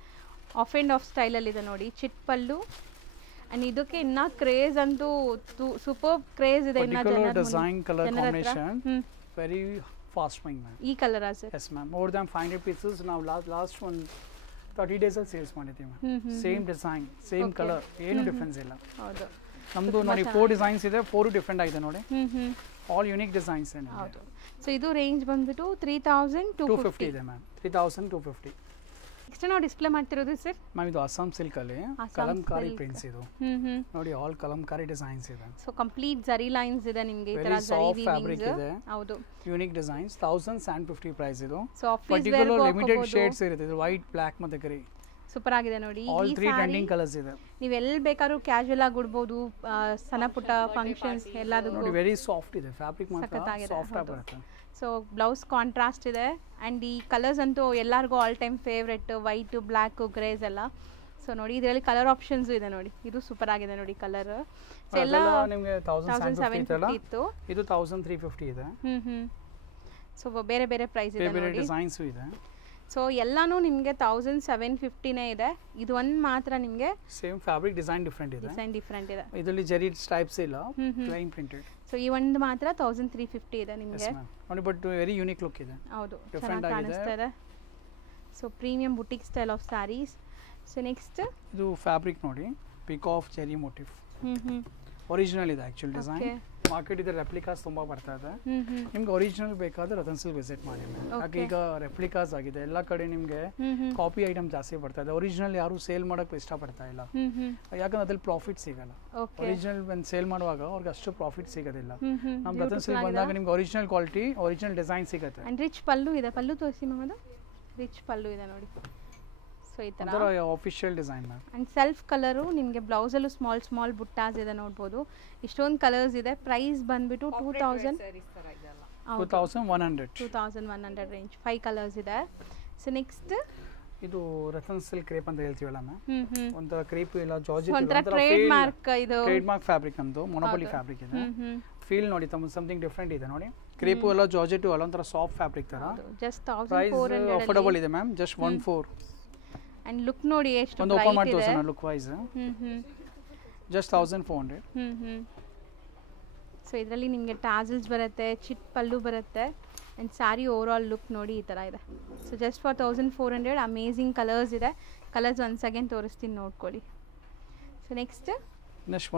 half and half ಸ್ಟೈಲಲ್ಲಿದೆ ನೋಡಿ. ಚಿಟ್ ಪಲ್ಲು. ಆ್ಯಂಡ್ ಇದಕ್ಕೆ ಇನ್ನೂ ಕ್ರೇಜ್ ಅಂತೂ ಸೂಪರ್ ಕ್ರೇಜ್ ಇದೆ. Design colour combination very fast moving ma'am. ಈ colour sir? Yes ma'am, more than 500 pieces ನಾವು ಲಾಸ್ಟ್ ಒಂದು 30 ಡೇಸಲ್ಲಿ ಸೇಲ್ಸ್ ಮಾಡಿದ್ದೀವಿ ma'am. Same design, same colour, ಏನು ಡಿಫ್ರೆನ್ಸ್ ಇಲ್ಲ. ಹೌದು, ನಮ್ಮದು ನೋಡಿ 4 ಡಿಸೈನ್ಸ್ ಇದೆ, 4 ಡಿಫ್ರೆಂಟ್ ಆಗಿದೆ ನೋಡಿ. ಆಲ್ ಯೂನಿಕ್ ಡಿಸೈನ್ಸ್ ಇದೆ. ಹೌದು. ಸೊ ಇದು ರೇಂಜ್ ಬಂದ್ಬಿಟ್ಟು 3250 ಇದೆ ಮ್ಯಾಮ್, 3250. ನೆಕ್ಸ್ಟ್ ನಾವು ಡಿಸ್ಪ್ಲೇ ಮಾಡ್ತಿರೋದು ಸರ್ ಮ್ಯಾಮ್ ಇದು ಅಸ್ಸಾಂ ಸಿಲ್ಕ್ ಅಲ್ಲಿ ಕಲಂಕಾರಿ ಪ್ರಿಂಟ್ಸ್ ಇದು ನೋಡಿ, ಆಲ್ ಕಲಂಕಾರಿ ಡಿಸೈನ್ಸ್ ಇದೆ. ಸೊ ಕಂಪ್ಲೀಟ್ ಜರಿ ಲೈನ್ಸ್ ಇದೆ ನಿಮಗೆ, ಈ ತರ ಜರಿ ಫ್ಯಾಬ್ರಿಕ್ ಇದೆ. ಹೌದು, ಯೂನಿಕ್ ಡಿಸೈನ್ಸ್, 1050 ಪ್ರೈಸ್ ಇದು. So office particular limited shades ಇರುತ್ತೆ, ಇದು ವೈಟ್, ಬ್ಲಾಕ್ ಮತ್ತೆ ಗ್ರೇ. ಸೂಪರ್ ಆಗಿದೆ ನೋಡಿ. ಆಲ್ 3 ಟ್ರೆಂಡಿಂಗ್ ಕಲರ್ಸ್ ಇದೆ. ನೀವು ಎಲ್ಲಿ ಬೇಕಾದ್ರೂ ಕ್ಯಾಶುಯಲ್ ಆಗಿ ಉಡಬಹುದು, ಸಣ್ಣ ಪುಟ್ಟ ಫಂಕ್ಷನ್ಸ್ ಎಲ್ಲದಕ್ಕೂ ನೋಡಿ. ವೆರಿ ಸಾಫ್ಟ್ ಇದೆ ಫ್ಯಾಬ್ರಿಕ್, ಮಾತ್ರ ಸಾಫ್ಟ್ ಆಗಿ ಬರುತ್ತೆ. ಸೊ ಬ್ಲೌಸ್ ಕಾಂಟ್ರಾಸ್ಟ್ ಇದೆ. ಆ್ಯಂಡ್ ಈ ಕಲರ್ಸ್ ಅಂತೂ ಎಲ್ಲರಿಗೂ all time favourite, white, black, grace ಎಲ್ಲ. ಸೊ ನೋಡಿ ಇದರಲ್ಲಿ ಕಲರ್ ಆಪ್ಷನ್ಸ್ ಇದೆ ನೋಡಿ, ಇದು ಸೂಪರ್ ಆಗಿದೆ ನೋಡಿ ಕಲರ್. ಸೊ ಎಲ್ಲ ನಿಮಗೆ 1750 ಇತ್ತು, ಇದು 1350 ಇದೆ. ಸೊ ಬೇರೆ ಬೇರೆ ಪ್ರೈಸ್ ಇದೆ ಬೇರೆ ಡಿಸೈನ್ಸ್ ಇದೆ. ಸೊ ಎಲ್ಲಾನು ನಿಮಗೆ 1750ನೇ ಇದೆ. ಇದು ಒಂದು ಮಾತ್ರ ನಿಮಗೆ ಸೇಮ್ ಫ್ಯಾಬ್ರಿಕ್, ಡಿಸೈನ್ ಡಿಫ್ರೆಂಟ್ ಇದೆ. ಇದರಲ್ಲಿ ಜರಿ ಸ್ಟ್ರೈಪ್ಸ್ ಇಲ್ಲ, ಪ್ಲೈನ್ ಪ್ರಿಂಟೆಡ್. ಸೊ ಈ ಒಂದು ಮಾತ್ರ 1350 ಇದೆ ನಿಮಗೆ ನೋಡಿ. ಬಟ್ ವೆರಿ ಯೂನಿಕ್ ಲುಕ್ ಇದೆ. ಹೌದು, ಚೆನ್ನಾಗಿ ಕಾಣಿಸ್ತಾ ಇದೆ. So premium boutique style of sarees. So next ಇದು ಫ್ಯಾಬ್ರಿಕ್ ನೋಡಿ, ಪಿಕಾಕ್ ಜೆರಿ ಮೋಟಿವ್. ಒರಿಜಿನಲ್ ಇದೆ ಆಕ್ಚುಲ್ ಡಿಸೈನ್. ಮಾರ್ಕೆಟ್ ಇದೆ ರೆಪ್ಲಿಕಾಸ್ ತುಂಬಾ ಬರ್ತಾ ಇದೆ. ನಿಮ್ಗೆ ಒರಿಜಿನಲ್ ಬೇಕಾದ್ರೆ ರತನ್ ಸಿಲ್ಕ್ ವಿಸಿಟ್ ಮಾಡಿ. ಯಾಕೆ ಈಗ ರೆಪ್ಲಿಕಾಸ್ ಆಗಿದೆ ಎಲ್ಲ ಕಡೆ, ನಿಮಗೆ ಕಾಪಿ ಐಟಮ್ ಜಾಸ್ತಿ ಬರ್ತಾ ಇದೆ. ಒರಿಜಿನಲ್ ಯಾರು ಸೇಲ್ ಮಾಡಕ್ಕೆ ಇಷ್ಟಪಡ್ತಾ ಇಲ್ಲ, ಯಾಕಂದ್ರೆ ಅದ್ರಲ್ಲಿ ಪ್ರಾಫಿಟ್ ಸಿಗಲ್ಲ. ಒರಿಜಿನಲ್ ಒಂದು ಸೇಲ್ ಮಾಡುವಾಗ ಅವ್ರಿಗೆ ಅಷ್ಟು ಪ್ರಾಫಿಟ್ ಸಿಗೋದಿಲ್ಲ. ನಮ್ಮ ರತನ್ ಸಿಲ್ಕ್ ಬಂದಾಗ ನಿಮ್ಗೆ ಒರಿಜಿನಲ್ ಕ್ವಾಲಿಟಿ, ಒರಿಜಿನಲ್ ಡಿಸೈನ್ ಸಿಗುತ್ತೆ. ರಿಚ್ ಪಲ್ಲು ಇದೆ, ಪಲ್ಲು ತೋರಿಸಿ ಮಮ್ಮದು. ರಿಚ್ ಪಲ್ಲು ಇದೆ ನೋಡಿ. ಸೊ ಈ ತರ official design ma'am. And self colour ನಿಮಗೆ ಬ್ಲೌಸಲ್ಲೂ ಸ್ಮಾಲ್ ಬುಟ್ಟಾಸ್ ಇದೆ ನೋಡ್ಬೋದು. ಇಷ್ಟೊಂದು ಕಲರ್ಸ್ ಇದೆ. ಪ್ರೈಸ್ ಬಂದ್ಬಿಟ್ಟು 2100 ರೇಂಜ್, 5 ಕಲರ್ಸ್ ಇದೆ. ಸೊ ನೆಕ್ಸ್ಟ್ ಇದು ರತನ್ ಸಿಲ್ಕ್ ಕ್ರೇಪ್ ಅಂತ ಹೇಳ್ತೀವಲ್ಲ ಮ್ಯಾಮ್, ಒಂಥರ ಕ್ರೇಪ್ ಇಲ್ಲ, ಜಾರ್ಜೆಟ್ ಒಂಥರ ಟ್ರೇಡ್ ಮಾರ್ಕ್, ಇದು ಟ್ರೇಡ್ ಮಾರ್ಕ್ ಫ್ಯಾಬ್ರಿಕ್ ನಮ್ದು, ಮೊನೋಪೊಲಿ ಫ್ಯಾಬ್ರಿಕ್ ಇದೆ. ಫೀಲ್ ನೋಡಿ ಸಮಥಿಂಗ್ ಡಿಫ್ರೆಂಟ್ ಇದೆ ನೋಡಿ. ಕ್ರೇಪು ಎಲ್ಲ ಜಾರ್ಜೆಟ್ ಅಲ್ಲ, ಒಂಥರ ಸಾಫ್ಟ್ ಫ್ಯಾಬ್ರಿಕ್ ತರ. ಜಸ್ಟ್ ಪ್ರೈಸ್ ಅಫೋರ್ಡಬಲ್ ಇದೆ ಮ್ಯಾಮ್, ಜಸ್ಟ್ 14. ಅಂಡ್ ಲುಕ್ ನೋಡಿ ಎಷ್ಟು ಒಂದು ಓಪನ್ ಮಾಡಿ ತೋರಿಸೋಣ ಲುಕ್ ವೈಸ್. ಜಸ್ಟ್ 1400. ಸೊ ಇದರಲ್ಲಿ ನಿಮಗೆ ಟಾಸಲ್ಸ್ ಬರುತ್ತೆ, ಚಿಟ್ ಪಲ್ಲು ಬರುತ್ತೆ. And sari over all look ನೋಡಿ ಈ ಥರ ಇದೆ. So just for 1400. Amazing colours ಇದೆ. ಕಲರ್ಸ್ ಒನ್ಸ್ ಅಗೇನ್ ತೋರಿಸ್ತೀನಿ ನೋಡ್ಕೊಳ್ಳಿ. So next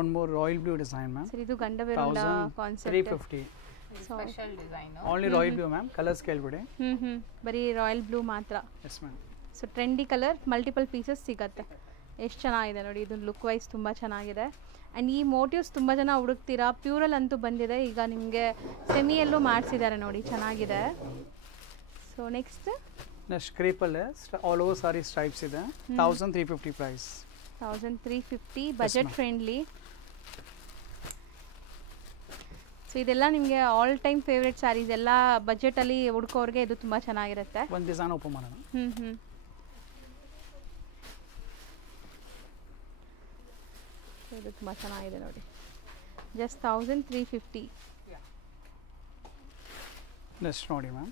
one more royal blue design ma'am. Sir ಇದು Gandaberunda concept, 350. Special design, only royal blue ma'am. Colours ಕೇಳ್ಬಿಡಿ. ಬರೀ ರಾಯಲ್ ಬ್ಲೂ ಮಾತ್ರ. Yes ma'am. So trendy colour, multiple pieces ಸಿಗುತ್ತೆ. ಎಷ್ಟು ಚೆನ್ನಾಗಿದೆ ನೋಡಿ, ಇದು ಲುಕ್ ವೈಸ್ ತುಂಬ ಚೆನ್ನಾಗಿದೆ. ಆ್ಯಂಡ್ ಈ ಮೋಟಿವ್ಸ್ ತುಂಬ ಜನ ಹುಡುಕ್ತೀರಾ, ಪ್ಯೂರಲ್ಲಿ ಅಂತೂ ಬಂದಿದೆ. ಈಗ ನಿಮಗೆ ಸೆಮಿಯಲ್ಲೂ ಮಾಡಿಸಿದ್ದಾರೆ ನೋಡಿ, ಚೆನ್ನಾಗಿದೆ. ಸೊ ನೆಕ್ಸ್ಟ್ ಕ್ರೇಪಲ್ಲೇ ಆಲ್ ಓವರ್ ಸಾರಿ ಸ್ಟ್ರೈಪ್ಸ್ ಇದೆ. 1350 ಪ್ರೈಸ್. 1350, budget friendly. ಸೊ ಇದೆಲ್ಲ ನಿಮಗೆ ಆಲ್ ಟೈಮ್ ಫೇವ್ರೆಟ್ ಸ್ಯಾರೀಸ್, ಎಲ್ಲ ಬಜೆಟಲ್ಲಿ ಹುಡ್ಕೋರಿಗೆ ಇದು ತುಂಬ ಚೆನ್ನಾಗಿರುತ್ತೆ. ಒಂದು ಡಿಸೈನ್ ಓಪನ್ ಮಾಡೋಣ. ಇದು ತುಂಬ ಚೆನ್ನಾಗಿದೆ ನೋಡಿ, ಜಸ್ಟ್ 1350. ನೆಕ್ಸ್ಟ್ ನೋಡಿ ಮ್ಯಾಮ್,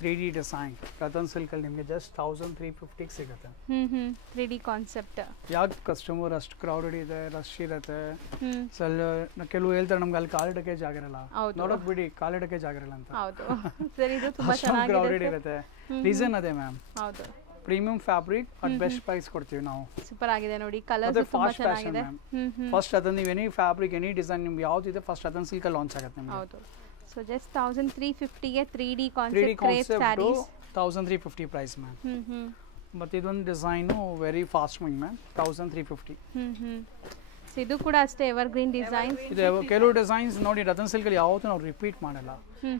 3D ಡಿಸೈನ್ ರತನ್ ಸಿಲ್ಕಲ್ಲಿ ನಿಮಗೆ ಜಸ್ಟ್ 1350 ಸಿಗುತ್ತೆ. 3D concept. ಯಾಕೆ ಕಸ್ಟಮರ್ ಅಷ್ಟು ಕ್ರೌಡೆಡ್ ಇದೆ, ರಶ್ ಇರುತ್ತೆ. ಕೆಲವು ಹೇಳ್ತಾರೆ ನಮ್ಗೆ ಅಲ್ಲಿ ಕಾಲಿಡಕ್ಕೆ ಜಾಗ ಇರಲ್ಲ, ನೋಡಕ್ ಬಿಡಿ ಕಾಲಿಡಕ್ಕೆ ಜಾಗ ಇರಲ್ಲ ಅಂತ. ಹೌದು ಸರ್, ಇದು ತುಂಬಾ ಚೆನ್ನಾಗಿದೆ. ಕ್ರೌಡೆಡ್ ಇರುತ್ತೆ, ರೀಸನ್ ಅದೇ ಮ್ಯಾಮ್. ಹೌದು, premium fabric at best price ಕೊಡ್ತೀವಿ ನಾವು. ಸೂಪರ್ ಆಗಿದೆ ನೋಡಿ, ಕಲರ್ಸ್ ತುಂಬಾ ಚೆನ್ನಾಗಿದೆ. ಫಸ್ಟ್ ಅದನ್ನ ನೀವು ಎನಿ ಫ್ಯಾಬ್ರಿಕ್, ಎನಿ ಡಿಸೈನ್ ನಿಮ್ಗೆ ಯಾವ್ದು ಇದೆ ಫಸ್ಟ್ ರತನ್ ಸಿಲ್ಕ್ ಲಾಂಚ್ ಆಗುತ್ತೆ ನಿಮಗೆ. ಹೌದು, ಸೊ ಜಸ್ಟ್ 1350ಗೆ 3D 3D concept crepe concept saris. 1350 price ma'am. ಮತ್ತು ಇದೊಂದು design very fast moving ma'am. 1350. So ಇದು ಕೂಡ ಅಷ್ಟೇ ಎವರ್ಗ್ರೀನ್ ಡಿಸೈನ್. ಇದು ಕೆಲವು ಡಿಸೈನ್ಸ್ ನೋಡಿ ರತನ್ ಸಿಲ್ಕಲ್ಲಿ ಯಾವತ್ತೂ ನಾವು ರಿಪೀಟ್ ಮಾಡಲ್ಲ.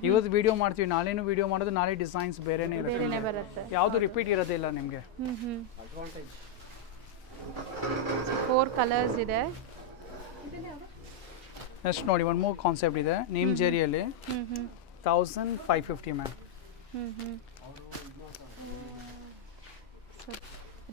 ಇವತ್ತು ವಿಡಿಯೋ ಮಾಡ್ತೀವಿ, ನಾಳೆನೂ ವಿಡಿಯೋ ಮಾಡೋದು, ನಾಳೆ ಡಿಸೈನ್ಸ್ ಬೇರೆನೇ ಬೇರೆನೇ ಇರುತ್ತೆ, ಬರುತ್ತೆ. ಯಾವುದು ರಿಪೀಟ್ ಇರೋದಿಲ್ಲ ನಿಮಗೆ. 4 ಕಲರ್ಸ್ ಇದೆ. ನೆಕ್ಸ್ಟ್ ನೋಡಿ ಒಂದು ಮೂರು ಕಾನ್ಸೆಪ್ಟ್ ಇದೆ ನೀಮ್ ಜೇರಿಯಲ್ಲಿ. 1550 ಮ್ಯಾಮ್.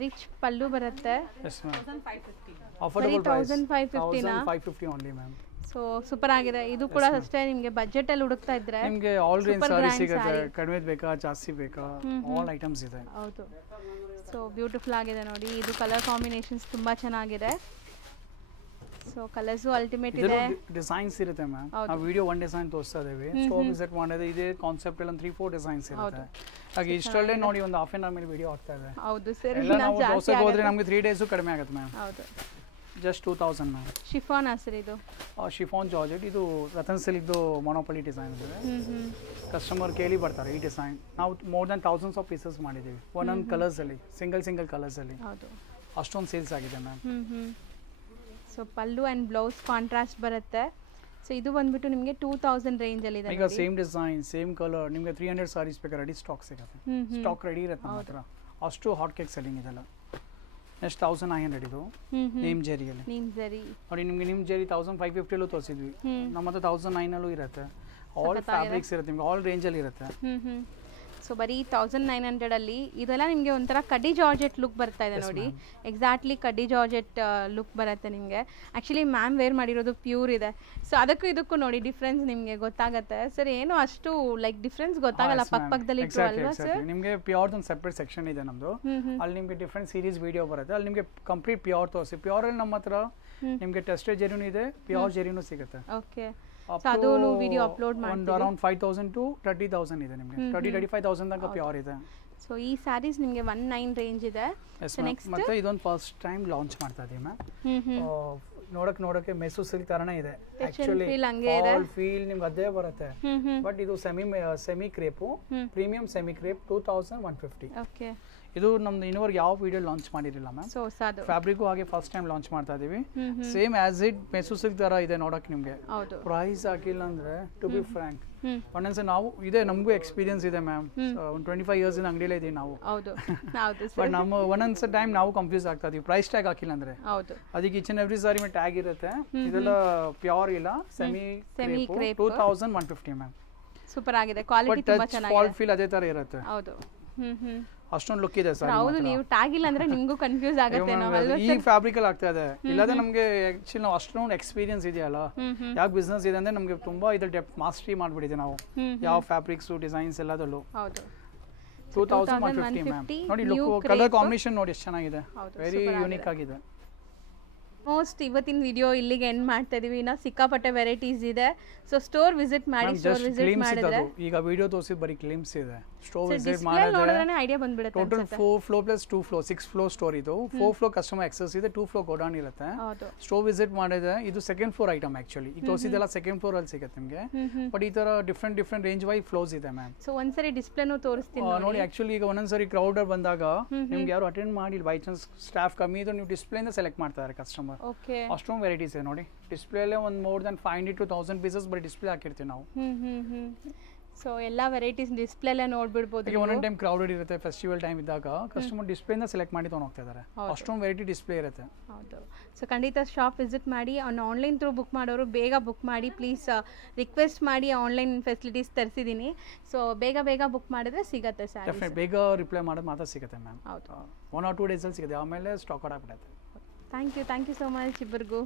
ರಿಚ್ ಪಲ್ಲು ಬರುತ್ತೆ. Yes ma'am. 1550. Affordable price. 1550 ನಾ? 1550 ಓನ್ಲಿ ಮ್ಯಾಮ್. ಸೊ ಸೂಪರ್ ಆಗಿದೆ. ಇದು ಕೂಡ ಅಷ್ಟೇ ನಿಮಗೆ ಬಜೆಟ್ ಅಲ್ಲಿ ಹುಡುಕ್ತಾ ಇದ್ರೆ ನಿಮಗೆ ಆಲ್ ರೇಂಜ್ super ಸಾರಿ grand ಸಿಗುತ್ತೆ. saree. ಕಡಿಮೆ ಬೇಕಾ ಜಾಸ್ತಿ ಬೇಕಾ ಆಲ್ ಐಟಮ್ಸ್ ಇದೆ. ಹೌದು. ಸೊ ಬ್ಯೂಟಿಫುಲ್ ಆಗಿದೆ ನೋಡಿ. ಇದು ಕಲರ್ ಕಾಂಬಿನೇಷನ್ಸ್ ತುಂಬಾ ಚೆನ್ನಾಗಿದೆ. ಸೊ ಕಲರ್ಸು ಅಲ್ಟಿಮೇಟ್ ಇದೆ. ಡಿಸೈನ್ಸ್ ಇರುತ್ತೆ ಮ್ಯಾಮ್. ಹೌದು. ನಾವು ವಿಡಿಯೋ ಒನ್ ಡಿಸೈನ್ ತೋರಿಸ್ತಾ ಇದ್ದೀವಿ. ಸ್ಟೋರ್ ವಿಸಿಟ್ ಮಾಡಿದ್ರೆ ಇದೇ ಕಾನ್ಸೆಪ್ಟ್ ಅಲ್ಲಿ 3-4 ಡಿಸೈನ್ಸ್ ಇರುತ್ತೆ. ಹಾಗೆ ಇಷ್ಟರಲ್ಲೇ ನೋಡಿ ಒಂದು ಹಾಫ್ ಆನ್ ಅವರ್ ಮೇಲೆ ವಿಡಿಯೋ ಆಗ್ತಾ ಇದೆ. ಹೌದು ಸರ್. ಎಲ್ಲ ನಾವು ತೋರ್ಸಕ್ಕೆ ಹೋದ್ರೆ ನಮಗೆ 3 ಡೇಸು ಕಡಿಮೆ ಆಗುತ್ತೆ ಮ್ಯಾಮ್. ಹೌದು. Just 2000 ma'am. ಶಿಫಾನ್ ಸರ್ ಇದು. Chiffon georgette. ಇದು ರತನ್ ಸಿಲ್ಕ್ದು ಮೊನೋಪಲಿ ಡಿಸೈನ್ ಇದೆ. ಕಸ್ಟಮರ್ ಕೇಳಿ ಬರ್ತಾರೆ ಈ ಡಿಸೈನ್. ನಾವು more than thousands of pieces ಮಾಡಿದ್ದೀವಿ ಒಂದೊಂದು ಕಲರ್ಸಲ್ಲಿ, ಸಿಂಗಲ್ ಕಲರ್ಸಲ್ಲಿ. ಹೌದು. ಅಷ್ಟೊಂದು ಸೇಲ್ಸ್ ಆಗಿದೆ ma'am. So pallu and blouse contrast ಬರುತ್ತೆ. ಸೊ ಇದು ಬಂದ್ಬಿಟ್ಟು ನಿಮಗೆ 2000 ರೇಂಜಲ್ಲಿ ಇದೆ. ಈಗ ಸೇಮ್ ಡಿಸೈನ್ ಸೇಮ್ ಕಲರ್ ನಿಮಗೆ 300 ಸಾರೀಸ್ ಬೇಕಾದ್ರೆ ರೆಡಿ ಸ್ಟಾಕ್ ಸಿಗುತ್ತೆ. ಸ್ಟಾಕ್ ರೆಡಿ ಇರುತ್ತೆ ನಮ್ಮ ಹತ್ರ. ಅಷ್ಟು ಹಾಟ್ ಕೇಕ್ ಸೆಲ್ಲಿಂಗ್ ಇದೆಲ್ಲ. ನೆಕ್ಸ್ಟ್ 1900 ಇದು ನೇಮ್ ಜೇರಿಯಲ್ಲಿ. ನೀಮ್ ಜರಿ ನೋಡಿ ನಿಮಗೆ ನಿಮ್ ಜೇರಿ 1550 ತೋರಿಸಿದ್ವಿ. ನಮ್ಮ ಹತ್ರ 1900 ಇರುತ್ತೆ. ಆಲ್ ಫ್ಯಾಬ್ರಿಕ್ಸ್ ಇರುತ್ತೆ ನಿಮ್ಗೆ, ಆಲ್ ರೇಂಜಲ್ಲಿ ಇರುತ್ತೆ. ಸೊ ಬರೀ 1900 ಅಲ್ಲಿ ಇದೆಲ್ಲ ನಿಮಗೆ ಒಂಥರ ಕಡ್ಡಿ ಜಾರ್ಜೆಟ್ ಲುಕ್ ಬರ್ತಾ ಇದೆ ನೋಡಿ. ಎಕ್ಸಾಕ್ಟ್ಲಿ ಕಡ್ಡಿ ಜಾರ್ಜೆಟ್ ಲುಕ್ ಬರುತ್ತೆ ನಿಮಗೆ. ಆ್ಯಕ್ಚುಲಿ ಮ್ಯಾಮ್ ವೇರ್ ಮಾಡಿರೋದು ಪ್ಯೂರ್ ಇದೆ. ಸೊ ಅದಕ್ಕೂ ಇದಕ್ಕೂ ನೋಡಿ ಡಿಫ್ರೆನ್ಸ್ ನಿಮಗೆ ಗೊತ್ತಾಗುತ್ತೆ ಸರ್. ಏನು ಅಷ್ಟು ಲೈಕ್ ಡಿಫ್ರೆನ್ಸ್ ಗೊತ್ತಾಗಲ್ಲ ಪಕ್ಕದಲ್ಲಿ ಇಟ್ಟು ಅಲ್ವಾ ಸರ್. ನಿಮಗೆ ಪ್ಯೂರ್ ಒಂದು ಸೆಪರೇಟ್ ಸೆಕ್ಷನ್ ಇದೆ ನಮ್ಮದು. ಅಲ್ಲಿ ನಿಮಗೆ ಡಿಫ್ರೆಂಟ್ ಸೀರೀಸ್ ವಿಡಿಯೋ ಬರುತ್ತೆ. ಅಲ್ಲಿ ನಿಮಗೆ ಕಂಪ್ಲೀಟ್ ಪ್ಯೂರ್ ತೋರಿಸಿ. ಪ್ಯೂರಲ್ಲಿ ನಮ್ಮ ಹತ್ರ ನಿಮಗೆ ಟೆಸ್ಟೆಡ್ ಜೆರಿನೂ ಇದೆ, ಪ್ಯೂರ್ ಜೆರಿನೂ ಸಿಗುತ್ತೆ. ಓಕೆ. ಸೊ ಅದು ವಿಡಿಯೋ ಅಪ್ಲೋಡ್ ಮಾಡ್ತೀವಿ. ಅರೌಂಡ್ 5000 to 30000 ಇದೆ ನಿಮಗೆ. 35,000 ತನಕ ಪ್ಯೂರ್ ಇದೆ. ಸೊ ಈ ಸ್ಯಾರೀಸ್ ನಿಮಗೆ 19 ರೇಂಜ್ ಇದೆ. ನೆಕ್ಸ್ಟ್ ಮತ್ತೆ ಇದೊಂದು ಫಸ್ಟ್ ಟೈಮ್ ಲಾಂಚ್ ಮಾಡ್ತಾ ಇದೀವಿ ಮ್ಯಾಮ್. ನೋಡಕ್ಕೆ ಮೆಸು ಸಿಲ್ಕ್ ತರನೇ ಇದೆ. ಆಕ್ಚುಲಿ ಆಲ್ ಫೀಲ್ ನಿಮ್ಗೆ ಅದೇ ಬರುತ್ತೆ. ಬಟ್ ಇದು semi crepe, premium semi crepe 2150. Okay. ಇದು ನಮ್ದು ಇನ್ನೂವರೆಗೆ ಯಾವ ವಿಡಿಯೋ ಲಾಂಚ್ ಮಾಡಿರಲಿಲ್ಲ ಮ್ಯಾಮ್. ಸೊ ಸಾದು ಫ್ಯಾಬ್ರಿಕ್ ಹಾಗೆ ಫಸ್ಟ್ ಟೈಮ್ ಲಾಂಚ್ ಮಾಡ್ತಾ ಇದೀವಿ. ಸೇಮ್ ಆಸ್ ಇಟ್ ಮೆಸು ಸಿಲ್ಕ್ ತರ ಇದೆ ನೋಡಕ್ಕೆ ನಿಮಗೆ. ಪ್ರೈಸ್ ಹಾಕಿಲ್ಲ ಅಂದ್ರೆ ಟು ಬಿ ಫ್ರಾಂಕ್ ಒಂದೊಂದ್ಸಲ ನಾವು ಇದೆ ನಮಗೂ ಎಕ್ಸ್ಪೀರಿಯನ್ಸ್ ಇದೆ ಮ್ಯಾಮ್. 25 ಇಯರ್ಸ್ ಇಂದ ಅಂಗಡಿಲೇ ಇದೀವಿ ನಾವು. ಬಟ್ ನಮ್ಮ ಒಂದೊಂದ್ಸ ಟೈಮ್ ನಾವು ಕನ್ಫ್ಯೂಸ್ ಆಗ್ತಾ ಇದೀವಿ ಪ್ರೈಸ್ ಟ್ಯಾಗ್ ಹಾಕಿಲ್ಲ ಅಂದ್ರೆ. ಅದಕ್ಕೆ each and every sorry tag ಇರುತ್ತೆ. ಇದೆಲ್ಲ ಪ್ಯೂರ್ ಇಲ್ಲ, ಸೆಮಿ 2150 ಮ್ಯಾಮ್. ಸೂಪರ್ ಆಗಿದೆ. ಕ್ವಾಲಿಟಿ ತುಂಬಾ ಚೆನ್ನಾಗಿದೆ. ಫಾಲ್ ಫೀಲ್ ಅದೇ ತರ ಇರುತ್ತೆ. ಹೌದು. ಅಷ್ಟೊಂದು ಲುಕ್ ಇದೆ ಸರ್. ಹೌದು, ನೀವು ಟ್ಯಾಗ್ ಇಲ್ಲ ಅಂದ್ರೆ ನಿಮಗೂ ಕನ್ಫ್ಯೂಸ್ ಆಗುತ್ತೆ. ಈ ಫ್ಯಾಬ್ರಿಕ್ ಅಲ್ಲಿ ಆಗ್ತಾ ಇದೆ. ಇಲ್ಲದೆ ನಮಗೆ ಆಕ್ಚುಲಿ ನಾವು ಅಷ್ಟೊಂದು ಎಕ್ಸ್ಪೀರಿಯನ್ಸ್ ಇದೆಯಲ್ಲ, ಯಾಕೆ ಬಿಸ್ನೆಸ್ ಇದೆ ಅಂದ್ರೆ ನಮಗೆ ತುಂಬಾ ಇದ್ರ ಡೆಪ್ತ್ ಮಾಸ್ಟರಿ ಮಾಡ್ಬಿಟ್ಟಿದೆ ನಾವು. ಯಾವ ಫ್ಯಾಬ್ರಿಕ್ಸ್ ಡಿಸೈನ್ಸ್ ಎಲ್ಲದಲ್ಲೂ. ಹೌದು. 2150 ಮ್ಯಾಮ್. ನೋಡಿ ಲುಕ್, ಕಲರ್ ಕಾಂಬಿನೇಷನ್ ನೋಡಿ ಎಷ್ಟು ಚೆನ್ನಾಗಿದೆ. ವೆರಿ ಯೂನಿಕ್ ಆಗಿದೆ. ಮೋಸ್ಟ್ ಇವತ್ತಿನ ವಿಡಿಯೋ ಇಲ್ಲಿಗೆ ಎಂಡ್ ಮಾಡ್ತಾ ಇದೀವಿ. ಇನ್ನ ಸಿಕ್ಕಾಪಟ್ಟೆ ವೆರೈಟೀಸ್ ಇದೆ. ಸೊ ಸ್ಟೋರ್ ವಿಸಿಟ್ ಮಾಡಿ. ಸ್ಟೋರ್ ವಿಸಿಟ್ ಮಾಡಿದ್ರೆ ಈಗ ವಿಡಿಯೋ ತೋರಿಸಿ ಬರಿ ಕ್ಲಿಮ್ಸ್ ಇದೆ. ಸ್ಟೋರ್ ವಿಸಿಟ್ ಮಾಡಿದ್ರೆ ಐಡಿಯಾ ಬಂದ್ಬಿಡುತ್ತೆ. Total 4 floor plus 2 floor 6 floor store ಇದು. 4 ಫ್ಲೋರ್ ಕಸ್ಟಮರ್ ಆಕ್ಸೆಸ್ ಇದೆ, 2 ಫ್ಲೋರ್ ಗೋಡೌನ್ ಇರುತ್ತೆ. ಸ್ಟೋರ್ ವಿಸಿಟ್ ಮಾಡಿದ್ರೆ ಇದು ಸೆಕೆಂಡ್ ಫ್ಲೋರ್ ಐಟಮ್. ಆಕ್ಚುಲಿ ಈ ತೋರಿಸಿದೆಲ್ಲ ಸೆಕೆಂಡ್ ಫ್ಲೋರ್ ಅಲ್ಲಿ ಸಿಗುತ್ತೆ ನಿಮಗೆ. ಬಟ್ ಈ ತರ ಡಿಫ್ರೆಂಟ್ ರೇಂಜ್ ವೈ ಫ್ಲೋರ್ಸ್ ಇದೆ ಮ್ಯಾಮ್. ಸೊ ಒಂದ್ಸರಿ ಡಿಸ್ಪ್ಲೇನೂ ತೋರಿಸ್ತೀನಿ ನೋಡಿ. ಆಕ್ಚುಲಿ ಈಗ ಒಂದೊಂದ್ಸರಿ ಕ್ರೌಡ್ ಬಂದಾಗ ನಿಮ್ಗೆ ಯಾರು ಅಟೆಂಡ್ ಮಾಡಿಲ್ಲ, ಬೈ ಚಾನ್ಸ್ ಸ್ಟಾಫ್ ಕಮ್ಮಿ ಇದ್ರೆ ನೀವು ಡಿಸ್ಪ್ಲೇ ಇಂದ ಸೆಲೆಕ್ಟ್ ಮಾಡ್ತಾರೆ ಕಸ್ಟಮರ್. ಅಷ್ಟೊಂದು ವೆರೈಟೀಸ್ ಇದೆ ನೋಡಿ. ಡಿಸ್ಪ್ಲೇ ಅಲ್ಲೇ ಒಂದು ಮೋರ್ ದನ್ 500 to 1000 ಪೀಸಸ್ ಬರೀ ಡಿಸ್ಪ್ಲೇ ಹಾಕಿರ್ತೀವಿ ನಾವು. ಸೊ ಎಲ್ಲ ವೆರೈಟೀಸ್ ಡಿಸ್ಪ್ಲೇ ಅಲ್ಲೇ ನೋಡ್ಬಿಡ್ಬೋದು. ಈಗ ಒಂದೊಂದು ಟೈಮ್ ಕ್ರೌಡೆಡ್ ಇರುತ್ತೆ, ಫೆಸ್ಟಿವಲ್ ಟೈಮ್ ಇದ್ದಾಗ ಕಸ್ಟಮರ್ ಡಿಸ್ಪ್ಲೇ ಇಂದ ಸೆಲೆಕ್ಟ್ ಮಾಡಿ ತಗೊಂಡು ಹೋಗ್ತಾ ಇದ್ದಾರೆ. ಅಷ್ಟೊಂದು ವೆರೈಟಿ ಡಿಸ್ಪ್ಲೇ ಇರುತ್ತೆ. ಹೌದು. ಸೊ ಖಂಡಿತ ಶಾಪ್ ವಿಸಿಟ್ ಮಾಡಿ. ಆನ್ಲೈನ್ ಥ್ರೂ ಬುಕ್ ಮಾಡೋರು ಬೇಗ ಬುಕ್ ಮಾಡಿ ಪ್ಲೀಸ್. ರಿಕ್ವೆಸ್ಟ್ ಮಾಡಿ ಆನ್ಲೈನ್ ಫೆಸಿಲಿಟೀಸ್ ತರಿಸಿದ್ದೀನಿ. ಸೊ ಬೇಗ ಬುಕ್ ಮಾಡಿದ್ರೆ ಸಿಗುತ್ತೆ ಸರ್. ಡೆಫಿನೆಟ್ ಬೇಗ ರಿಪ್ಲೈ ಮಾಡೋದು ಮಾತ್ರ ಸಿಗುತ್ತೆ ಮ್ಯಾಮ್. ಹೌದು. 1 or 2 ಡೇಸಲ್ಲಿ ಸಿಗುತ್ತೆ. ಆಮೇಲೆ ಸ್ಟಾಕ್ ಔಟ್ ಆಗ್ಬಿಡುತ್ತೆ. ಥ್ಯಾಂಕ್ ಯು ಸೋ ಮಚ್ ಇಬ್ಬರಿಗೂ.